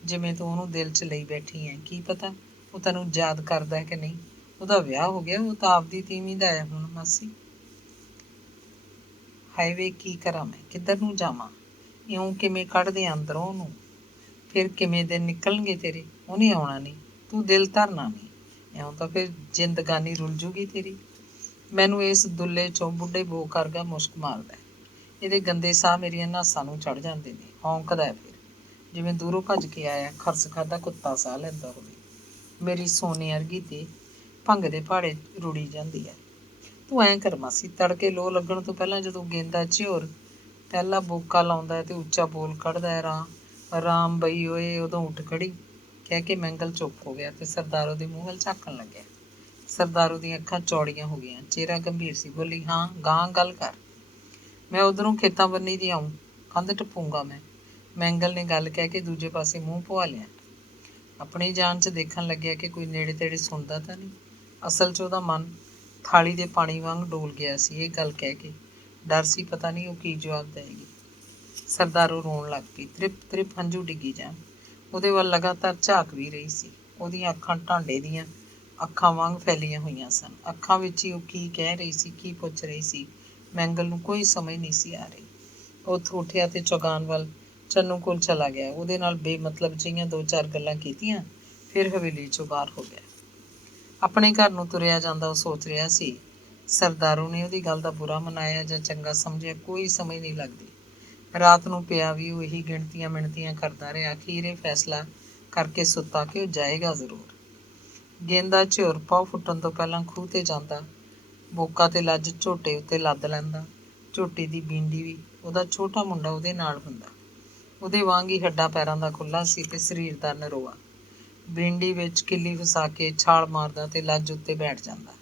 ਜਿਵੇਂ ਤੂੰ ਉਹਨੂੰ ਦਿਲ 'ਚ ਲਈ ਬੈਠੀ ਹੈ, ਕੀ ਪਤਾ ਉਹ ਤੈਨੂੰ ਯਾਦ ਕਰਦਾ ਕਿ ਨਹੀਂ। ਉਹਦਾ ਵਿਆਹ ਹੋ ਗਿਆ, ਉਹ ਤਾਂ ਆਪਦੀ ਤੀਵੀਂ ਦਾ ਹੈ ਹੁਣ ਮਾਸੀ। ਹਾਏ ਵੇ ਕੀ ਕਰਾਂ ਮੈਂ, ਕਿੱਧਰ ਨੂੰ ਜਾਵਾਂ? ਇਉਂ ਕਿਵੇਂ ਕੱਢਦੇ ਅੰਦਰੋਂ ਉਹਨੂੰ? ਫਿਰ ਕਿਵੇਂ ਦਿਨ ਨਿਕਲਣਗੇ ਤੇਰੇ? ਉਹਨੇ ਆਉਣਾ ਨਹੀਂ, ਤੂੰ ਦਿਲ ਧਰਨਾ ਨਹੀਂ, ਇਉਂ ਤਾਂ ਫਿਰ ਜ਼ਿੰਦਗਾਨੀ ਰੁਲ ਜੂਗੀ ਤੇਰੀ। ਮੈਨੂੰ ਇਸ ਦੁੱਲੇ 'ਚੋਂ ਬੁੱਢੇ ਬੋ ਕਰਗਾ ਮੁਸ਼ਕ ਮਾਰਦਾ। ਇਹਦੇ ਗੰਦੇ ਸਾਹ ਮੇਰੀਆਂ ਨਾਸਾਂ ਨੂੰ ਚੜ੍ਹ ਜਾਂਦੇ ਨੇ। ਹੌਂਕਦਾ ਫਿਰ, ਜਿਵੇਂ ਦੂਰੋਂ ਭੱਜ ਕੇ ਆਇਆ ਖਰਸ ਖਾਦਾ ਕੁੱਤਾ ਸਾਹ ਲੈਂਦਾ ਹੋਵੇ। ਮੇਰੀ ਸੋਨੇ ਵਰਗੀ ਤੇ ਭੰਗ ਦੇ ਪਹਾੜੇ ਰੁੜੀ ਜਾਂਦੀ ਹੈ। ਤੂੰ ਐਂ ਕਰ ਮਾਸੀ, ਤੜਕੇ ਲੋ ਲੱਗਣ ਤੋਂ ਪਹਿਲਾਂ ਜਦੋਂ ਗੇਂਦਾ ਝਿਓਰ ਪਹਿਲਾ ਬੋਕਾ ਲਾਉਂਦਾ ਤੇ ਉੱਚਾ ਬੋਲ ਕੱਢਦਾ ਹੈ, ਰਾਮ ਬਈ ਓਏ, ਉਦੋਂ ਉੱਠ ਖੜੀ। ਕਹਿ ਕੇ ਮੈਂਗਲ ਚੁੱਪ ਹੋ ਗਿਆ ਤੇ ਸਰਦਾਰੋ ਦੇ ਮੂੰਹ ਵੱਲ ਝਾਕਣ ਲੱਗਿਆ। ਸਰਦਾਰੋ ਦੀਆਂ ਅੱਖਾਂ ਚੌੜੀਆਂ ਹੋ ਗਈਆਂ, ਚਿਹਰਾ ਗੰਭੀਰ ਸੀ। ਬੋਲੀ, ਹਾਂ ਗਾਂ ਗੱਲ ਕਰ। ਮੈਂ ਉਧਰੋਂ ਖੇਤਾਂ ਬੰਨੀ ਦੀ ਆਊਂ, ਕੰਧ ਟੱਪੂੰਗਾ ਮੈਂ। ਮੈਂਗਲ ਨੇ ਗੱਲ ਕਹਿ ਕੇ ਦੂਜੇ ਪਾਸੇ ਮੂੰਹ ਪੁਆ ਲਿਆ। ਆਪਣੀ ਜਾਨ 'ਚ ਦੇਖਣ ਲੱਗਿਆ ਕਿ ਕੋਈ ਨੇੜੇ ਤੇੜੇ ਸੁਣਦਾ ਤਾਂ ਨਹੀਂ। ਅਸਲ 'ਚ ਉਹਦਾ ਮਨ ਥਾਲੀ ਦੇ ਪਾਣੀ ਵਾਂਗ ਡੋਲ ਗਿਆ ਸੀ ਇਹ ਗੱਲ ਕਹਿ ਕੇ। ਡਰ ਸੀ ਪਤਾ ਨਹੀਂ ਉਹ ਕੀ ਜਵਾਬ ਦੇਵੇਗੀ। ਸਰਦਾਰੋ ਰੋਣ ਲੱਗ ਪਈ, ਤ੍ਰਿਪ ਤ੍ਰਿਪ ਹੰਝੂ ਡਿੱਗੀ ਜਾਣ। ਉਹਦੇ ਵੱਲ ਲਗਾਤਾਰ ਝਾਕ ਵੀ ਰਹੀ ਸੀ। ਉਹਦੀਆਂ ਅੱਖਾਂ ਟਾਂਡੇ ਦੀਆਂ ਅੱਖਾਂ ਵਾਂਗ ਫੈਲੀਆਂ ਹੋਈਆਂ ਸਨ। ਅੱਖਾਂ ਵਿੱਚ ਹੀ ਉਹ ਕੀ ਕਹਿ ਰਹੀ ਸੀ, ਕੀ ਪੁੱਛ ਰਹੀ ਸੀ, ਮੈਂਗਲ ਨੂੰ ਕੋਈ ਸਮਝ ਨਹੀਂ ਸੀ ਆ ਰਹੀ। ਉਹ ਉੱਥੋਂ ਉੱਠਿਆ ਤੇ ਚੌਗਾਨ ਵੱਲ ਚੰਨੂ ਕੋਲ ਚਲਾ ਗਿਆ। ਉਹਦੇ ਨਾਲ ਬੇਮਤਲਬ ਜਿਹੀਆਂ 2-4 ਗੱਲਾਂ ਕੀਤੀਆਂ, ਫਿਰ ਹਵੇਲੀ 'ਚੋਂ ਬਾਹਰ ਹੋ ਗਿਆ। ਆਪਣੇ ਘਰ ਨੂੰ ਤੁਰਿਆ ਜਾਂਦਾ ਉਹ ਸੋਚ ਰਿਹਾ ਸੀ, ਸਰਦਾਰੂ ਨੇ ਉਹਦੀ ਗੱਲ ਦਾ ਬੁਰਾ ਮਨਾਇਆ ਜਾਂ ਚੰਗਾ ਸਮਝਿਆ, ਕੋਈ ਸਮਝ ਨਹੀਂ ਲੱਗਦੀ। ਰਾਤ ਨੂੰ ਪਿਆ ਵੀ ਉਹ ਇਹੀ ਗਿਣਤੀਆਂ ਮਿਣਤੀਆਂ ਕਰਦਾ ਰਿਹਾ। ਅਖੀਰ ਇਹ ਫੈਸਲਾ ਕਰਕੇ ਸੁੱਤਾ ਕਿ ਉਹ ਜਾਏਗਾ ਜ਼ਰੂਰ। ਗੇਂਦਾ ਝਿਉਰ ਪਾਉ ਫੁੱਟਣ ਤੋਂ ਪਹਿਲਾਂ ਖੂਹ 'ਤੇ ਜਾਂਦਾ, ਬੋਕਾ ਤੇ ਲੱਜ ਝੋਟੇ ਉੱਤੇ ਲੱਦ ਲੈਂਦਾ। ਝੋਟੀ ਦੀ ਬੀਂਡੀ ਵੀ ਉਹਦਾ ਛੋਟਾ ਮੁੰਡਾ ਉਹਦੇ ਨਾਲ ਹੁੰਦਾ। ਉਹਦੇ ਵਾਂਗ ਹੀ ਹੱਡਾਂ ਪੈਰਾਂ ਦਾ ਖੁੱਲ੍ਹਾ ਸੀ ਤੇ ਸਰੀਰ ਦਾ ਨਰੋਆ। ਬੀਂਡੀ ਵਿੱਚ ਕਿੱਲੀ ਫਸਾ ਕੇ ਛਾਲ ਮਾਰਦਾ ਤੇ ਲੱਜ ਉੱਤੇ ਬੈਠ ਜਾਂਦਾ।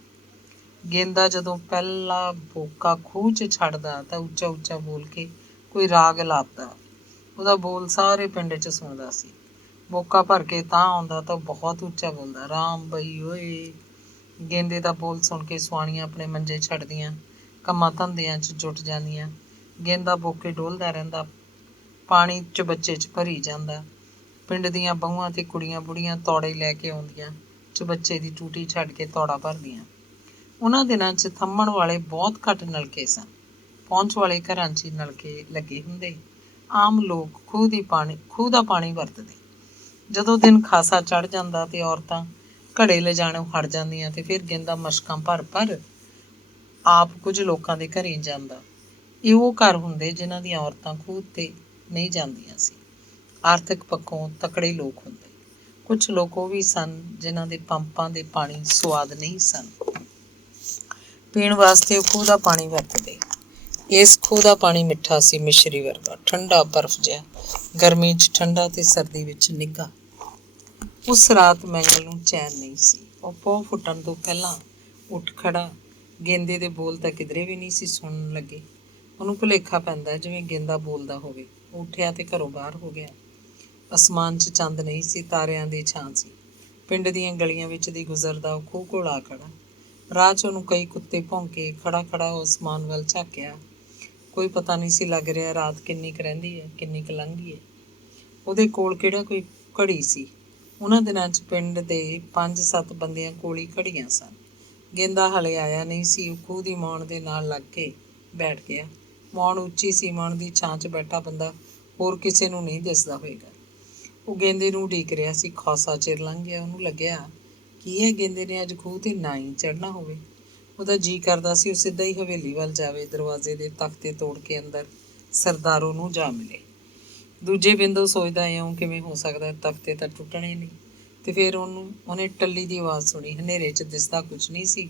ਗੇਂਦਾ ਜਦੋਂ ਪਹਿਲਾ ਬੋਕਾ ਖੂਹ 'ਚ ਛੱਡਦਾ ਤਾਂ ਉੱਚਾ ਉੱਚਾ ਬੋਲ ਕੇ ਕੋਈ ਰਾਗ ਲਾਪਦਾ। ਉਹਦਾ ਬੋਲ ਸਾਰੇ ਪਿੰਡ 'ਚ ਸੁਣਦਾ ਸੀ। ਬੋਕਾ ਭਰ ਕੇ ਤਾਂ ਆਉਂਦਾ ਤਾਂ ਬਹੁਤ ਉੱਚਾ ਬੋਲਦਾ, ਰਾਮ ਬਈ ਓਏ। ਗੇਂਦੇ ਦਾ ਬੋਲ ਸੁਣ ਕੇ ਸੁਆਣੀਆਂ ਆਪਣੇ ਮੰਜੇ ਛੱਡਦੀਆਂ, ਕੰਮਾਂ ਧੰਦਿਆਂ 'ਚ ਜੁਟ ਜਾਂਦੀਆਂ। ਗੇਂਦਾ ਬੋਕੇ ਡੋਲਦਾ ਰਹਿੰਦਾ, ਪਾਣੀ 'ਚ ਬੱਚੇ 'ਚ ਭਰੀ ਜਾਂਦਾ। ਪਿੰਡ ਦੀਆਂ ਬਹੂਆਂ ਤੇ ਕੁੜੀਆਂ ਬੁੜੀਆਂ ਤੌੜੇ ਲੈ ਕੇ ਆਉਂਦੀਆਂ, ਚਬੱਚੇ ਦੀ ਟੂਟੀ ਛੱਡ ਕੇ ਤੌੜਾ ਭਰਦੀਆਂ। ਉਹਨਾਂ ਦਿਨਾਂ 'ਚ ਥੰਮਣ ਵਾਲੇ ਬਹੁਤ ਘੱਟ ਨਲਕੇ ਸਨ। ਪਹੁੰਚ ਵਾਲੇ ਘਰਾਂ 'ਚ ਹੀ ਨਲਕੇ ਲੱਗੇ ਹੁੰਦੇ। ਆਮ ਲੋਕ ਖੂਹ ਦਾ ਪਾਣੀ ਵਰਤਦੇ। ਜਦੋਂ ਦਿਨ ਖਾਸਾ ਚੜ੍ਹ ਜਾਂਦਾ ਤੇ ਔਰਤਾਂ ਘੜੇ ਲਿਜਾਣੋਂ ਹਟ ਜਾਂਦੀਆਂ ਤੇ ਫਿਰ ਗੇਂਦਾ ਮਸ਼ਕਾਂ ਭਰ ਭਰ ਆਪ ਕੁਝ ਲੋਕਾਂ ਦੇ ਘਰੇ ਜਾਂਦਾ। ਇਹ ਉਹ ਘਰ ਹੁੰਦੇ ਜਿਨ੍ਹਾਂ ਦੀਆਂ ਔਰਤਾਂ ਖੂਹ 'ਤੇ ਨਹੀਂ ਜਾਂਦੀਆਂ ਸੀ। ਆਰਥਿਕ ਪੱਖੋਂ ਤਕੜੇ ਲੋਕ ਹੁੰਦੇ। ਕੁਝ ਲੋਕ ਉਹ ਵੀ ਸਨ ਜਿਨ੍ਹਾਂ ਦੇ ਪੰਪਾਂ ਦੇ ਪਾਣੀ ਸੁਆਦ ਨਹੀਂ ਸਨ। ਪੀਣ ਵਾਸਤੇ ਉਹ ਖੂਹ ਦਾ ਪਾਣੀ ਵਰਤਦੇ। ਇਸ ਖੂਹ ਦਾ ਪਾਣੀ ਮਿੱਠਾ ਸੀ, ਮਿਸ਼ਰੀ ਵਰਗਾ, ਠੰਡਾ ਬਰਫ਼ ਜਿਹਾ, ਗਰਮੀ 'ਚ ਠੰਡਾ ਤੇ ਸਰਦੀ ਵਿੱਚ ਨਿੱਘਾ। ਉਸ ਰਾਤ ਮੈਂਗਲ ਨੂੰ ਚੈਨ ਨਹੀਂ ਸੀ। ਉਹ ਪਹੁ ਫੁੱਟਣ ਤੋਂ ਪਹਿਲਾਂ ਉੱਠ ਖੜਾ। ਗੇਂਦੇ ਦੇ ਬੋਲ ਤਾਂ ਕਿਧਰੇ ਵੀ ਨਹੀਂ ਸੀ ਸੁਣਨ ਲੱਗੇ। ਉਹਨੂੰ ਭੁਲੇਖਾ ਪੈਂਦਾ ਜਿਵੇਂ ਗੇਂਦਾ ਬੋਲਦਾ ਹੋਵੇ। ਉਹ ਉੱਠਿਆ ਤੇ ਘਰੋਂ ਬਾਹਰ ਹੋ ਗਿਆ। ਅਸਮਾਨ 'ਚ ਚੰਦ ਨਹੀਂ ਸੀ, ਤਾਰਿਆਂ ਦੀ ਛਾਂ ਸੀ। ਪਿੰਡ ਦੀਆਂ ਗਲੀਆਂ ਵਿੱਚ ਦੀ ਗੁਜ਼ਰਦਾ ਉਹ ਖੂਹ ਕੋਲ ਆ ਖੜਾ। ਰਾਹ 'ਚ ਉਹਨੂੰ ਕਈ ਕੁੱਤੇ ਭੌਂਕੇ। ਖੜਾ ਖੜਾ ਉਹ ਅਸਮਾਨ ਵੱਲ ਝਾਕਿਆ। ਕੋਈ ਪਤਾ ਨਹੀਂ ਸੀ ਲੱਗ ਰਿਹਾ ਰਾਤ ਕਿੰਨੀ ਕੁ ਰਹਿੰਦੀ ਹੈ, ਕਿੰਨੀ ਕੁ ਲੰਘ ਗਈ ਹੈ। ਉਹਦੇ ਕੋਲ ਕਿਹੜਾ ਕੋਈ ਘੜੀ ਸੀ। ਉਹਨਾਂ ਦਿਨਾਂ 'ਚ ਪਿੰਡ ਦੇ 5-7 ਬੰਦਿਆਂ ਕੋਲ ਹੀ ਘੜੀਆਂ ਸਨ। ਗੇਂਦਾ ਹਲੇ ਆਇਆ ਨਹੀਂ ਸੀ। ਉਹ ਖੂਹ ਦੀ ਮੌਣ ਦੇ ਨਾਲ ਲੱਗ ਕੇ ਬੈਠ ਗਿਆ। ਮੌਣ ਉੱਚੀ ਸੀ। ਮੌਣ ਦੀ ਛਾਂ 'ਚ ਬੈਠਾ ਬੰਦਾ ਹੋਰ ਕਿਸੇ ਨੂੰ ਨਹੀਂ ਦਿਸਦਾ ਹੋਏਗਾ। ਉਹ ਗੇਂਦੇ ਨੂੰ ਉਡੀਕ ਰਿਹਾ ਸੀ। ਖਾਸਾ ਚਿਰ ਲੰਘ ਗਿਆ। ਉਹਨੂੰ ਲੱਗਿਆ ਕੀ ਹੈ, ਗੇਂਦੇ ਨੇ ਅੱਜ ਖੂਹ 'ਤੇ ਨਾ ਹੀ ਚੜ੍ਹਨਾ ਹੋਵੇ। ਉਹਦਾ ਜੀਅ ਕਰਦਾ ਸੀ ਉਹ ਸਿੱਧਾ ਹੀ ਹਵੇਲੀ ਵੱਲ ਜਾਵੇ, ਦਰਵਾਜ਼ੇ ਦੇ ਤਖਤੇ ਤੋੜ ਕੇ ਅੰਦਰ ਸਰਦਾਰੋ ਨੂੰ ਜਾ ਮਿਲੇ। ਦੂਜੇ ਬਿੰਦੂ ਸੋਚਦਾ ਇਉਂ ਕਿਵੇਂ ਹੋ ਸਕਦਾ, ਤਖਤੇ ਤਾਂ ਟੁੱਟਣੇ ਨਹੀਂ। ਤੇ ਫਿਰ ਉਹਨੇ ਟੱਲੀ ਦੀ ਆਵਾਜ਼ ਸੁਣੀ। ਹਨੇਰੇ 'ਚ ਦਿਸਦਾ ਕੁਝ ਨਹੀਂ ਸੀ।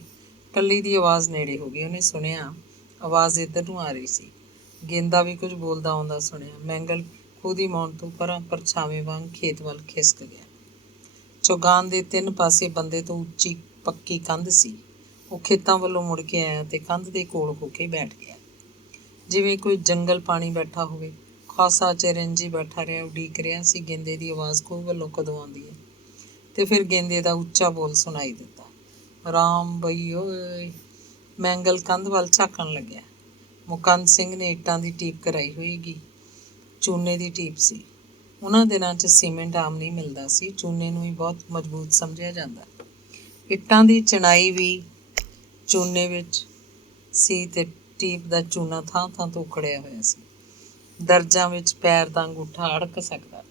ਟੱਲੀ ਦੀ ਆਵਾਜ਼ ਨੇੜੇ ਹੋ ਗਈ। ਉਹਨੇ ਸੁਣਿਆ ਆਵਾਜ਼ ਇੱਧਰ ਨੂੰ ਆ ਰਹੀ ਸੀ। ਗੇਂਦਾ ਵੀ ਕੁਝ ਬੋਲਦਾ ਆਉਂਦਾ ਸੁਣਿਆ। ਮੈਂਗਲ ਖੂਹ ਦੀ ਮੌਣ ਤੋਂ ਪਰਾਂ ਪਰਛਾਵੇਂ ਵਾਂਗ ਖੇਤ ਵੱਲ ਖਿਸਕ ਗਿਆ। ਚੌਗਾਨ ਦੇ 3 ਪਾਸੇ ਬੰਦੇ ਤੋਂ ਉੱਚੀ ਪੱਕੀ ਕੰਧ ਸੀ। ਉਹ ਖੇਤਾਂ ਵੱਲੋਂ ਮੁੜ ਕੇ ਆਇਆ ਤੇ ਕੰਧ ਦੇ ਕੋਲ ਹੋ ਕੇ ਬੈਠ ਗਿਆ, ਜਿਵੇਂ ਕੋਈ ਜੰਗਲ ਪਾਣੀ ਬੈਠਾ ਹੋਵੇ। ਖਾਸਾ ਚਿਰ ਇੰਝ ਹੀ ਬੈਠਾ ਰਿਹਾ, ਉਡੀਕ ਰਿਹਾ ਸੀ ਗੇਂਦੇ ਦੀ ਆਵਾਜ਼ ਖੂਹ ਵੱਲੋਂ ਕਦੋਂ ਆਉਂਦੀ ਹੈ। ਤੇ ਫਿਰ ਗੇਂਦੇ ਦਾ ਉੱਚਾ ਬੋਲ ਸੁਣਾਈ ਦਿੱਤਾ, ਰਾਮ ਬਈ ਓਏ। ਮੈਂਗਲ ਕੰਧ ਵੱਲ ਝਾਕਣ ਲੱਗਿਆ। ਮੁਕੰਦ ਸਿੰਘ ਨੇ ਇੱਟਾਂ ਦੀ ਟੀਪ ਕਰਾਈ ਹੋਏਗੀ। ਚੂਨੇ ਦੀ ਟੀਪ ਸੀ। ਉਹਨਾਂ ਦਿਨਾਂ 'ਚ ਸੀਮੈਂਟ ਆਮ ਨਹੀਂ ਮਿਲਦਾ ਸੀ। ਚੂਨੇ ਨੂੰ ਹੀ ਬਹੁਤ ਮਜ਼ਬੂਤ ਸਮਝਿਆ ਜਾਂਦਾ। ਇੱਟਾਂ ਦੀ ਚਿਣਾਈ ਵੀ ਚੂਨੇ ਵਿੱਚ ਸੀ ਤੇ ਟੀਪ ਦਾ ਚੂਨਾ ਥਾਂ ਥਾਂ ਤੋਂ ਉਖੜਿਆ ਹੋਇਆ ਸੀ। ਦਰਜਾਂ ਵਿੱਚ ਪੈਰ ਦਾ ਅੰਗੂਠਾ ਅੜਕ ਸਕਦਾ।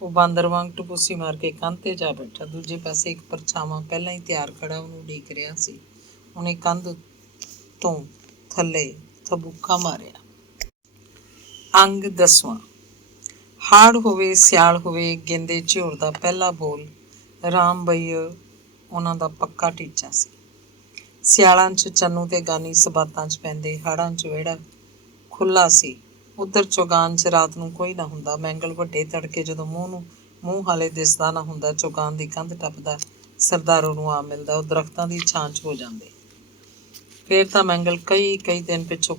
ਉਹ ਬਾਂਦਰ ਵਾਂਗ ਟਪੂਸੀ ਮਾਰ ਕੇ ਕੰਧ 'ਤੇ ਜਾ ਬੈਠਾ। ਦੂਜੇ ਪਾਸੇ ਇੱਕ ਪਰਛਾਵਾਂ ਪਹਿਲਾਂ ਹੀ ਤਿਆਰ ਖੜਾ ਉਹਨੂੰ ਉਡੀਕ ਰਿਹਾ ਸੀ। ਉਹਨੇ ਕੰਧ ਤੋਂ ਥੱਲੇ ਥਬੂਕਾ ਮਾਰਿਆ। ਅੰਗ 10ਵਾਂ। ਹਾੜ ਹੋਵੇ ਸਿਆਲ ਹੋਵੇ, ਗੇਂਦੇ ਝਿਉਰ ਦਾ ਪਹਿਲਾ ਬੋਲ ਰਾਮ ਬਈ ਉਹਨਾਂ ਦਾ ਪੱਕਾ ਟੀਚਾ ਸੀ। ਸਿਆਲਾਂ 'ਚ ਚੰਨੂ ਤੇ ਗਾਨੀ ਸਬਾਤਾਂ 'ਚ ਪੈਂਦੇ। ਹਾੜਾਂ 'ਚ ਵਿਹੜਾ ਖੁੱਲ੍ਹਾ ਸੀ। ਉੱਧਰ ਚੌਗਾਨ 'ਚ ਰਾਤ ਨੂੰ ਕੋਈ ਨਾ ਹੁੰਦਾ। ਮੈਂਗਲ ਵੱਡੇ ਤੜਕੇ ਜਦੋਂ ਮੂੰਹ ਹਾਲੇ ਦਿਸਦਾ ਨਾ ਹੁੰਦਾ, ਚੌਗਾਨ ਦੀ ਕੰਧ ਟੱਪਦਾ ਸਰਦਾਰੋ ਨੂੰ ਆ ਮਿਲਦਾ। ਉਹ ਦਰਖਤਾਂ ਦੀ ਛਾਂ 'ਚ ਹੋ ਜਾਂਦੇ। ਫਿਰ ਤਾਂ ਮੈਂਗਲ ਕਈ ਦਿਨ ਪਿੱਛੋਂ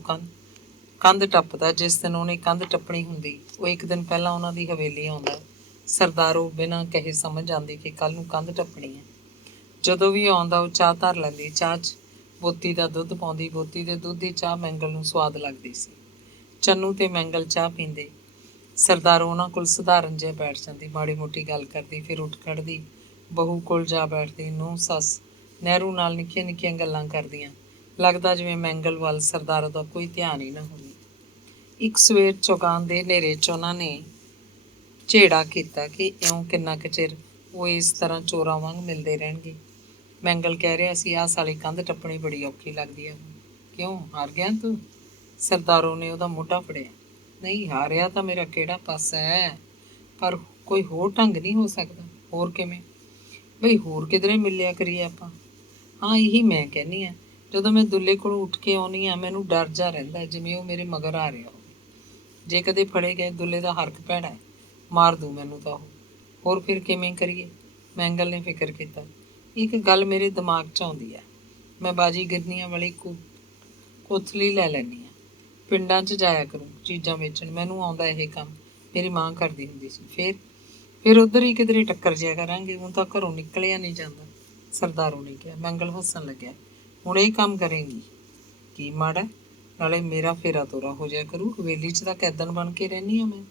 ਕੰਧ ਟੱਪਦਾ। ਜਿਸ ਦਿਨ ਉਹਨੇ ਕੰਧ ਟੱਪਣੀ ਹੁੰਦੀ, ਉਹ ਇੱਕ ਦਿਨ ਪਹਿਲਾਂ ਉਹਨਾਂ ਦੀ ਹਵੇਲੀ ਆਉਂਦਾ। ਸਰਦਾਰੋ ਬਿਨਾਂ ਕਹੇ ਸਮਝ ਜਾਂਦੀ ਕਿ ਕੱਲ੍ਹ ਨੂੰ ਕੰਧ ਟੱਪਣੀ ਹੈ। ਜਦੋਂ ਵੀ ਆਉਂਦਾ ਉਹ ਚਾਹ ਧਰ ਲੈਂਦੀ। ਚਾਹ 'ਚ ਬੋਤੀ ਦਾ ਦੁੱਧ ਪਾਉਂਦੀ। ਬੋਤੀ ਦੇ ਦੁੱਧ ਦੀ ਚਾਹ ਮੈਂਗਲ ਨੂੰ ਸਵਾਦ ਲੱਗਦੀ ਸੀ। ਚੰਨੂ ਤੇ ਮੈਂਗਲ ਚਾਹ ਪੀਂਦੇ। ਸਰਦਾਰੋ ਉਹਨਾਂ ਕੋਲ ਸਧਾਰਨ ਜਿਹਾ ਬੈਠ ਜਾਂਦੀ, ਮਾੜੀ ਮੋਟੀ ਗੱਲ ਕਰਦੀ, ਫਿਰ ਉੱਠ ਖੜ੍ਹਦੀ, ਬਹੂ ਕੋਲ ਜਾ ਬੈਠਦੀ। ਨੂੰਹ ਸੱਸ ਨਹਿਰੂ ਨਾਲ ਨਿੱਕੀਆਂ ਨਿੱਕੀਆਂ ਗੱਲਾਂ ਕਰਦੀਆਂ। ਲੱਗਦਾ ਜਿਵੇਂ ਮੈਂਗਲ ਵੱਲ ਸਰਦਾਰੋ ਦਾ ਕੋਈ ਧਿਆਨ ਹੀ ਨਾ ਹੋਵੇ। ਇੱਕ ਸਵੇਰ ਚੌਗਾਨ ਦੇ ਹਨੇਰੇ 'ਚ ਉਹਨਾਂ ਨੇ ਝੇੜਾ ਕੀਤਾ ਕਿ ਇਉਂ ਕਿੰਨਾ ਕੁ ਚਿਰ ਉਹ ਇਸ ਤਰ੍ਹਾਂ ਚੋਰਾਂ ਵਾਂਗ ਮਿਲਦੇ ਰਹਿਣਗੇ। ਮੈਂਗਲ ਕਹਿ ਰਿਹਾ ਸੀ, ਆਹ ਸਾਲੀ ਕੰਧ ਟੱਪਣੀ ਬੜੀ ਔਖੀ ਲੱਗਦੀ ਹੈ। ਕਿਉਂ, ਹਾਰ ਗਿਆ ਤੂੰ? ਸਰਦਾਰੋ ਨੇ ਉਹਦਾ ਮੋਢਾ ਫੜਿਆ। ਨਹੀਂ, ਹਾਰਿਆ ਤਾਂ ਮੇਰਾ ਕਿਹੜਾ ਪਾਸਾ ਹੈ, ਪਰ ਕੋਈ ਹੋਰ ਢੰਗ ਨਹੀਂ ਹੋ ਸਕਦਾ। ਹੋਰ ਕਿਵੇਂ? ਬਈ ਹੋਰ ਕਿਧਰੇ ਮਿਲਿਆ ਕਰੀਏ ਆਪਾਂ। ਹਾਂ, ਇਹੀ ਮੈਂ ਕਹਿੰਦੀ ਹਾਂ। ਜਦੋਂ ਮੈਂ ਦੁੱਲੇ ਕੋਲੋਂ ਉੱਠ ਕੇ ਆਉਂਦੀ ਹਾਂ, ਮੈਨੂੰ ਡਰ ਜਾ ਰਹਿੰਦਾ, ਜਿਵੇਂ ਉਹ ਮੇਰੇ ਮਗਰ ਆ ਰਿਹਾ ਹੋਵੇ। ਜੇ ਕਦੇ ਫੜੇ ਗਏ, ਦੁੱਲੇ ਦਾ ਹਰਖ ਭੈੜਾ ਹੈ, ਮਾਰ ਦੂ ਮੈਨੂੰ ਤਾਂ ਉਹ। ਹੋਰ ਫਿਰ ਕਿਵੇਂ ਕਰੀਏ? ਮੈਂਗਲ ਨੇ ਫਿਕਰ ਕੀਤਾ। ਇੱਕ ਗੱਲ ਮੇਰੇ ਦਿਮਾਗ 'ਚ ਆਉਂਦੀ ਹੈ। ਮੈਂ ਬਾਜੀਗਰਨੀਆਂ ਵਾਲੀ ਕੋਥਲੀ ਲੈ ਲੈਂਦੀ ਹਾਂ। ਪਿੰਡਾਂ 'ਚ ਜਾਇਆ ਕਰੂੰ ਚੀਜ਼ਾਂ ਵੇਚਣ। ਮੈਨੂੰ ਆਉਂਦਾ ਇਹ ਕੰਮ, ਮੇਰੀ ਮਾਂ ਕਰਦੀ ਹੁੰਦੀ ਸੀ। ਫਿਰ ਉੱਧਰ ਹੀ ਕਿਧਰੇ ਟੱਕਰ ਜਿਆ ਕਰਾਂਗੇ। ਹੁਣ ਤਾਂ ਘਰੋਂ ਨਿਕਲਿਆ ਨਹੀਂ ਜਾਂਦਾ, ਸਰਦਾਰੋ ਨੇ ਕਿਹਾ। ਮੈਂਗਲ ਹੱਸਣ ਲੱਗਿਆ। ਹੁਣ ਇਹ ਕੰਮ ਕਰੇਂਗੀ? ਕੀ ਮਾੜਾ? ਨਾਲੇ ਮੇਰਾ ਫੇਰਾ ਤੋਰਾ ਹੋ ਜਾਇਆ ਕਰੂ। ਹਵੇਲੀ 'ਚ ਤਾਂ ਕੈਦਨ ਬਣ ਕੇ ਰਹਿੰਦੀ ਹਾਂ ਮੈਂ।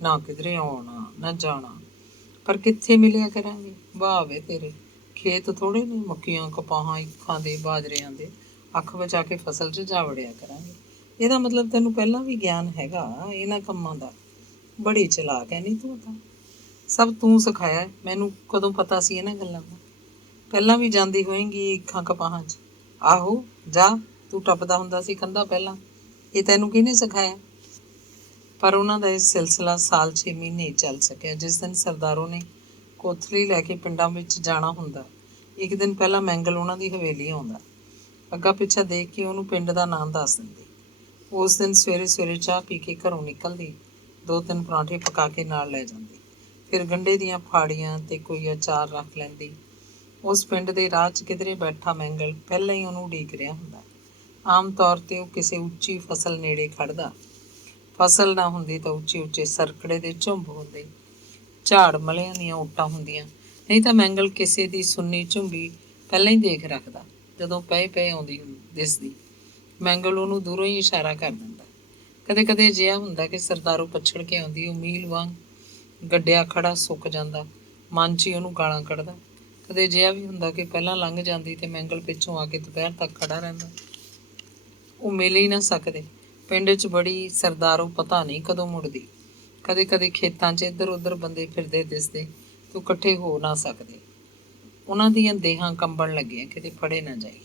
ਨਾ ਕਿਧਰੇ ਆਉਣਾ ਨਾ ਜਾਣਾ। ਪਰ ਕਿੱਥੇ ਮਿਲਿਆ ਕਰਾਂਗੇ? ਵਾਹ ਵੇ ਤੇਰੇ ਖੇਤ ਥੋੜ੍ਹੇ ਨੇ, ਮੱਕੀਆਂ ਕਪਾਹਾਂ ਇੱਖਾਂ ਦੇ ਬਾਜਰਿਆਂ ਦੇ। ਅੱਖ ਬਚਾ ਕੇ ਫਸਲ 'ਚ ਜਾ ਵੜਿਆ ਕਰਾਂਗੇ। ਇਹਦਾ ਮਤਲਬ ਤੈਨੂੰ ਪਹਿਲਾਂ ਵੀ ਗਿਆਨ ਹੈਗਾ ਇਹਨਾਂ ਕੰਮਾਂ ਦਾ। ਬੜੀ ਚਲਾਕ ਹੈ ਨਹੀਂ ਤੂੰ ਤਾਂ। ਸਭ ਤੂੰ ਸਿਖਾਇਆ, ਮੈਨੂੰ ਕਦੋਂ ਪਤਾ ਸੀ ਇਹਨਾਂ ਗੱਲਾਂ ਦਾ? ਪਹਿਲਾਂ ਵੀ ਜਾਂਦੀ ਹੋਏਂਗੀ ਇੱਖਾਂ ਕਪਾਹਾਂ 'ਚ। ਆਹੋ, ਜਾ, ਤੂੰ ਟੱਪਦਾ ਹੁੰਦਾ ਸੀ ਕੰਧਾਂ ਪਹਿਲਾਂ। ਇਹ ਤੈਨੂੰ ਕਿਹਨੇ ਸਿਖਾਇਆ? ਪਰ ਉਹਨਾਂ ਦਾ ਇਹ ਸਿਲਸਿਲਾ ਸਾਲ 6 ਮਹੀਨੇ ਚੱਲ ਸਕਿਆ। ਜਿਸ ਦਿਨ ਸਰਦਾਰੋ ਨੇ ਕੋਥਲੀ ਲੈ ਕੇ ਪਿੰਡਾਂ ਵਿੱਚ ਜਾਣਾ ਹੁੰਦਾ, ਇੱਕ ਦਿਨ ਪਹਿਲਾਂ ਮੈਂਗਲ ਉਹਨਾਂ ਦੀ ਹਵੇਲੀ ਆਉਂਦਾ। ਅੱਗਾ ਪਿੱਛਾ ਦੇਖ ਕੇ ਉਹਨੂੰ ਪਿੰਡ ਦਾ ਨਾਂ ਦੱਸ ਦਿੰਦੀ। ਉਸ ਦਿਨ ਸਵੇਰੇ ਸਵੇਰੇ ਚਾਹ ਪੀ ਕੇ ਘਰੋਂ ਨਿਕਲਦੀ। 2-3 ਪਰਾਂਠੇ ਪਕਾ ਕੇ ਨਾਲ ਲੈ ਜਾਂਦੀ। ਫਿਰ ਗੰਢੇ ਦੀਆਂ ਫਾੜੀਆਂ ਤੇ ਕੋਈ ਅਚਾਰ ਰੱਖ ਲੈਂਦੀ। ਉਸ ਪਿੰਡ ਦੇ ਰਾਹ 'ਚ ਕਿਧਰੇ ਬੈਠਾ ਮੈਂਗਲ ਪਹਿਲਾਂ ਹੀ ਉਹਨੂੰ ਉਡੀਕ ਰਿਹਾ ਹੁੰਦਾ। ਆਮ ਤੌਰ 'ਤੇ ਉਹ ਕਿਸੇ ਉੱਚੀ ਫਸਲ ਨੇੜੇ ਖੜ੍ਹਦਾ। ਫਸਲ ਨਾ ਹੁੰਦੀ ਤਾਂ ਉੱਚੇ ਉੱਚੇ ਸਰਕੜੇ ਦੇ ਝੁੰਬ ਹੁੰਦੇ, ਝਾੜ ਮਲਿਆਂ ਦੀਆਂ ਓਟਾਂ ਹੁੰਦੀਆਂ। ਨਹੀਂ ਤਾਂ ਮੈਂਗਲ ਕਿਸੇ ਦੀ ਸੁੰਨੀ ਝੁੰਬੀ ਪਹਿਲਾਂ ਹੀ ਦੇਖ ਰੱਖਦਾ। ਜਦੋਂ ਪਏ ਆਉਂਦੀ ਦਿਸਦੀ, ਮੈਂਗਲ ਉਹਨੂੰ ਦੂਰੋਂ ਹੀ ਇਸ਼ਾਰਾ ਕਰ ਦਿੰਦਾ। ਕਦੇ ਕਦੇ ਅਜਿਹਾ ਹੁੰਦਾ ਕਿ ਸਰਦਾਰੋ ਪਛੜ ਕੇ ਆਉਂਦੀ। ਉਹ ਮੀਲ ਵਾਂਗ ਗੱਡਿਆ ਖੜਾ ਸੁੱਕ ਜਾਂਦਾ, ਮਨ 'ਚ ਹੀ ਉਹਨੂੰ ਗਾਲਾਂ ਕੱਢਦਾ। ਕਦੇ ਅਜਿਹਾ ਵੀ ਹੁੰਦਾ ਕਿ ਪਹਿਲਾਂ ਲੰਘ ਜਾਂਦੀ ਤੇ ਮੈਂਗਲ ਪਿੱਛੋਂ ਆ ਕੇ ਦੁਪਹਿਰ ਤੱਕ ਖੜਾ ਰਹਿੰਦਾ। ਉਹ ਮਿਲ ਹੀ ਨਾ ਸਕਦੇ। ਪਿੰਡ 'ਚ ਬੜੀ ਸਰਦਾਰੋਂ ਪਤਾ ਨਹੀਂ ਕਦੋਂ ਮੁੜਦੀ। ਕਦੇ ਕਦੇ ਖੇਤਾਂ 'ਚ ਇੱਧਰ ਉੱਧਰ ਬੰਦੇ ਫਿਰਦੇ ਦਿਸਦੇ ਤੇ ਇਕੱਠੇ ਹੋ ਨਾ ਸਕਦੇ। ਉਹਨਾਂ ਦੀਆਂ ਦੇਹਾਂ ਕੰਬਣ ਲੱਗੀਆਂ ਕਿਤੇ ਫੜੇ ਨਾ ਜਾਈਏ।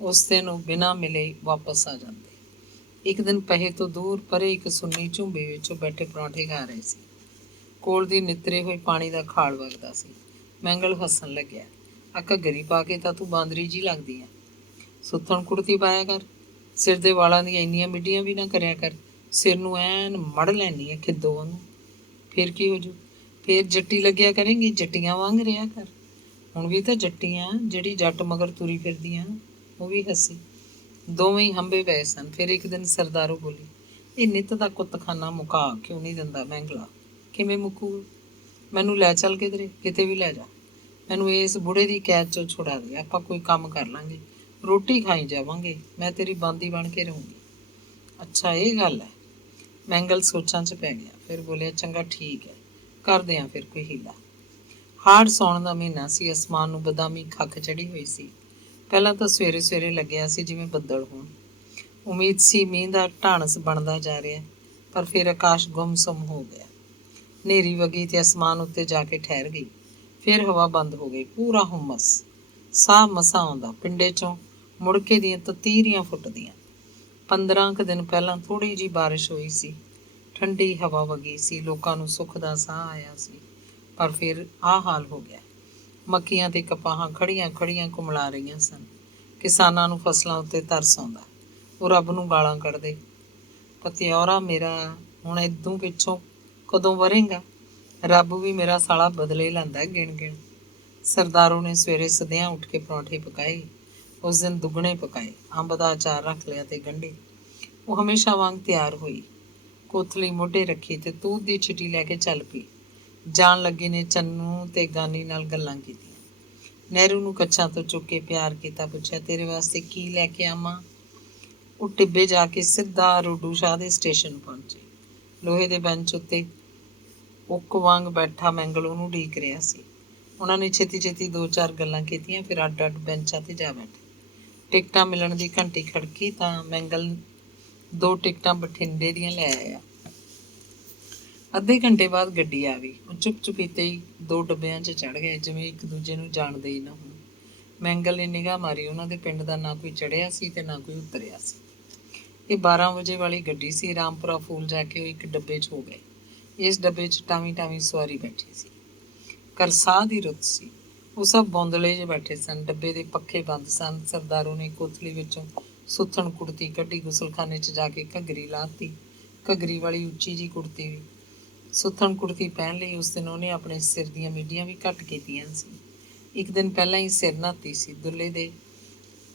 ਉਸ ਦਿਨ ਉਹ ਬਿਨਾਂ ਮਿਲੇ ਵਾਪਸ ਆ ਜਾਂਦੇ। ਇੱਕ ਦਿਨ ਪਹੇ ਤੋਂ ਦੂਰ ਪਰੇ ਇੱਕ ਸੁੰਨੀ ਝੁੰਬੇ ਵਿੱਚੋਂ ਬੈਠੇ ਪਰੌਂਠੇ ਖਾ ਰਹੇ ਸੀ। ਕੋਲ ਦੀ ਨਿੱਤਰੇ ਹੋਏ ਪਾਣੀ ਦਾ ਖਾਲ ਵਗਦਾ ਸੀ। ਮੈਂਗਲ ਹੱਸਣ ਲੱਗਿਆ। ਆ ਘੱਗਰੀ ਪਾ ਕੇ ਤਾਂ ਤੂੰ ਬਾਂਦਰੀ ਜੀ ਲੱਗਦੀ ਆ। ਸੁੱਥਣ ਕੁੜਤੀ ਪਾਇਆ ਕਰ। ਸਿਰ ਦੇ ਵਾਲਾਂ ਦੀਆਂ ਇੰਨੀਆਂ ਮਿੱਡੀਆਂ ਵੀ ਨਾ ਕਰਿਆ ਕਰ। ਸਿਰ ਨੂੰ ਐਨ ਮੜ ਲੈਣੀ ਆ ਖਿੱਦੋ ਉਹਨੂੰ। ਫਿਰ ਕੀ ਹੋ ਜੂ? ਫਿਰ ਜੱਟੀ ਲੱਗਿਆ ਕਰੇਂਗੀ। ਜੱਟੀਆਂ ਵਾਂਗ ਰਿਹਾ ਕਰ। ਹੁਣ ਵੀ ਤਾਂ ਜੱਟੀ ਆ, ਜਿਹੜੀ ਜੱਟ ਮਗਰ ਤੁਰੀ ਫਿਰਦੀ ਆ। ਉਹ ਵੀ ਹੱਸੀ। ਦੋਵੇਂ ਹੀ ਹੰਬੇ ਪਏ ਸਨ। ਫਿਰ ਇੱਕ ਦਿਨ ਸਰਦਾਰੋ ਬੋਲੀ, ਇਹ ਨਿੱਤ ਦਾ ਕੁੱਤਖਾਨਾ ਮੁਕਾ ਕਿਉਂ ਨਹੀਂ ਦਿੰਦਾ ਮੈਂਗਲਾ? ਕਿਵੇਂ ਮੁੱਕੂਗਾ? ਮੈਨੂੰ ਲੈ ਚੱਲ ਕਿਧਰੇ, ਕਿਤੇ ਵੀ ਲੈ ਜਾ। ਮੈਨੂੰ ਇਸ ਬੁੜੇ ਦੀ ਕੈਦ ਚੋਂ ਛੁਡਾ ਦੇ। ਆਪਾਂ ਕੋਈ ਕੰਮ ਕਰ ਲਾਂਗੇ, ਰੋਟੀ ਖਾਈ ਜਾਵਾਂਗੇ। ਮੈਂ ਤੇਰੀ ਬਾਂਦੀ ਬਣ ਕੇ ਰਹੂੰਗੀ। ਅੱਛਾ ਇਹ ਗੱਲ ਹੈ। ਮੈਂਗਲ ਸੋਚਾਂ 'ਚ ਪੈ ਗਿਆ। ਫਿਰ ਬੋਲਿਆ, ਚੰਗਾ ਠੀਕ ਹੈ, ਕਰਦੇ ਹਾਂ ਫਿਰ ਕੋਈ ਹੀਲਾ। ਹਾੜ ਸਾਉਣ ਦਾ ਮਹੀਨਾ ਸੀ। ਅਸਮਾਨ ਨੂੰ ਬਦਾਮੀ ਖੱਕ ਚੜ੍ਹੀ ਹੋਈ ਸੀ। ਪਹਿਲਾਂ ਤਾਂ ਸਵੇਰੇ ਸਵੇਰੇ ਲੱਗਿਆ ਸੀ ਜਿਵੇਂ ਬੱਦਲ ਹੋਣ। ਉਮੀਦ ਸੀ ਮੀਂਹ ਦਾ ਢਾਣਸ ਬਣਦਾ ਜਾ ਰਿਹਾ, ਪਰ ਫਿਰ ਆਕਾਸ਼ ਗੁੰਮਸੁੰਮ ਹੋ ਗਿਆ। ਹਨੇਰੀ ਵਗੀ ਤੇ ਅਸਮਾਨ ਉੱਤੇ ਜਾ ਕੇ ਠਹਿਰ ਗਈ। ਫਿਰ ਹਵਾ ਬੰਦ ਹੋ ਗਈ। ਪੂਰਾ ਹੁਮਸ। ਸਾਹ ਮਸਾਂ ਆਉਂਦਾ। ਪਿੰਡੇ 'ਚੋਂ ਮੁੜਕੇ ਦੀਆਂ ਤਤੀਰੀਆਂ ਫੁੱਟਦੀਆਂ। 15 ਕੁ ਦਿਨ ਪਹਿਲਾਂ ਥੋੜ੍ਹੀ ਜਿਹੀ ਬਾਰਿਸ਼ ਹੋਈ ਸੀ। ਠੰਡੀ ਹਵਾ ਵਗੀ ਸੀ। ਲੋਕਾਂ ਨੂੰ ਸੁੱਖ ਦਾ ਸਾਹ ਆਇਆ ਸੀ। ਪਰ ਫਿਰ ਆਹ ਹਾਲ ਹੋ ਗਿਆ। ਮੱਕੀਆਂ ਤੇ ਕਪਾਹਾਂ ਖੜੀਆਂ ਖੜੀਆਂ ਕੁਮਲਾ ਰਹੀਆਂ ਸਨ। ਕਿਸਾਨਾਂ ਨੂੰ ਫਸਲਾਂ ਉੱਤੇ ਤਰਸ ਆਉਂਦਾ। ਉਹ ਰੱਬ ਨੂੰ ਗਾਲਾਂ ਕੱਢਦੇ, ਪਤਿਆਰਾ ਮੇਰਾ ਹੁਣ ਇਦੋਂ ਪਿੱਛੋਂ ਕਦੋਂ ਵਰੇਂਗਾ? ਰੱਬ ਵੀ ਮੇਰਾ ਸਾਲਾ ਬਦਲੇ ਲੈਂਦਾ ਗਿਣ ਗਿਣ। ਸਰਦਾਰੋਂ ਨੇ ਸਵੇਰੇ ਸਦਿਆਂ ਉੱਠ ਕੇ ਪਰੌਂਠੇ ਪਕਾਏ। ਉਸ ਦਿਨ ਦੁੱਗਣੇ ਪਕਾਏ। ਅੰਬ ਦਾ ਅਚਾਰ ਰੱਖ ਲਿਆ ਤੇ ਗੰਢੇ। ਉਹ ਹਮੇਸ਼ਾ ਵਾਂਗ ਤਿਆਰ ਹੋਈ। ਕੋਥਲੀ ਮੋਢੇ ਰੱਖੀ ਤੇ ਤੂਤ ਦੀ ਛਿਟੀ ਲੈ ਕੇ ਚੱਲ ਪਈ। ਜਾਣ ਲੱਗੇ ਨੇ ਚੰਨੂ ਤੇ ਗਾਨੀ ਨਾਲ ਗੱਲਾਂ ਕੀਤੀਆਂ। ਨਹਿਰੂ ਨੂੰ ਕੱਛਾਂ ਤੋਂ ਚੁੱਕ ਕੇ ਪਿਆਰ ਕੀਤਾ। ਪੁੱਛਿਆ, ਤੇਰੇ ਵਾਸਤੇ ਕੀ ਲੈ ਕੇ ਆਵਾਂ? ਉਹ ਟਿੱਬੇ ਜਾ ਕੇ ਸਿੱਧਾ ਰੋਡੂ ਸ਼ਾਹ ਦੇ ਸਟੇਸ਼ਨ ਪਹੁੰਚੇ। ਲੋਹੇ ਦੇ ਬੈਂਚ ਉੱਤੇ ਉੱਕ ਵਾਂਗ ਬੈਠਾ ਮੈਂਗਲ ਉਹਨੂੰ ਉਡੀਕ ਰਿਹਾ ਸੀ। ਉਹਨਾਂ ਨੇ ਛੇਤੀ ਛੇਤੀ 2-4 ਗੱਲਾਂ ਕੀਤੀਆਂ। ਫਿਰ ਅੱਡ ਅੱਡ ਬੈਂਚਾਂ 'ਤੇ ਜਾ ਬੈਠੇ। ਟਿਕਟਾਂ ਮਿਲਣ ਦੀ ਘੰਟੀ ਖੜਕੀ ਤਾਂ ਮੈਂਗਲ 2 ਟਿਕਟਾਂ ਬਠਿੰਡੇ ਦੀਆਂ ਲੈ ਆਇਆ। ਅੱਧੇ ਘੰਟੇ ਬਾਅਦ ਗੱਡੀ ਆ ਗਈ। ਉਹ ਚੁੱਪ ਚੁਪੀਤੇ ਹੀ 2 ਡੱਬਿਆਂ 'ਚ ਚੜ੍ਹ ਗਏ, ਜਿਵੇਂ ਇੱਕ ਦੂਜੇ ਨੂੰ ਜਾਣਦੇ ਹੀ ਨਾ ਹੋਣ। ਮੈਂਗਲ ਨੇ ਨਿਗਾਹ ਮਾਰੀ। ਉਹਨਾਂ ਦੇ ਪਿੰਡ ਦਾ ਨਾ ਕੋਈ ਚੜ੍ਹਿਆ ਸੀ ਤੇ ਨਾ ਕੋਈ ਉਤਰਿਆ ਸੀ। ਇਹ 12 ਵਜੇ ਵਾਲੀ ਗੱਡੀ ਸੀ। ਰਾਮਪੁਰਾ ਫੂਲ ਜਾ ਕੇ ਉਹ ਇੱਕ ਡੱਬੇ 'ਚ ਹੋ ਗਏ। ਇਸ ਡੱਬੇ 'ਚ ਟਾਵੀਂ ਟਾਵੀਂ ਸਵਾਰੀ ਬੈਠੀ ਸੀ। ਕਰਸਾਹ ਦੀ ਰੁੱਤ ਸੀ। ਉਹ ਸਭ ਬੌਂਦਲੇ 'ਚ ਬੈਠੇ ਸਨ। ਡੱਬੇ ਦੇ ਪੱਖੇ ਬੰਦ ਸਨ। ਸਰਦਾਰੋਂ ਨੇ ਕੋਥਲੀ ਵਿੱਚੋਂ ਸੁੱਥਣ ਕੁੜਤੀ ਕੱਢੀ। ਗੁਸਲਖਾਨੇ 'ਚ ਜਾ ਕੇ ਘੱਗਰੀ ਲਾਹਤੀ। ਘੱਗਰੀ ਵਾਲੀ ਉੱਚੀ ਜਿਹੀ ਕੁੜਤੀ ਵੀ। ਸੁੱਥਣ ਕੁੜਤੀ ਪਹਿਨ ਲਈ। ਉਸ ਦਿਨ ਉਹਨੇ ਆਪਣੇ ਸਿਰ ਦੀਆਂ ਮਿੱਡੀਆਂ ਵੀ ਘੱਟ ਕੀਤੀਆਂ ਸੀ। ਇੱਕ ਦਿਨ ਪਹਿਲਾਂ ਹੀ ਸਿਰ ਨਹਾਤੀ ਸੀ। ਦੁੱਲੇ ਦੇ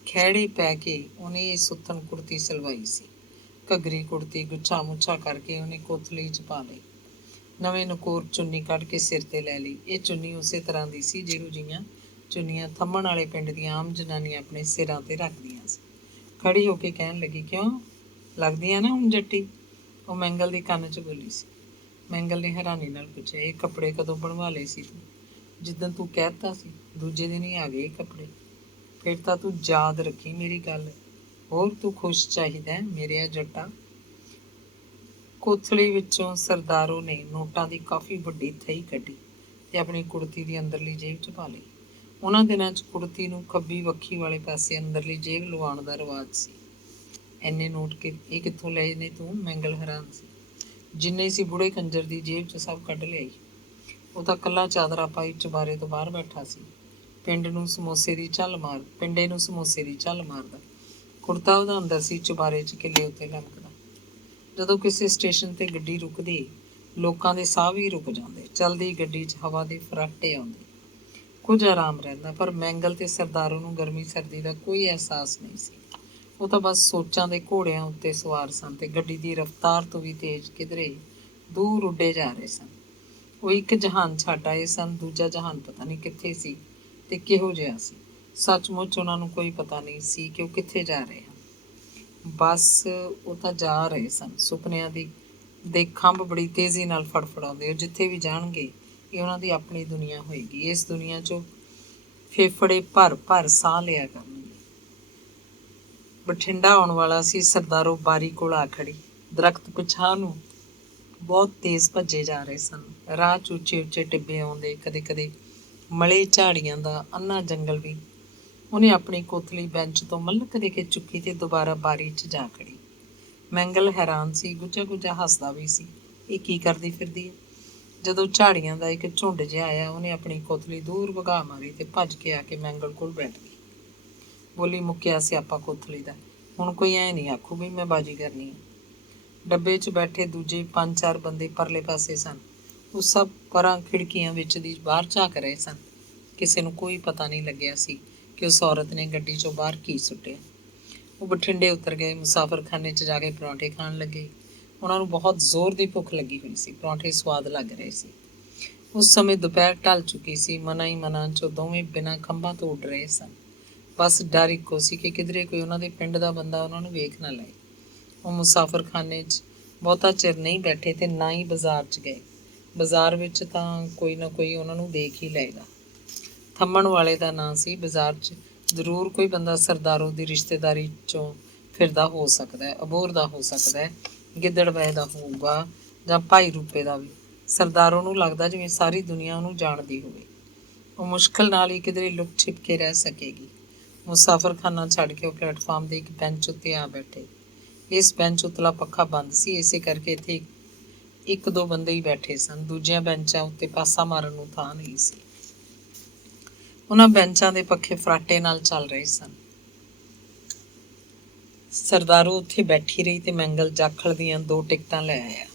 ਖਹਿੜੇ ਪੈ ਕੇ ਉਹਨੇ ਇਹ ਸੁੱਥਣ ਕੁੜਤੀ ਸਲਵਾਈ ਸੀ। ਘੱਗਰੀ ਕੁੜਤੀ ਗੁੱਛਾ ਮੁੱਛਾ ਕਰਕੇ ਉਹਨੇ ਕੋਥਲੀ 'ਚ ਪਾ ਲਈ। ਨਵੇਂ ਨਕੋਰ ਚੁੰਨੀ ਕੱਢ ਕੇ ਸਿਰ 'ਤੇ ਲੈ ਲਈ। ਇਹ ਚੁੰਨੀ ਉਸੇ ਤਰ੍ਹਾਂ ਦੀ ਸੀ ਜਿਹੋ ਜਿਹੀਆਂ ਚੁੰਨੀਆਂ ਥੰਮਣ ਵਾਲੇ ਪਿੰਡ ਦੀਆਂ ਆਮ ਜਨਾਨੀਆਂ ਆਪਣੇ ਸਿਰਾਂ 'ਤੇ ਰੱਖਦੀਆਂ ਸੀ। ਖੜੀ ਹੋ ਕੇ ਕਹਿਣ ਲੱਗੀ, ਕਿਉਂ ਲੱਗਦੀਆਂ ਨਾ ਹੁਣ ਜੱਟੀ? ਉਹ ਮੈਂਗਲ ਦੇ ਕੰਨ 'ਚ ਬੋਲੀ ਸੀ। ਮੈਂਗਲ ਨੇ ਹੈਰਾਨੀ ਨਾਲ ਪੁੱਛਿਆ, ਇਹ ਕੱਪੜੇ ਕਦੋਂ ਬਣਵਾ ਲਏ ਸੀ ਤੂੰ? ਜਿੱਦਣ ਤੂੰ ਕਹਿ ਦਿੱਤਾ ਸੀ, ਦੂਜੇ ਦਿਨ ਹੀ ਆ ਗਏ ਇਹ ਕੱਪੜੇ। ਫਿਰ ਤਾਂ ਤੂੰ ਯਾਦ ਰੱਖੀ ਮੇਰੀ ਗੱਲ। ਹੋਰ ਤੂੰ ਖੁਸ਼ ਚਾਹੀਦਾ ਮੇਰੇ ਜੱਟਾ? ਕੋਥਲੀ ਵਿੱਚੋਂ ਸਰਦਾਰੋ ਨੇ ਨੋਟਾਂ ਦੀ ਕਾਫੀ ਵੱਡੀ ਥੈਲੀ ਕੱਢੀ ਤੇ ਆਪਣੀ ਕੁੜਤੀ ਦੀ ਅੰਦਰਲੀ ਜੇਬ 'ਚ ਪਾ ਲਈ। ਉਹਨਾਂ ਦਿਨਾਂ 'ਚ ਕੁੜਤੀ ਨੂੰ ਖੱਬੀ ਵੱਖੀ ਵਾਲੇ ਪਾਸੇ ਅੰਦਰਲੀ ਜੇਬ ਲਵਾਉਣ ਦਾ ਰਿਵਾਜ ਸੀ। ਇੰਨੇ ਨੋਟ ਇਹ ਕਿੱਥੋਂ ਲਏ ਨੇ ਤੂੰ? ਮੈਂਗਲ ਹੈਰਾਨ ਸੀ। ਜਿੰਨੇ ਸੀ ਬੁੜੇ ਕੰਜਰ ਦੀ ਜੇਬ 'ਚ ਸਭ ਕੱਢ ਲਿਆਈ। ਉਹ ਤਾਂ ਇਕੱਲਾ ਚਾਦਰਾ ਪਾਈ ਚੁਬਾਰੇ ਤੋਂ ਬਾਹਰ ਬੈਠਾ ਸੀ। ਪਿੰਡੇ ਨੂੰ ਸਮੋਸੇ ਦੀ ਝੱਲ ਮਾਰਦਾ। ਕੁੜਤਾ ਉਹਦਾ ਅੰਦਰ ਸੀ, ਚੁਬਾਰੇ 'ਚ ਕਿੱਲੇ ਉੱਤੇ ਲਮਕਦਾ। ਜਦੋਂ ਕਿਸੇ ਸਟੇਸ਼ਨ 'ਤੇ ਗੱਡੀ ਰੁਕਦੀ, ਲੋਕਾਂ ਦੇ ਸਾਹ ਵੀ ਰੁਕ ਜਾਂਦੇ। ਚੱਲਦੀ ਗੱਡੀ 'ਚ ਹਵਾ ਦੇ ਫਰਾਟੇ ਆਉਂਦੇ। ਕੁਝ ਆਰਾਮ ਰਹਿੰਦਾ। ਪਰ ਮੈਂਗਲ ਤੇ ਸਰਦਾਰੋ ਨੂੰ ਗਰਮੀ ਸਰਦੀ ਦਾ ਕੋਈ ਅਹਿਸਾਸ ਨਹੀਂ ਸੀ। ਉਹ ਤਾਂ ਬਸ ਸੋਚਾਂ ਦੇ ਘੋੜਿਆਂ ਉੱਤੇ ਸਵਾਰ ਸਨ ਤੇ ਗੱਡੀ ਦੀ ਰਫ਼ਤਾਰ ਤੋਂ ਵੀ ਤੇਜ਼ ਕਿਧਰੇ ਦੂਰ ਉੱਡੇ ਜਾ ਰਹੇ ਸਨ। ਉਹ ਇੱਕ ਜਹਾਨ ਛੱਡ ਆਏ ਸਨ। ਦੂਜਾ ਜਹਾਨ ਪਤਾ ਨਹੀਂ ਕਿੱਥੇ ਸੀ ਤੇ ਕਿਹੋ ਜਿਹਾ ਸੀ। ਸੱਚਮੁੱਚ ਉਹਨਾਂ ਨੂੰ ਕੋਈ ਪਤਾ ਨਹੀਂ ਸੀ ਕਿ ਉਹ ਕਿੱਥੇ ਜਾ ਰਹੇ ਹਨ। ਬਸ ਉਹ ਤਾਂ ਜਾ ਰਹੇ ਸਨ। ਸੁਪਨਿਆਂ ਦੇ ਖੰਭ ਬੜੀ ਤੇਜ਼ੀ ਨਾਲ ਫੜਫੜਾਉਂਦੇ। ਉਹ ਜਿੱਥੇ ਵੀ ਜਾਣਗੇ ਇਹ ਉਹਨਾਂ ਦੀ ਆਪਣੀ ਦੁਨੀਆ ਹੋਏਗੀ। ਇਸ ਦੁਨੀਆ 'ਚੋਂ ਫੇਫੜੇ ਭਰ ਭਰ ਸਾਹ ਲਿਆ ਕਰਨਗੇ। ਬਠਿੰਡਾ ਆਉਣ ਵਾਲਾ ਸੀ। ਸਰਦਾਰੋ ਬਾਰੀ ਕੋਲ ਆ ਖੜੀ। ਦਰਖਤ ਪਿਛਾਂਹ ਨੂੰ ਬਹੁਤ ਤੇਜ਼ ਭੱਜੇ ਜਾ ਰਹੇ ਸਨ। ਰਾਹ 'ਚ ਉੱਚੇ ਉੱਚੇ ਟਿੱਬੇ ਆਉਂਦੇ, ਕਦੇ ਕਦੇ ਮਲੇ ਝਾੜੀਆਂ ਦਾ ਅੰਨਾ ਜੰਗਲ ਵੀ। ਉਹਨੇ ਆਪਣੀ ਕੋਥਲੀ ਬੈਂਚ ਤੋਂ ਮਲਕ ਦੇ ਕੇ ਚੁੱਕੀ ਤੇ ਦੁਬਾਰਾ ਬਾਰੀ 'ਚ ਜਾ ਖੜੀ। ਮੈਂਗਲ ਹੈਰਾਨ ਸੀ, ਗੁੱਜਾ ਗੁੱਜਾ ਹੱਸਦਾ ਵੀ ਸੀ। ਇਹ ਕੀ ਕਰਦੀ ਫਿਰਦੀ ਹੈ? ਜਦੋਂ ਝਾੜੀਆਂ ਦਾ ਇੱਕ ਝੁੰਡ ਜਿਹਾ ਆਇਆ, ਉਹਨੇ ਆਪਣੀ ਕੋਥਲੀ ਦੂਰ ਵਗਾਹ ਮਾਰੀ ਤੇ ਭੱਜ ਕੇ ਆ ਕੇ ਮੈਂਗਲ ਕੋਲ ਬੈਠ ਗਈ। ਬੋਲੀ, ਮੁੱਕਿਆ ਸਿਆਪਾ ਕੋਥਲੀ ਦਾ। ਹੁਣ ਕੋਈ ਐ ਨਹੀਂ ਆਖੂ ਵੀ ਮੈਂ ਬਾਜੀ ਕਰਨੀ ਹੈ। ਡੱਬੇ 'ਚ ਬੈਠੇ ਦੂਜੇ 5-4 ਬੰਦੇ ਪਰਲੇ ਪਾਸੇ ਸਨ। ਉਹ ਸਭ ਪਰਾਂ ਖਿੜਕੀਆਂ ਵਿੱਚ ਦੀ ਬਾਹਰ ਝਾਕ ਰਹੇ ਸਨ। ਕਿਸੇ ਨੂੰ ਕੋਈ ਪਤਾ ਨਹੀਂ ਲੱਗਿਆ ਸੀ ਕਿ ਉਸ ਔਰਤ ਨੇ ਗੱਡੀ 'ਚੋਂ ਬਾਹਰ ਕੀ ਸੁੱਟਿਆ। ਉਹ ਬਠਿੰਡੇ ਉਤਰ ਗਏ। ਮੁਸਾਫਰਖਾਨੇ 'ਚ ਜਾ ਕੇ ਪਰੌਂਠੇ ਖਾਣ ਲੱਗੇ। ਉਹਨਾਂ ਨੂੰ ਬਹੁਤ ਜ਼ੋਰ ਦੀ ਭੁੱਖ ਲੱਗੀ ਹੋਈ ਸੀ। ਪਰੌਂਠੇ ਸਵਾਦ ਲੱਗ ਰਹੇ ਸੀ। ਉਸ ਸਮੇਂ ਦੁਪਹਿਰ ਢਲ ਚੁੱਕੀ ਸੀ। ਮਨਾਂ ਹੀ ਮਨਾਂ 'ਚੋਂ ਦੋਵੇਂ ਬਿਨਾਂ ਖੰਭਾਂ ਤੋਂ ਉੱਡ ਰਹੇ ਸਨ। ਬਸ ਡਰ ਇੱਕੋ ਸੀ ਕਿ ਕਿਧਰੇ ਕੋਈ ਉਹਨਾਂ ਦੇ ਪਿੰਡ ਦਾ ਬੰਦਾ ਉਹਨਾਂ ਨੂੰ ਵੇਖ ਨਾ ਲਏ। ਉਹ ਮੁਸਾਫਰਖਾਨੇ 'ਚ ਬਹੁਤਾ ਚਿਰ ਨਹੀਂ ਬੈਠੇ ਤੇ ਨਾ ਹੀ ਬਾਜ਼ਾਰ 'ਚ ਗਏ। ਬਾਜ਼ਾਰ ਵਿੱਚ ਤਾਂ ਕੋਈ ਨਾ ਕੋਈ ਉਹਨਾਂ ਨੂੰ ਦੇਖ ਹੀ ਲਏਗਾ। ਥੰਮਣ ਵਾਲੇ ਦਾ ਨਾਂ ਸੀ। ਬਾਜ਼ਾਰ 'ਚ ਜ਼ਰੂਰ ਕੋਈ ਬੰਦਾ ਸਰਦਾਰੋ ਦੀ ਰਿਸ਼ਤੇਦਾਰੀ 'ਚੋਂ ਫਿਰਦਾ ਹੋ ਸਕਦਾ ਹੈ, ਅਬੋਹਰ ਦਾ ਹੋ ਸਕਦਾ ਹੈ, ਗਿੱਦੜਬਾਹੇ ਦਾ ਹੋਊਗਾ ਜਾਂ ਭਾਈ ਰੂਪੇ ਦਾ ਵੀ। ਸਰਦਾਰੋ ਨੂੰ ਲੱਗਦਾ ਜਿਵੇਂ ਸਾਰੀ ਦੁਨੀਆ ਉਹਨੂੰ ਜਾਣਦੀ ਹੋਵੇ। ਉਹ ਮੁਸ਼ਕਿਲ ਨਾਲ ਹੀ ਕਿਧਰੇ ਲੁਕ ਛਿਪ ਕੇ ਰਹਿ ਸਕੇਗੀ। ਮੁਸਾਫਰਖਾਨਾ ਛੱਡ ਕੇ ਉਹ ਪਲੇਟਫਾਰਮ ਦੇ ਇੱਕ ਬੈਂਚ ਉੱਤੇ ਆ ਬੈਠੇ। ਇਸ ਬੈਂਚ ਉਤਲਾ ਪੱਖਾ ਬੰਦ ਸੀ, ਇਸੇ ਕਰਕੇ ਇੱਥੇ ਇੱਕ ਦੋ ਬੰਦੇ ਹੀ ਬੈਠੇ ਸਨ। ਦੂਜੀਆਂ ਬੈਂਚਾਂ ਉੱਤੇ ਪਾਸਾ ਮਾਰਨ ਨੂੰ ਥਾਂ ਨਹੀਂ ਸੀ। ਉਹਨਾਂ ਬੈਂਚਾਂ ਦੇ ਪੱਖੇ ਫਰਾਟੇ ਨਾਲ ਚੱਲ ਰਹੇ ਸਨ। ਸਰਦਾਰੂ ਉੱਥੇ ਬੈਠੀ ਰਹੀ ਤੇ ਮੈਂਗਲ ਜਾਖਲ ਦੀਆਂ 2 ਟਿਕਟਾਂ ਲੈ ਆਇਆ।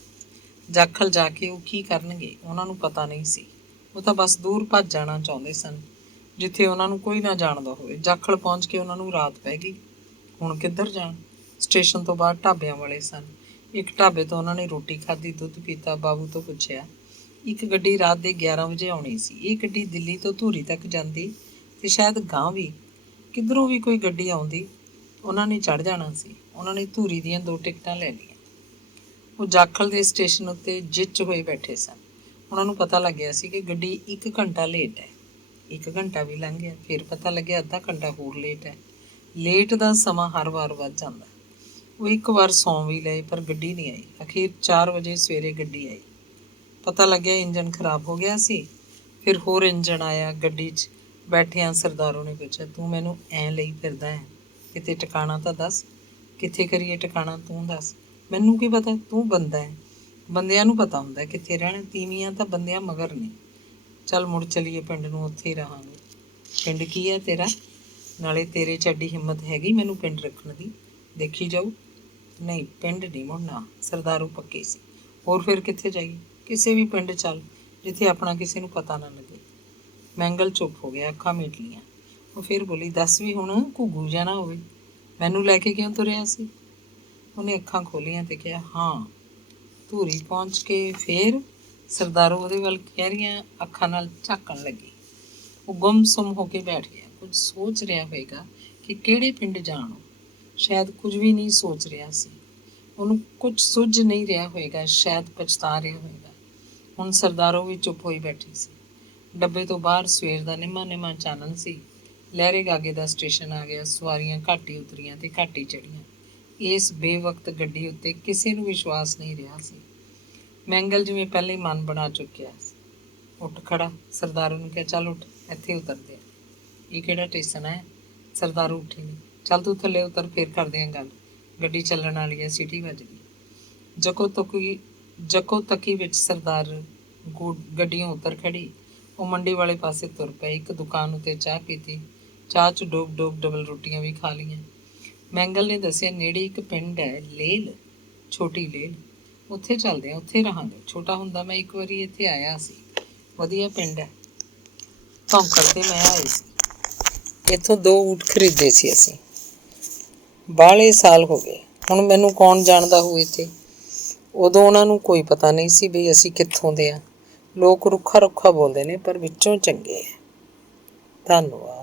ਜਾਖਲ ਜਾ ਕੇ ਉਹ ਕੀ ਕਰਨਗੇ ਉਹਨਾਂ ਨੂੰ ਪਤਾ ਨਹੀਂ ਸੀ। ਉਹ ਤਾਂ ਬਸ ਦੂਰ ਭੱਜ ਜਾਣਾ ਚਾਹੁੰਦੇ ਸਨ, ਜਿੱਥੇ ਉਹਨਾਂ ਨੂੰ ਕੋਈ ਨਾ ਜਾਣਦਾ ਹੋਵੇ। ਜਾਖਲ ਪਹੁੰਚ ਕੇ ਉਹਨਾਂ ਨੂੰ ਰਾਤ ਪੈ ਗਈ। ਹੁਣ ਕਿੱਧਰ ਜਾਣ? ਸਟੇਸ਼ਨ ਤੋਂ ਬਾਹਰ ਢਾਬਿਆਂ ਵਾਲੇ ਸਨ। ਇੱਕ ਢਾਬੇ ਤੋਂ ਉਹਨਾਂ ਨੇ ਰੋਟੀ ਖਾਧੀ, ਦੁੱਧ ਪੀਤਾ। ਬਾਬੂ ਤੋਂ ਪੁੱਛਿਆ। ਇੱਕ ਗੱਡੀ ਰਾਤ ਦੇ 11 ਵਜੇ ਆਉਣੀ ਸੀ। ਇਹ ਗੱਡੀ ਦਿੱਲੀ ਤੋਂ ਧੂਰੀ ਤੱਕ ਜਾਂਦੀ ਤੇ ਸ਼ਾਇਦ ਗਾਂਹ ਵੀ। ਕਿੱਧਰੋਂ ਵੀ ਕੋਈ ਗੱਡੀ ਆਉਂਦੀ, ਉਹਨਾਂ ਨੇ ਚੜ੍ਹ ਜਾਣਾ ਸੀ। ਉਹਨਾਂ ਨੇ ਧੂਰੀ ਦੀਆਂ 2 ਟਿਕਟਾਂ ਲੈ ਲਈਆਂ। ਉਹ ਜਾਖਲ ਦੇ ਸਟੇਸ਼ਨ ਉੱਤੇ ਜਿੱਚ ਹੋਏ ਬੈਠੇ ਸਨ। ਉਹਨਾਂ ਨੂੰ ਪਤਾ ਲੱਗਿਆ ਸੀ ਕਿ ਗੱਡੀ 1 ਘੰਟਾ ਲੇਟ ਹੈ। 1 ਘੰਟਾ ਵੀ ਲੰਘ ਗਿਆ। ਫਿਰ ਪਤਾ ਲੱਗਿਆ ਅੱਧਾ ਘੰਟਾ ਹੋਰ ਲੇਟ ਹੈ। ਲੇਟ ਦਾ ਸਮਾਂ ਹਰ ਵਾਰ ਵੱਧ ਜਾਂਦਾ। ਉਹ ਇੱਕ ਵਾਰ ਸੌਂ ਵੀ ਲਏ ਪਰ ਗੱਡੀ ਨਹੀਂ ਆਈ। ਅਖੀਰ 4 ਵਜੇ ਸਵੇਰੇ ਗੱਡੀ ਆਈ। ਪਤਾ ਲੱਗਿਆ ਇੰਜਣ ਖਰਾਬ ਹੋ ਗਿਆ ਸੀ। ਫਿਰ ਹੋਰ ਇੰਜਣ ਆਇਆ। ਗੱਡੀ 'ਚ ਬੈਠਿਆਂ ਸਰਦਾਰੋ ਨੇ ਪੁੱਛਿਆ, ਤੂੰ ਮੈਨੂੰ ਐਂ ਲਈ ਫਿਰਦਾ ਹੈ? ਕਿਤੇ ਟਿਕਾਣਾ ਤਾਂ ਦੱਸ। ਕਿੱਥੇ ਕਰੀਏ ਟਿਕਾਣਾ, ਤੂੰ ਦੱਸ। ਮੈਨੂੰ ਕੀ ਪਤਾ, ਤੂੰ ਬੰਦਾ ਹੈ। ਬੰਦਿਆਂ ਨੂੰ ਪਤਾ ਹੁੰਦਾ ਕਿੱਥੇ ਰਹਿਣਾ। ਤੀਵੀਆਂ ਤਾਂ ਬੰਦਿਆਂ ਮਗਰ ਨਹੀਂ। ਚੱਲ ਮੁੜ ਚਲੀਏ ਪਿੰਡ ਨੂੰ, ਉੱਥੇ ਹੀ ਰਹਾਂਗੇ। ਪਿੰਡ ਕੀ ਹੈ ਤੇਰਾ? ਨਾਲੇ ਤੇਰੇ 'ਚ ਐਡੀ ਹਿੰਮਤ ਹੈਗੀ ਮੈਨੂੰ ਪਿੰਡ ਰੱਖਣ ਦੀ? ਦੇਖੀ ਜਾਊ। ਨਹੀਂ, ਪਿੰਡ ਨਹੀਂ ਮੁੜਨਾ। ਸਰਦਾਰੂ ਪੱਕੇ ਸੀ। ਹੋਰ ਫਿਰ ਕਿੱਥੇ ਜਾਈਏ? ਕਿਸੇ ਵੀ ਪਿੰਡ ਚੱਲ, ਜਿੱਥੇ ਆਪਣਾ ਕਿਸੇ ਨੂੰ ਪਤਾ ਨਾ ਲੱਗੇ। ਮੈਂਗਲ ਚੁੱਪ ਹੋ ਗਿਆ, ਅੱਖਾਂ ਮੀਟ ਲਈਆਂ। ਉਹ ਫਿਰ ਬੋਲੀ, ਦੱਸ ਵੀ ਹੁਣ, ਘੁੱਗੂ ਜਿਹਾ ਨਾ ਹੋਵੇ। ਮੈਨੂੰ ਲੈ ਕੇ ਕਿਉਂ ਤੁਰਿਆ ਸੀ? ਉਹਨੇ ਅੱਖਾਂ ਖੋਲ੍ਹੀਆਂ ਤੇ ਕਿਹਾ, ਹਾਂ। ਧੂਰੀ ਪਹੁੰਚ ਕੇ ਫਿਰ? ਸਰਦਾਰੂ ਉਹਦੇ ਵੱਲ ਗਹਿਰੀਆਂ ਅੱਖਾਂ ਨਾਲ ਝਾਕਣ ਲੱਗੀ। ਉਹ ਗੁੰਮ-ਸੁੰਮ ਹੋ ਕੇ ਬੈਠ ਗਿਆ। ਕੁਝ ਸੋਚ ਰਿਹਾ ਹੋਵੇਗਾ ਕਿ ਕਿਹੜੇ ਪਿੰਡ ਜਾਣ। ਸ਼ਾਇਦ ਕੁਝ ਵੀ ਨਹੀਂ ਸੋਚ ਰਿਹਾ ਸੀ। ਉਹਨੂੰ ਕੁਝ ਸੁੱਝ ਨਹੀਂ ਰਿਹਾ ਹੋਵੇਗਾ। ਸ਼ਾਇਦ ਪਛਤਾ ਰਿਹਾ ਹੋਵੇਗਾ। ਹੁਣ ਸਰਦਾਰੋ ਵੀ ਚੁੱਪ ਹੋਈ ਬੈਠੀ ਸੀ। ਡੱਬੇ ਤੋਂ ਬਾਹਰ ਸਵੇਰ ਦਾ ਨਿੰਮਾ ਚਾਨਣ ਸੀ। ਲਹਿਰੇ ਗਾਗੇ ਦਾ ਸਟੇਸ਼ਨ ਆ ਗਿਆ। ਸਵਾਰੀਆਂ ਘੱਟ ਹੀ ਉਤਰੀਆਂ ਤੇ ਘੱਟ ਹੀ ਚੜ੍ਹੀਆਂ। ਇਸ ਬੇਵਕਤ ਗੱਡੀ ਉੱਤੇ ਕਿਸੇ ਨੂੰ ਵਿਸ਼ਵਾਸ ਨਹੀਂ ਰਿਹਾ ਸੀ। ਮੈਂਗਲ ਜਿਵੇਂ ਪਹਿਲੇ ਹੀ ਮਨ ਬਣਾ ਚੁੱਕਿਆ ਸੀ। ਉੱਠ ਖੜਾ। ਸਰਦਾਰੂ ਨੂੰ ਕਿਹਾ, ਚੱਲ ਉੱਠ, ਇੱਥੇ ਉਤਰਦੇ ਆ। ਇਹ ਕਿਹੜਾ ਸਟੇਸ਼ਨ ਹੈ? ਸਰਦਾਰੂ ਉੱਠੀ ਨਹੀਂ। ਚੱਲ ਤੂੰ ਥੱਲੇ ਉਤਰ, ਫਿਰ ਕਰਦੇ ਹਾਂ ਗੱਲ। ਗੱਡੀ ਚੱਲਣ ਵਾਲੀ ਹੈ। ਸੀਟੀ ਵੱਜ ਗਈ। ਜੱਕੋ ਤੱਕੀ ਵਿੱਚ ਸਰਦਾਰ ਗੱਡੀਆਂ ਉਤਰ ਖੜੀ। ਉਹ ਮੰਡੀ ਵਾਲੇ ਪਾਸੇ ਤੁਰ ਪਏ। ਇੱਕ ਦੁਕਾਨ ਉੱਤੇ ਚਾਹ ਪੀਤੀ। ਚਾਹ 'ਚ ਡੋਬ ਡਬਲ ਰੋਟੀਆਂ ਵੀ ਖਾ ਲਈਆਂ। ਮੈਂਗਲ ਨੇ ਦੱਸਿਆ, ਨੇੜੇ ਇੱਕ ਪਿੰਡ ਹੈ, ਲੇਲ, ਛੋਟੀ ਲੇਲ। ਉੱਥੇ ਚੱਲਦੇ ਹਾਂ, ਉੱਥੇ ਰਹਾਂਗੇ। ਛੋਟਾ ਹੁੰਦਾ ਮੈਂ ਇੱਕ ਵਾਰੀ ਇੱਥੇ ਆਇਆ ਸੀ। ਵਧੀਆ ਪਿੰਡ ਹੈ। ਧੌਂਕੜ ਤੇ ਮੈਂ ਆਈ ਸੀ। ਇੱਥੋਂ 2 ਊਠ ਖਰੀਦੇ ਸੀ ਅਸੀਂ। ਬਾਹਲੇ ਸਾਲ ਹੋ ਗਏ। ਹੁਣ ਮੈਨੂੰ ਕੌਣ ਜਾਣਦਾ ਹੋਊ ਇੱਥੇ? ਉਦੋਂ ਉਹਨਾਂ ਨੂੰ ਕੋਈ ਪਤਾ ਨਹੀਂ ਸੀ ਵੀ ਅਸੀਂ ਕਿੱਥੋਂ ਦੇ ਹਾਂ। ਲੋਕ ਰੁੱਖਾ ਬੋਲਦੇ ਨੇ ਪਰ ਵਿੱਚੋਂ ਚੰਗੇ ਹੈ। ਧੰਨਵਾਦ।